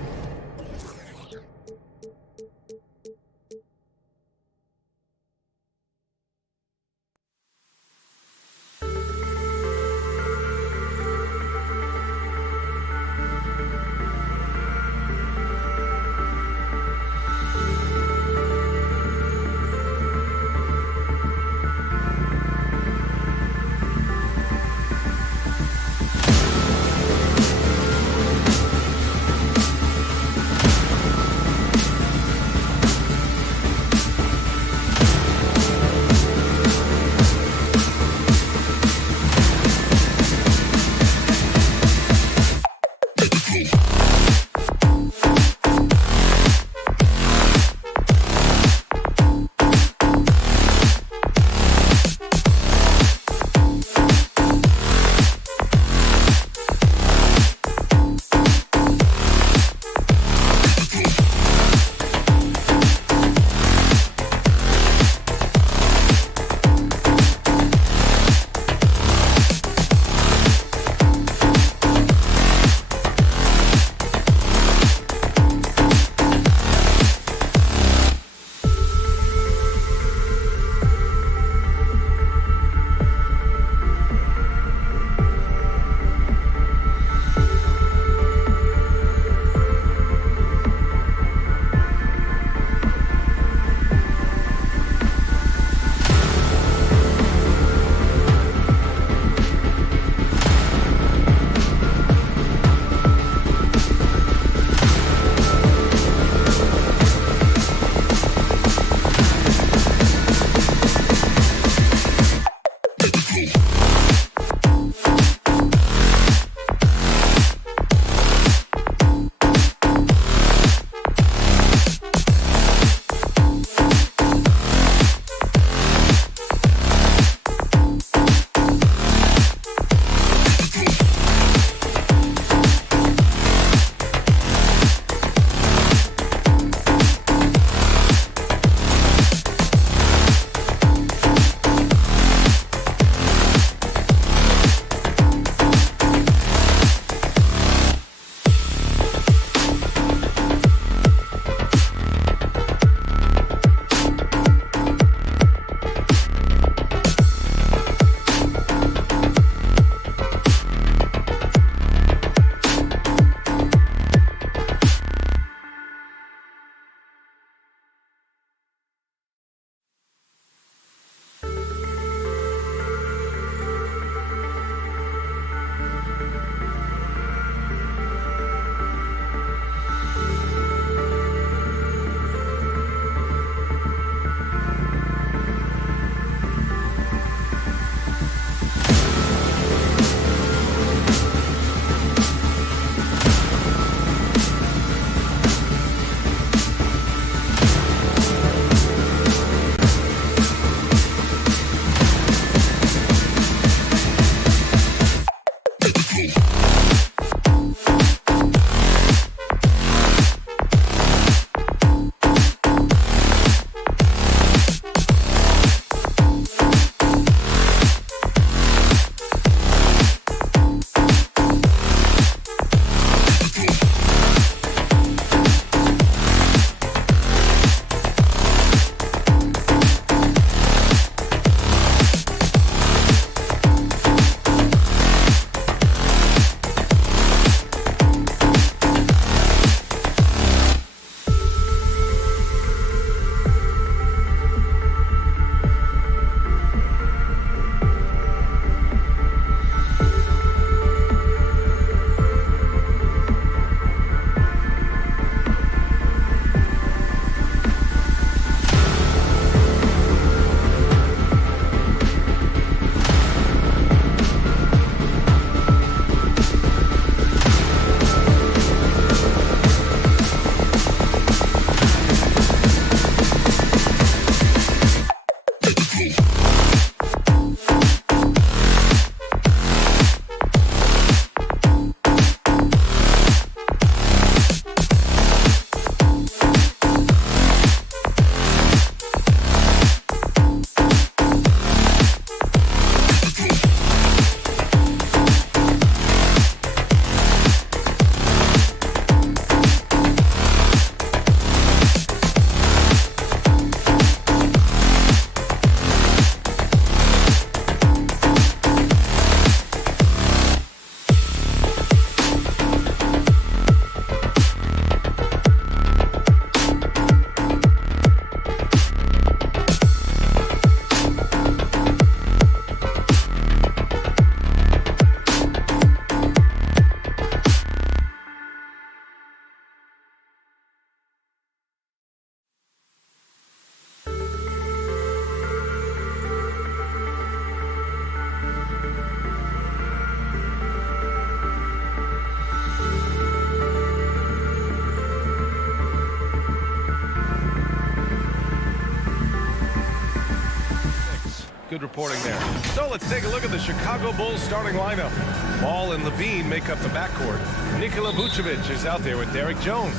Good reporting there. So let's take a look at the Chicago Bulls starting lineup. Ball and Levine make up the backcourt. Nikola Vucevic is out there with Derek Jones.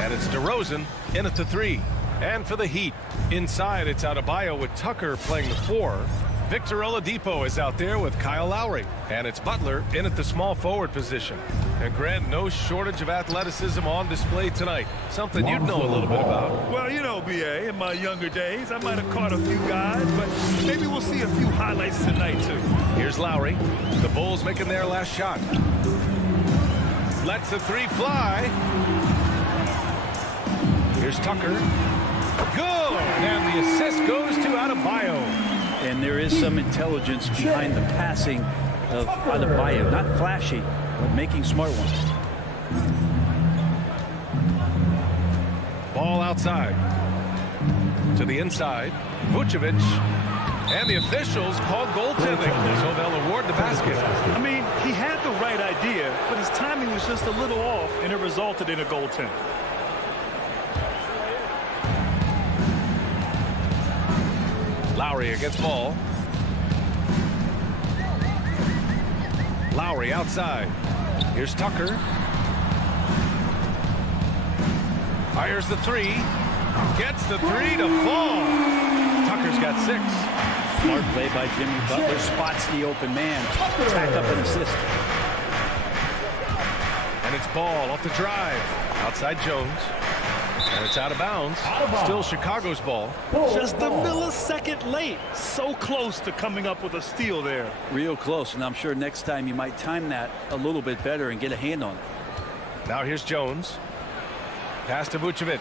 And it's DeRozan in at the 3. And for the Heat, inside it's Adebayo with Tucker playing the 4. Victor Oladipo is out there with Kyle Lowry. And it's Butler in at the small forward position. And Grant, no shortage of athleticism on display tonight. Something you'd know a little bit about. Well, you know, BA, in my younger days, I might have caught a few guys, but maybe we'll see a few highlights tonight, too. Here's Lowry. The Bulls making their last shot. Lets the 3 fly. Here's Tucker. Good! And the assist goes to Adebayo. And there is some intelligence behind the passing of Adebayo. Not flashy, but making smart ones. Ball outside. To the inside. Vucevic. And the officials called goaltending, so they'll award the basket. I mean, he had the right idea, but his timing was just a little off, and it resulted in a goaltend. Lowry against ball. Lowry outside. Here's Tucker. Fires the 3. Gets the 3 to fall. Tucker's got 6. Smart play by Jimmy Butler. Spots the open man. Tack up an assist. And it's ball off the drive. Outside Jones. And it's out of bounds. Still Chicago's ball. Just a millisecond late. So close to coming up with a steal there. Real close, and I'm sure next time you might time that a little bit better and get a hand on it. Now here's Jones. Pass to Vucevic.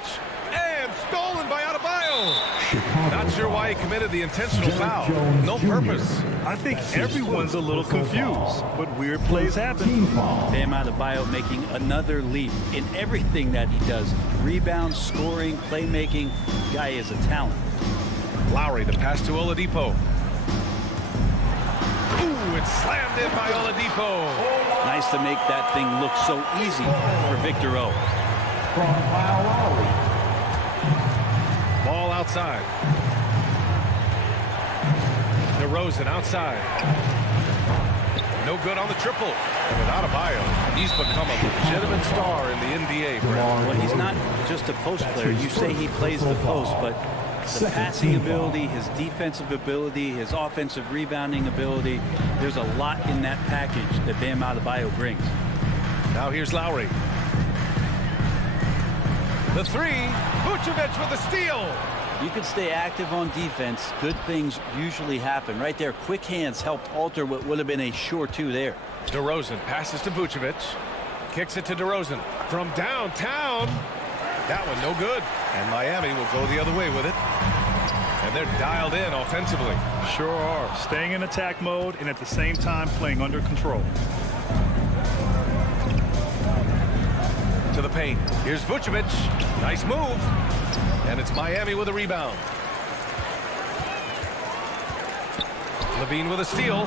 And stolen by Adebayo. Not sure why he committed the intentional foul. No purpose. I think everyone's a little confused, but weird plays happen. Bam Adebayo making another leap in everything that he does. Rebounds, scoring, playmaking. Guy is a talent. Lowry, the pass to Oladipo. Ooh, it's slammed in by Oladipo. Nice to make that thing look so easy for Victor O. Ball outside. DeRozan outside. No good on the triple. And with Adebayo, he's become a legitimate star in the NBA. Well, he's not just a post player. You say he plays the post, but the passing ability, his defensive ability, his offensive rebounding ability, there's a lot in that package that Bam Adebayo brings. Now here's Lowry. The 3, Vucevic with a steal. You can stay active on defense. Good things usually happen. Right there, quick hands helped alter what would have been a sure 2 there. DeRozan passes to Vucevic. Kicks it to DeRozan from downtown. That one no good. And Miami will go the other way with it. And they're dialed in offensively. Sure are. Staying in attack mode and at the same time playing under control. To the paint. Here's Vucevic. Nice move. And it's Miami with a rebound. Levine with a steal.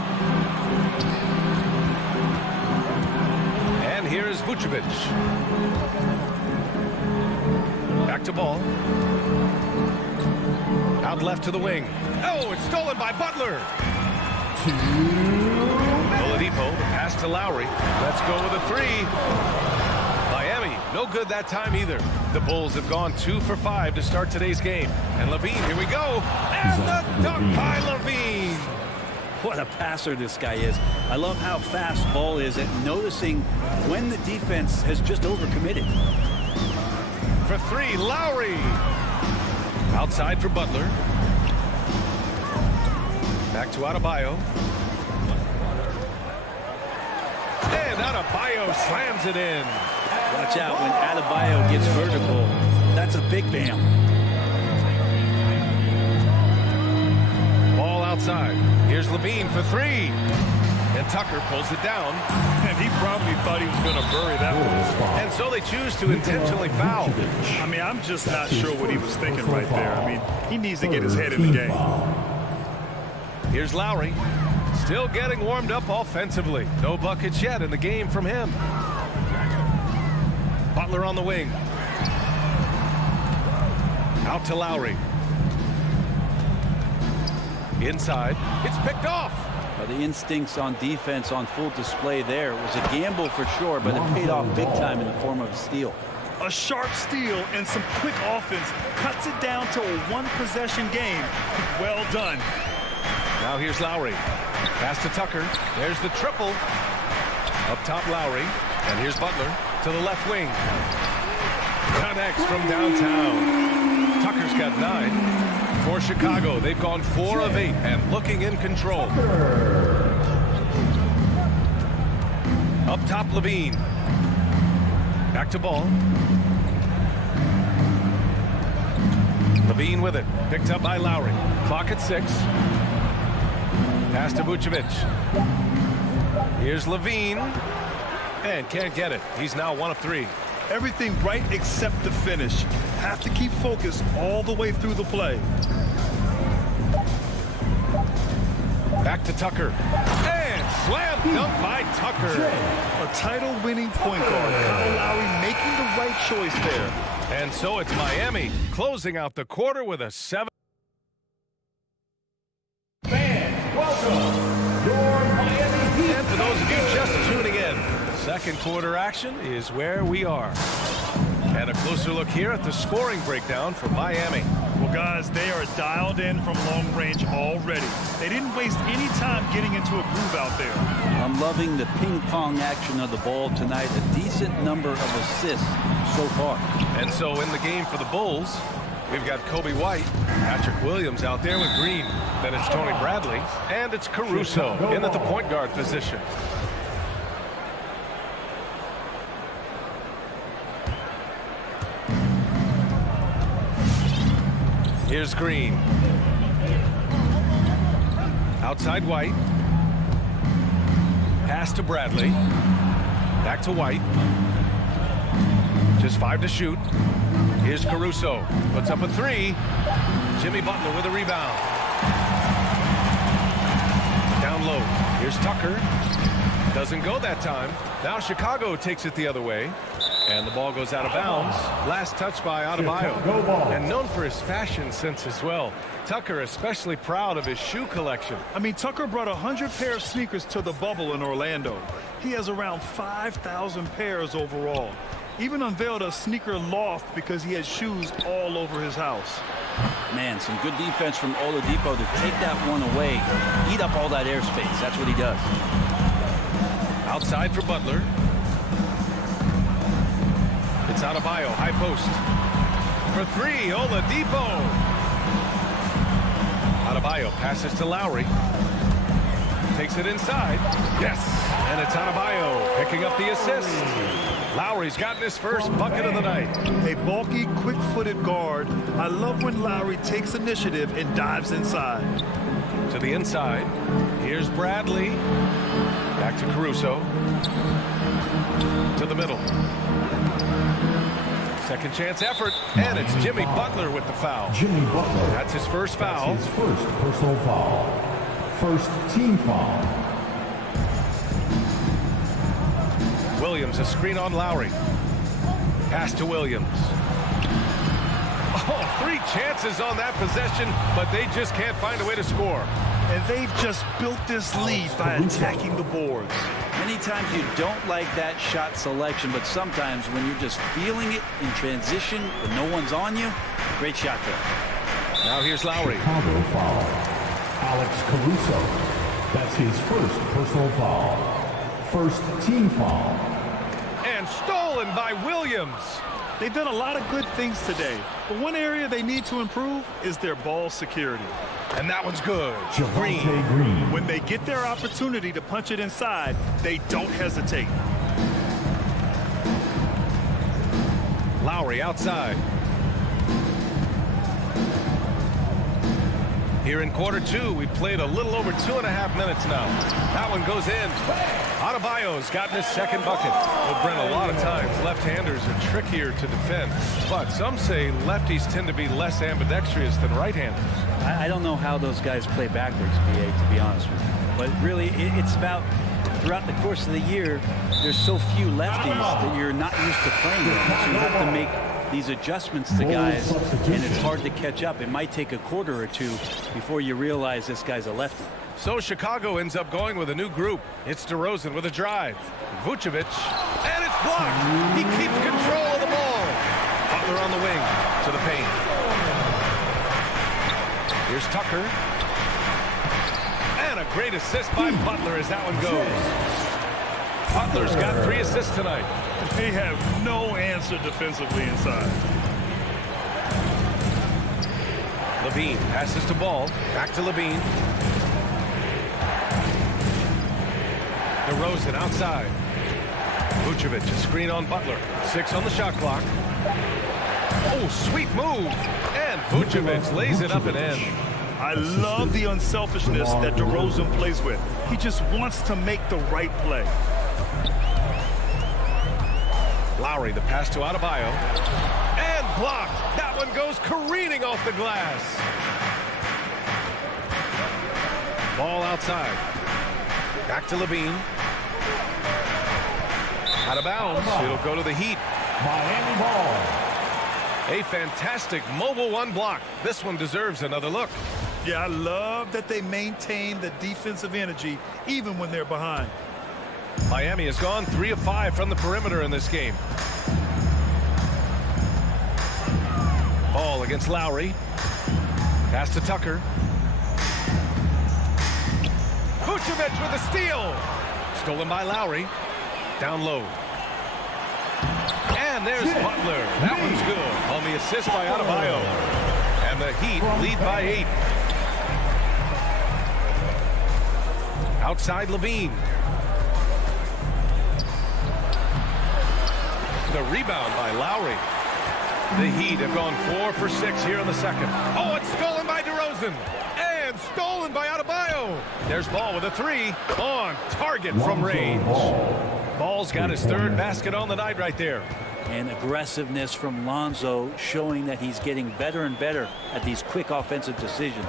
And here's Vucevic. Back to ball. Out left to the wing. Oh, it's stolen by Butler. Oladipo, the pass to Lowry. Let's go with a 3. Miami, no good that time either. The Bulls have gone 2 for 5 to start today's game. And Levine, here we go. And the dunk by Levine. What a passer this guy is. I love how fast Ball is at noticing when the defense has just overcommitted. For 3, Lowry. Outside for Butler. Back to Adebayo. And Adebayo slams it in. Watch out when Adebayo gets vertical. That's a big bam. Ball outside. Here's Levine for 3. And Tucker pulls it down. And he probably thought he was going to bury that one. And so they choose to intentionally foul. I mean, I'm just not sure what he was thinking right there. I mean, he needs to get his head in the game. Here's Lowry. Still getting warmed up offensively. No buckets yet in the game from him. Butler on the wing. Out to Lowry. Inside. It's picked off. The instincts on defense on full display there. It was a gamble for sure, but it paid off big time in the form of a steal. A sharp steal and some quick offense cuts it down to a one-possession game. Well done. Now here's Lowry. Pass to Tucker. There's the triple. Up top, Lowry. And here's Butler to the left wing. Connects from downtown. Tucker's got 9. For Chicago, they've gone 4 of 8 and looking in control. Up top, Levine. Back to ball. Levine with it. Picked up by Lowry. Clock at 6. Pass to Vucevic. Here's Levine. And can't get it. He's now 1 of 3. Everything right except the finish. Have to keep focused all the way through the play. Back to Tucker. And slam dunk by Tucker. A title-winning point guard. Kyle Lowry making the right choice there. And so it's Miami closing out the quarter with a 7. Fans, welcome your Miami Heat. And for those of you just tuning in, second quarter action is where we are. And a closer look here at the scoring breakdown for Miami. Well, guys, they are dialed in from long range already. They didn't waste any time getting into a groove out there. I'm loving the ping-pong action of the ball tonight. A decent number of assists so far. And so in the game for the Bulls, we've got Kobe White, Patrick Williams out there with Green. Then it's Tony Bradley, and it's Caruso in at the point guard position. Here's Green. Outside White. Pass to Bradley. Back to White. Just 5 to shoot. Here's Caruso. Puts up a 3. Jimmy Butler with a rebound. Down low. Here's Tucker. Doesn't go that time. Now Chicago takes it the other way. And the ball goes out of bounds. Last touch by Adebayo. And known for his fashion sense as well. Tucker especially proud of his shoe collection. I mean, Tucker brought 100 pair of sneakers to the bubble in Orlando. He has around 5,000 pairs overall. Even unveiled a sneaker loft because he has shoes all over his house. Man, some good defense from Oladipo to take that one away. Eat up all that airspace. That's what he does. Outside for Butler. It's Adebayo, high post. For 3, Oladipo. Adebayo passes to Lowry. Takes it inside. Yes, and it's Adebayo picking up the assist. Lowry's gotten his first bucket of the night. A bulky, quick-footed guard. I love when Lowry takes initiative and dives inside. To the inside. Here's Bradley. Back to Caruso. To the middle. Second chance effort, and it's Jimmy Butler with the foul. Jimmy Butler. That's his first foul. His first personal foul. First team foul. Williams, a screen on Lowry. Pass to Williams. Oh, 3 chances on that possession, but they just can't find a way to score. And they've just built this lead by attacking the boards. Many times you don't like that shot selection, but sometimes when you're just feeling it in transition when no one's on you, great shot there. Now here's Lowry. Chicago foul. Alex Caruso. That's his first personal foul. First team foul. And stolen by Williams. They've done a lot of good things today, but one area they need to improve is their ball security. And that one's good. Green. When they get their opportunity to punch it inside, they don't hesitate. Lowry outside. Here in quarter 2, we've played a little over 2.5 minutes now. That one goes in. Adebayo's gotten his second bucket. Well, Brent, a lot of times left-handers are trickier to defend, but some say lefties tend to be less ambidextrous than right-handers. I don't know how those guys play backwards, BA, to be honest with you. But really, it's about throughout the course of the year, there's so few lefties that you're not used to playing with. So you have to make these adjustments to guys, and it's hard to catch up. It might take a quarter or two before you realize this guy's a lefty. So Chicago ends up going with a new group. It's DeRozan with a drive. Vucevic, and it's blocked. He keeps control of the ball. Butler on the wing to the paint. Here's Tucker. And a great assist by Butler as that one goes. Butler's got 3 assists tonight. They have no answer defensively inside. Levine passes to Ball. Back to Levine. DeRozan outside. Vucevic, a screen on Butler. 6 on the shot clock. Oh, sweet move. And Vucevic lays it up and in. I love the unselfishness that DeRozan plays with. He just wants to make the right play. Lowry, the pass to Adebayo. And blocked. That one goes careening off the glass. Ball outside. Back to Levine. Out of bounds. It'll go to the Heat. Miami ball. A fantastic mobile one block. This one deserves another look. Yeah, I love that they maintain the defensive energy even when they're behind. Miami has gone 3 of 5 from the perimeter in this game. Ball against Lowry. Pass to Tucker. Vucevic with a steal. Stolen by Lowry. Down low. And there's Butler. That one's good on the assist by Adebayo. And the Heat lead by 8. Outside Levine. The rebound by Lowry. The Heat have gone 4 for 6 here in the second. Oh, it's stolen by DeRozan. And stolen by Adebayo. There's Ball with a 3 on target from range. Ball's got his 3rd basket on the night right there. And aggressiveness from Lonzo showing that he's getting better and better at these quick offensive decisions.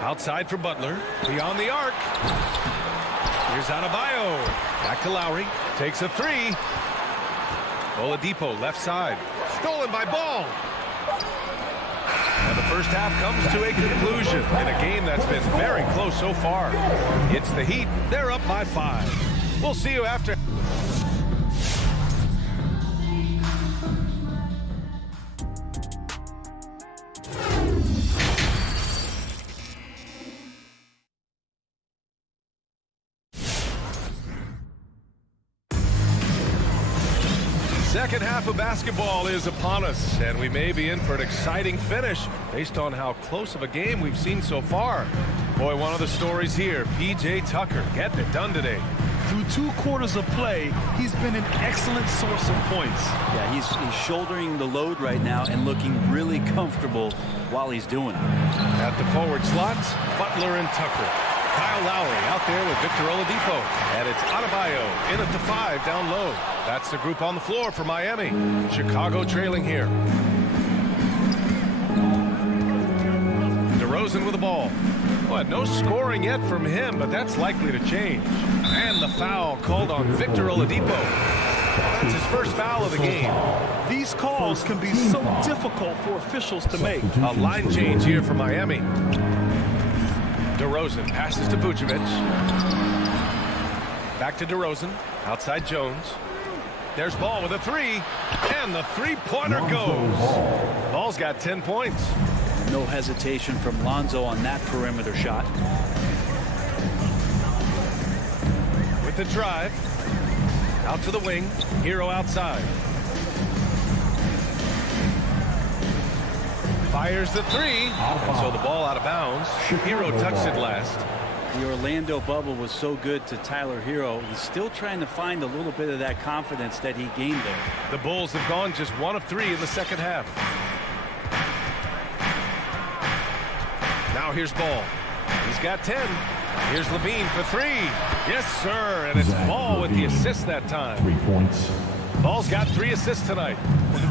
Outside for Butler. Beyond the arc. Here's Adebayo. Back to Lowry. Takes a 3. Oladipo left side. Stolen by Ball. And the first half comes to a conclusion in a game that's been very close so far. It's the Heat. They're up by 5. We'll see you after. Second half of basketball is upon us, and we may be in for an exciting finish based on how close of a game we've seen so far. Boy, one of the stories here, P.J. Tucker getting it done today. Through 2 quarters of play, he's been an excellent source of points. Yeah, he's shouldering the load right now and looking really comfortable while he's doing it. At the forward slots, Butler and Tucker. Kyle Lowry out there with Victor Oladipo. And it's Adebayo in at the 5 down low. That's the group on the floor for Miami. Chicago trailing here. DeRozan with the ball. Well, no scoring yet from him, but that's likely to change. And the foul called on Victor Oladipo. That's his first foul of the game. These calls can be so difficult for officials to make. A line change here for Miami. DeRozan passes to Vucevic. Back to DeRozan. Outside Jones. There's Ball with a 3. And the 3-pointer goes. Ball's got 10 points. No hesitation from Lonzo on that perimeter shot. With the drive. Out to the wing. Hero outside. Fires the 3. And so the ball out of bounds. Hero touched it last. The Orlando bubble was so good to Tyler Hero. He's still trying to find a little bit of that confidence that he gained there. The Bulls have gone just 1 of 3 in the second half. Now here's Ball. He's got 10. Here's Levine for 3. Yes, sir. And it's Ball with the assist that time. 3 points. Ball's got 3 assists tonight.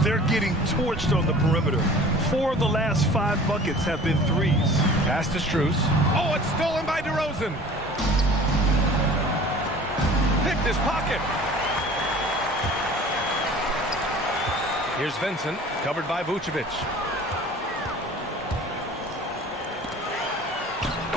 They're getting torched on the perimeter. 4 of the last 5 buckets have been 3s. Pass to Strus. Oh, it's stolen by DeRozan. Picked his pocket. Here's Vincent, covered by Vucevic.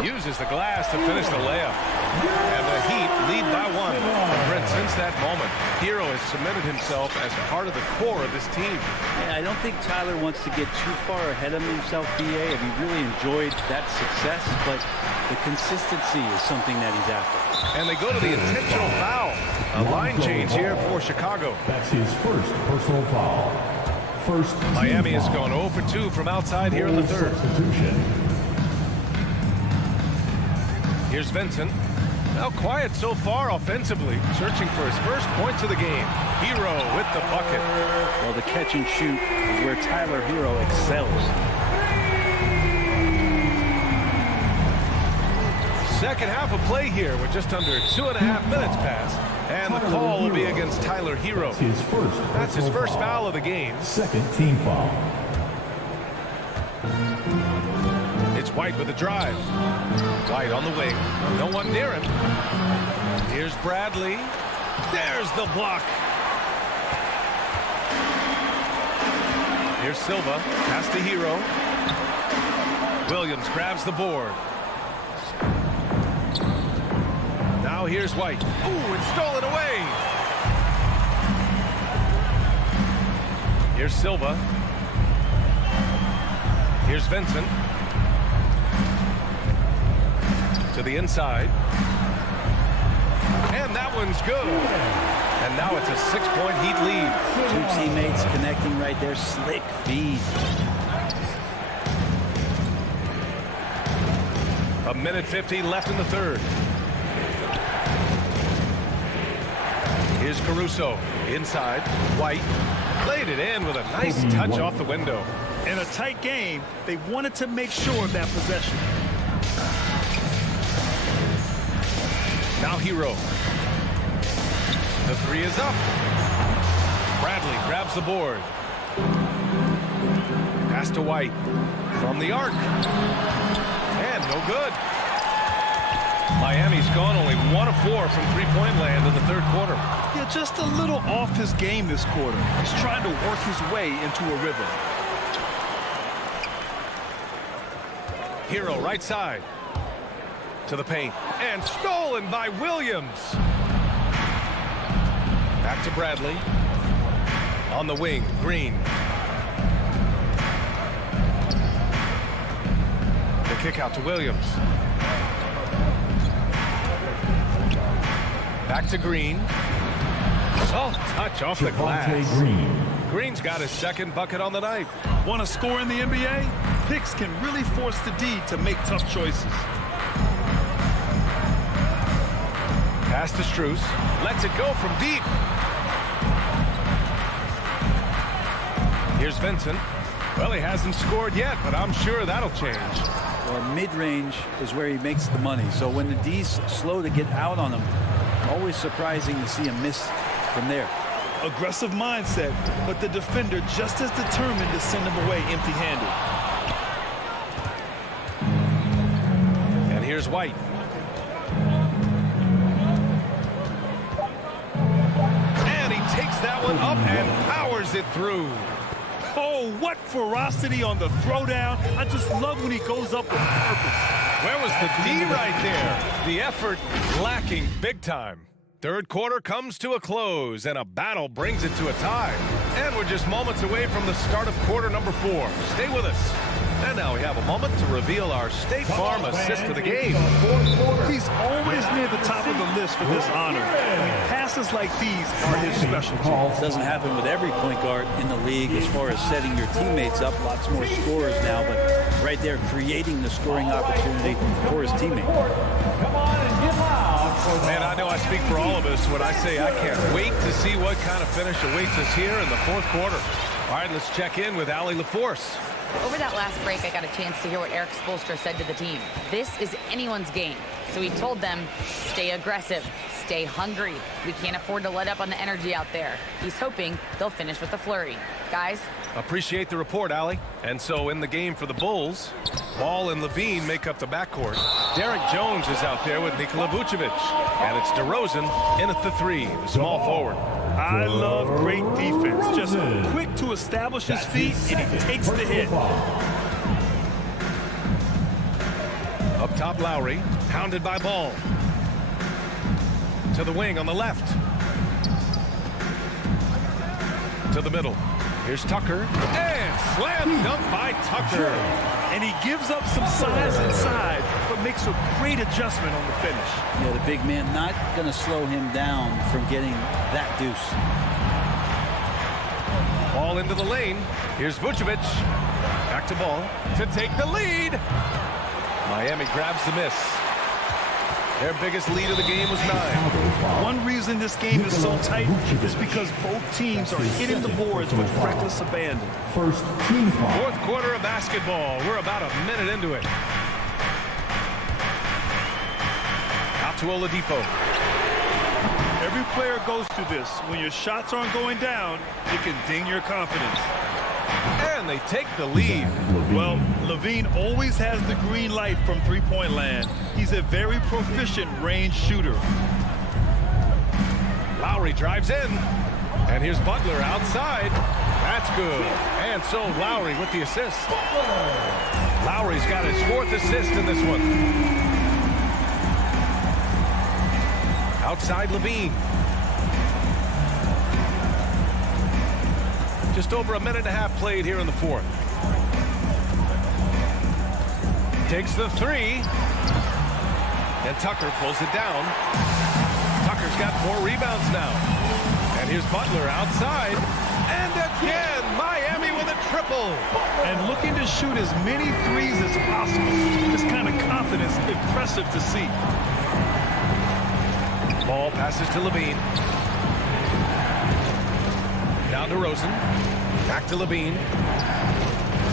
Uses the glass to finish the layup. And the Heat lead by 1. And Brent, since that moment, Hero has cemented himself as part of the core of this team. Yeah, I don't think Tyler wants to get too far ahead of himself, B.A. He really enjoyed that success, but the consistency is something that he's after. And they go to the intentional foul. A line change here for Chicago. That's his first personal foul. First Miami has gone 0 for 2 from outside here in the third. Substitution. Here's Vincent. Now quiet so far offensively, searching for his first points of the game. Hero with the bucket. Well, the catch and shoot is where Tyler Hero excels. Second half of play here with just under 2.5 minutes passed. And the call will be against Tyler Hero. That's his first foul of the game. Second team foul. It's White with a drive. White on the wing. No one near him. Here's Bradley. There's the block. Here's Silva. Pass to Hero. Williams grabs the board. Now here's White. Ooh, it's stolen away. Here's Silva. Here's Vincent. To the inside. And that one's good. And now it's a 6-point Heat lead. Two teammates connecting right there. Slick feed. A minute 15 left in the third. Here's Caruso. Inside. White. Played it in with a nice touch off the window. In a tight game, they wanted to make sure of that possession. Now Hero. The three is up. Bradley grabs the board. Pass to White. From the arc. And no good. Miami's gone only 1 of 4 from three-point land in the third quarter. Yeah, just a little off his game this quarter. He's trying to work his way into a rhythm. Hero right side. To the paint. And stolen by Williams. Back to Bradley. On the wing, Green. The kick out to Williams. Back to Green. Soft touch off the glass. Green's got his second bucket on the night. Want to score in the NBA? Picks can really force the D to make tough choices. Pass to Strus. Lets it go from deep. Here's Vincent. Well, he hasn't scored yet, but I'm sure that'll change. Well, mid-range is where he makes the money. So when the D's slow to get out on him, always surprising to see him miss from there. Aggressive mindset, but the defender just as determined to send him away empty-handed. And here's White. And he takes that one up and powers it through. Oh, what ferocity on the throwdown. I just love when he goes up with purpose. Where was the D right there? The effort lacking big time. Third quarter comes to a close, and a battle brings it to a tie. And we're just moments away from the start of quarter number 4. Stay with us. And now we have a moment to reveal our State Farm assist of the game. He's always near the top of the list for this honor. Passes like these are his specialty. It doesn't happen with every point guard in the league as far as setting your teammates up. Lots more scorers now, but right there creating the scoring opportunity for his teammate. Come on and get loud. Man, I know I speak for all of us when I say I can't wait to see what kind of finish awaits us here in the fourth quarter. All right, let's check in with Allie LaForce. Over that last break, I got a chance to hear what Eric Spoelstra said to the team. This is anyone's game. So he told them, stay aggressive, stay hungry. We can't afford to let up on the energy out there. He's hoping they'll finish with a flurry. Guys? Appreciate the report, Allie. And so in the game for the Bulls, Ball and Levine make up the backcourt. Derek Jones is out there with Nikola Vucevic. And it's DeRozan in at the 3, the small forward. I love great defense. Just quick to establish his feet, and he takes the hit. Up top, Lowry, hounded by Ball. To the wing on the left. To the middle. Here's Tucker. And slam dunk by Tucker. And he gives up some size inside, but makes a great adjustment on the finish. Yeah, the big man not going to slow him down from getting that deuce. Ball into the lane. Here's Vucevic. Back to Ball to take the lead. Miami grabs the miss. Their biggest lead of the game was 9. One reason this game is so tight is because both teams are hitting the boards with reckless abandon. First team foul. Fourth quarter of basketball. We're about a minute into it. Out to Oladipo. Every player goes through this. When your shots aren't going down, it can ding your confidence. And they take the lead. Well, Levine always has the green light from three-point land. He's a very proficient range shooter. Lowry drives in. And here's Butler outside. That's good. And so Lowry with the assist. Lowry's got his 4th assist in this one. Outside Levine. Just over a minute and a half played here in the 4th. Takes the 3. And Tucker pulls it down. Tucker's got 4 rebounds now. And here's Butler outside. And again, Miami with a triple. And looking to shoot as many threes as possible. This kind of confidence, impressive to see. Ball passes to Levine. Down to Rosen. Back to Levine.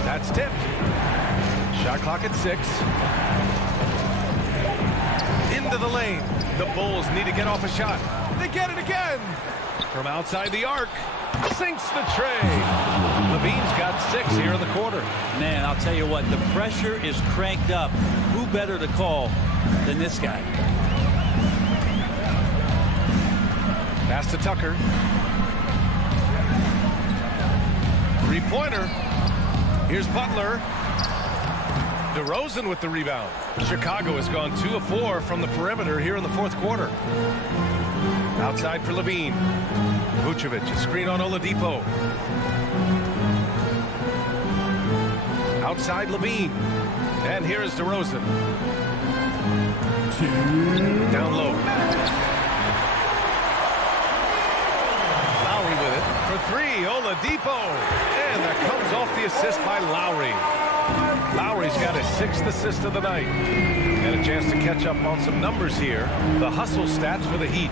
That's tipped. Shot clock at 6. Into the lane. The Bulls need to get off a shot. They get it again. From outside the arc. Sinks the tray. Levine's got 6 here in the quarter. Man, I'll tell you what, the pressure is cranked up. Who better to call than this guy? Pass to Tucker. Three-pointer. Here's Butler. DeRozan with the rebound. Chicago has gone 2 of 4 from the perimeter here in the 4th quarter. Outside for Levine. Vucevic, a screen on Oladipo. Outside Levine. And here is DeRozan. Down low. Lowry with it for 3. Oladipo. And that comes off the assist by Lowry. Lowry's got his 6th assist of the night. And a chance to catch up on some numbers here. The hustle stats for the Heat.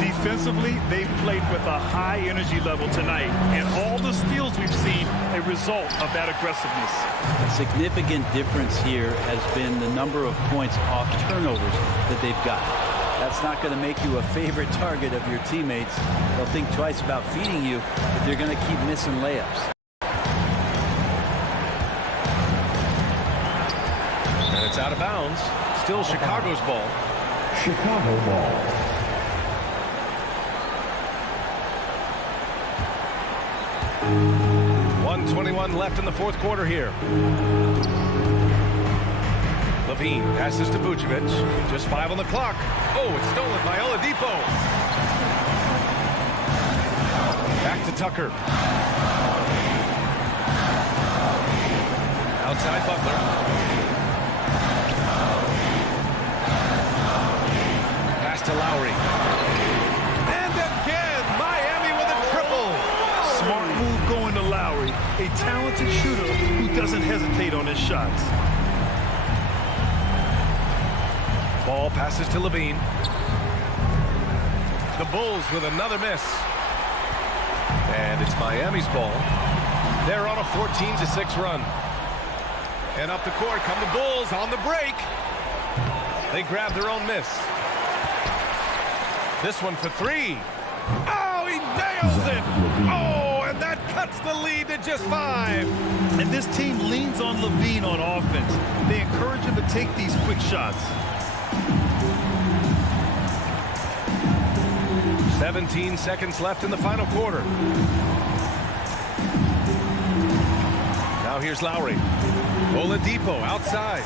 Defensively, they've played with a high energy level tonight. And all the steals we've seen, a result of that aggressiveness. A significant difference here has been the number of points off turnovers that they've got. That's not going to make you a favorite target of your teammates. They'll think twice about feeding you if they're going to keep missing layups. And it's out of bounds. Still Chicago's ball. Chicago ball. .121 left in the 4th quarter here. Levine passes to Vucevic. Just 5 on the clock. Oh, it's stolen by Oladipo. Back to Tucker. Outside Butler. To Lowry. And again, Miami with a triple. Smart move going to Lowry, a talented shooter who doesn't hesitate on his shots. Ball passes to Levine. The Bulls with another miss. And it's Miami's ball. They're on a 14-6 run. And up the court come the Bulls on the break. They grab their own miss. This one for 3. Oh, he nails it. Oh, and that cuts the lead to just 5. And this team leans on Levine on offense. They encourage him to take these quick shots. 17 seconds left in the final quarter. Now here's Lowry. Oladipo outside.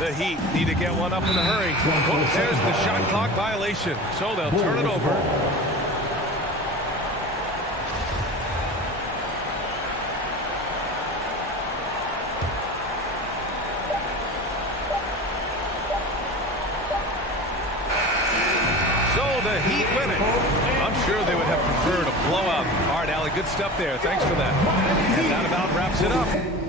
The Heat need to get one up in a hurry. Oh, there's the shot clock violation. So they'll turn it over. The Heat win it. I'm sure they would have preferred a blowout. All right, Allie, good stuff there. Thanks for that. And that about wraps it up.